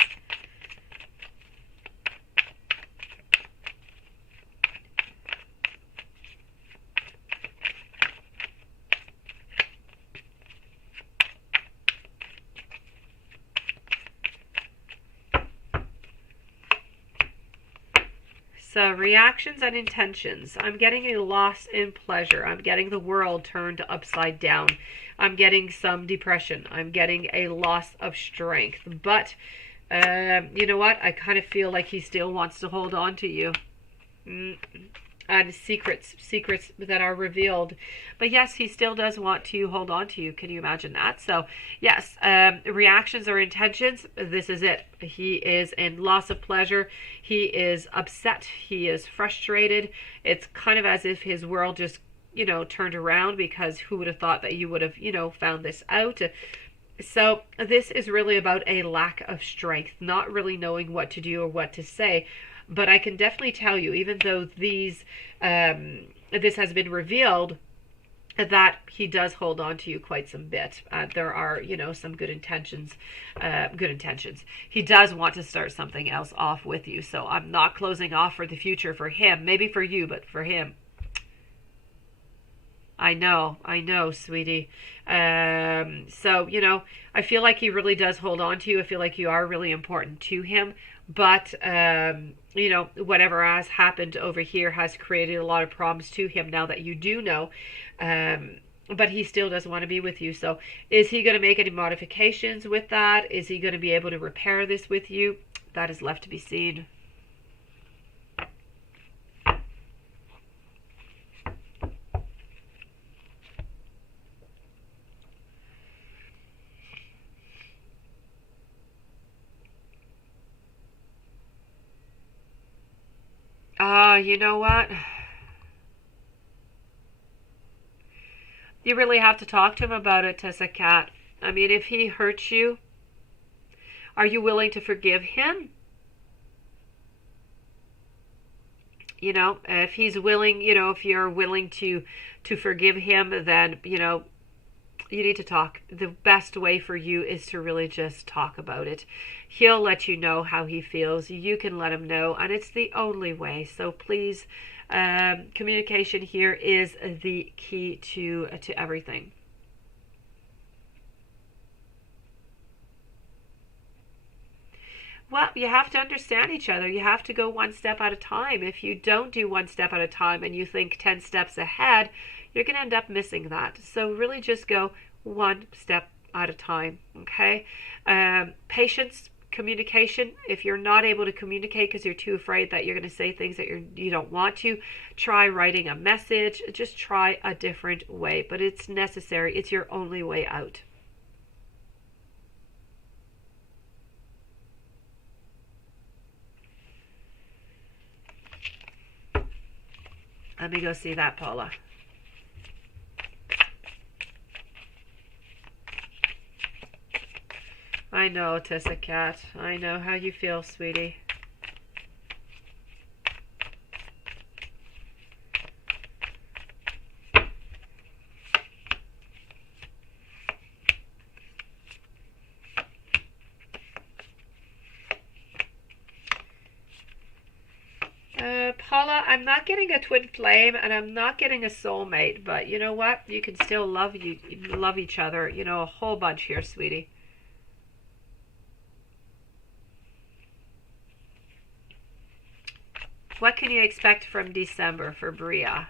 So reactions and intentions. I'm getting a loss in pleasure. I'm getting the world turned upside down. I'm getting some depression. I'm getting a loss of strength. But you know what? I kind of feel like he still wants to hold on to you. And secrets that are revealed. But yes, he still does want to hold on to you. Can you imagine that? So yes, reactions or intentions, this is it. He is in loss of pleasure. He is upset. He is frustrated. It's kind of as if his world just, turned around, because who would have thought that you would have, found this out? So this is really about a lack of strength, not really knowing what to do or what to say. But I can definitely tell you, even though this has been revealed, that he does hold on to you quite some bit. There are, some good intentions. He does want to start something else off with you. So I'm not closing off for the future for him. Maybe for you, but for him. I know, sweetie. So, I feel like he really does hold on to you. I feel like you are really important to him. But, whatever has happened over here has created a lot of problems to him now that you do know. But he still does want to be with you. So is he going to make any modifications with that? Is he going to be able to repair this with you? That is left to be seen. You know what? You really have to talk to him about it, Tessa Cat. I mean, if he hurts you, are you willing to forgive him? If he's willing, if you're willing to forgive him, then, you need to talk. The best way for you is to really just talk about it. He'll let you know how he feels. You can let him know, and it's the only way. So please, communication here is the key to everything. Well, you have to understand each other. You have to go one step at a time. If you don't do one step at a time and you think 10 steps ahead, you're going to end up missing that. So really just go one step at a time, okay? Patience, communication. If you're not able to communicate because you're too afraid that you're going to say things that you don't want to, try writing a message. Just try a different way, but it's necessary. It's your only way out. Let me go see that, Paula. I know, Tessa Cat. I know how you feel, sweetie. Paula, I'm not getting a twin flame and I'm not getting a soulmate, but you know what? You can still love each other, a whole bunch here, sweetie. What can you expect from December for Bria?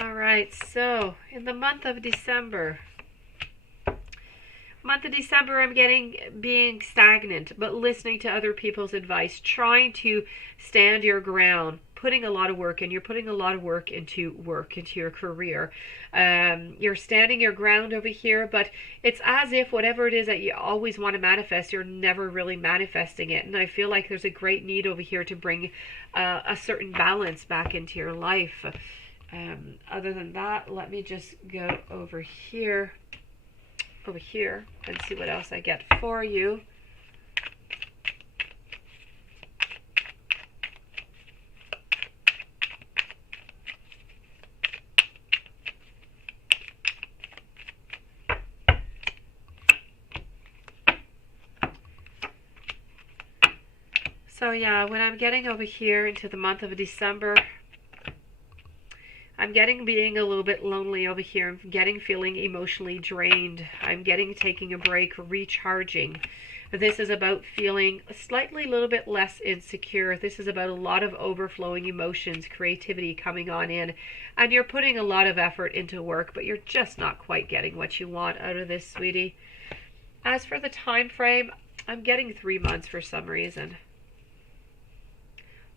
Alright, so in the month of December, I'm getting being stagnant, but listening to other people's advice, trying to stand your ground, putting a lot of work in. You're putting a lot of work into your career. You're standing your ground over here, but it's as if whatever it is that you always want to manifest, you're never really manifesting it. And I feel like there's a great need over here to bring a certain balance back into your life. Other than that, let me just go over here and see what else I get for you. So yeah, when I'm getting over here into the month of December, I'm getting being a little bit lonely over here. I'm getting feeling emotionally drained. I'm getting taking a break, recharging. This is about feeling slightly a little bit less insecure. This is about a lot of overflowing emotions, creativity coming on in. And you're putting a lot of effort into work, but you're just not quite getting what you want out of this, sweetie. As for the time frame, I'm getting 3 months for some reason.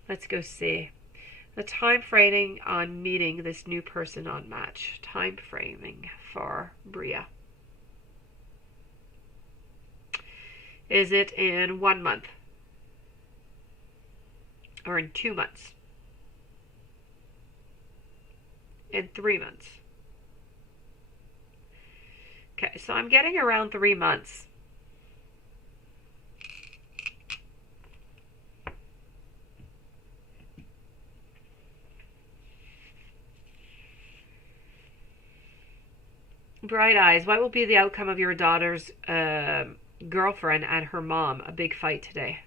Let's go see. The time framing on meeting this new person on Match. Time framing for Bria. Is it in 1 month? Or in 2 months? In 3 months? Okay, so I'm getting around 3 months. Bright eyes. What will be the outcome of your daughter's girlfriend and her mom? A big fight today.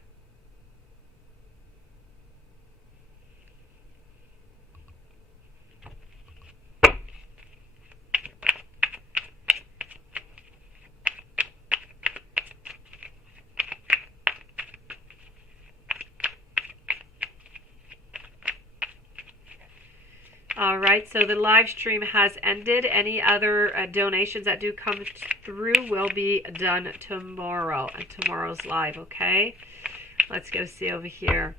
All right, so the live stream has ended. Any other donations that do come through will be done tomorrow, and tomorrow's live, okay? Let's go see over here.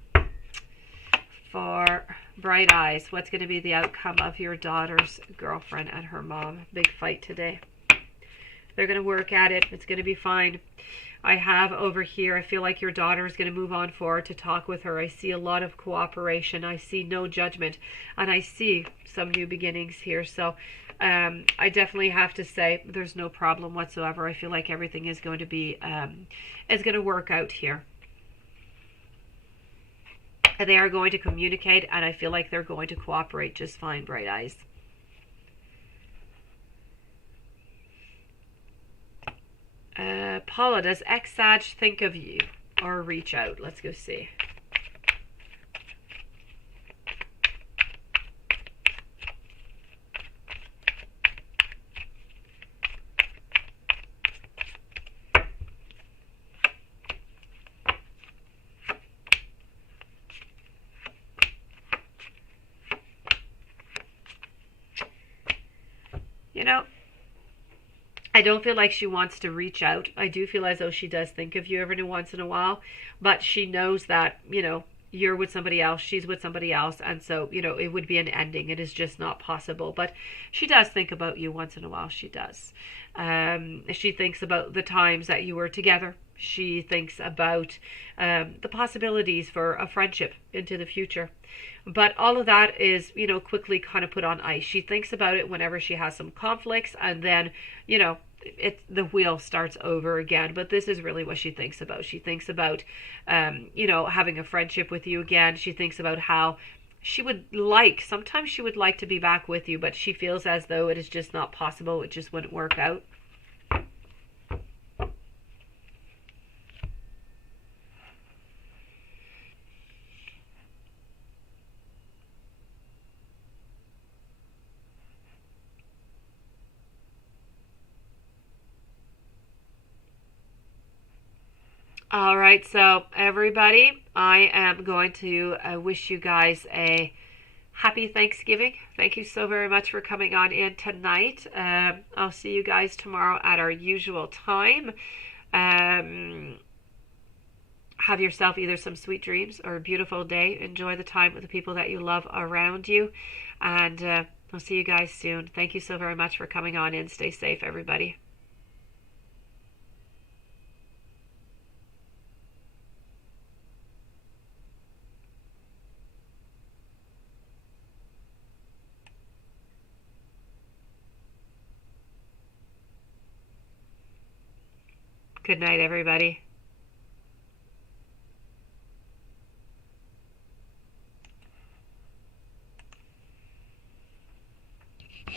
For Bright Eyes, what's going to be the outcome of your daughter's girlfriend and her mom? Big fight today. They're going to work at it. It's going to be fine. I have over here, I feel like your daughter is going to move on forward to talk with her. I see a lot of cooperation. I see no judgment. And I see some new beginnings here. So I definitely have to say there's no problem whatsoever. I feel like everything is going to be, is going to work out here. They are going to communicate, and I feel like they're going to cooperate just fine, Bright Eyes. Paula, does X-Sag think of you or reach out? Let's go see. You know, I don't feel like she wants to reach out. I do feel as though she does think of you every once in a while, but she knows that, you know, you're with somebody else, she's with somebody else, and so, you know, it would be an ending. It is just not possible, but she does think about you once in a while. She does. She thinks about the times that you were together. She thinks about the possibilities for a friendship into the future. But all of that is, you know, quickly kind of put on ice. She thinks about it whenever she has some conflicts, and then, you know, the wheel starts over again. But this is really what she thinks about. She thinks about, you know, having a friendship with you again. She thinks about how she would like, sometimes she would like to be back with you, but she feels as though it is just not possible. It just wouldn't work out. All right, so everybody, I am going to wish you guys a happy Thanksgiving. Thank you so very much for coming on in tonight. I'll see you guys tomorrow at our usual time. Have yourself either some sweet dreams or a beautiful day. Enjoy the time with the people that you love around you. And I'll see you guys soon. Thank you so very much for coming on in. Stay safe, everybody. Good night, everybody.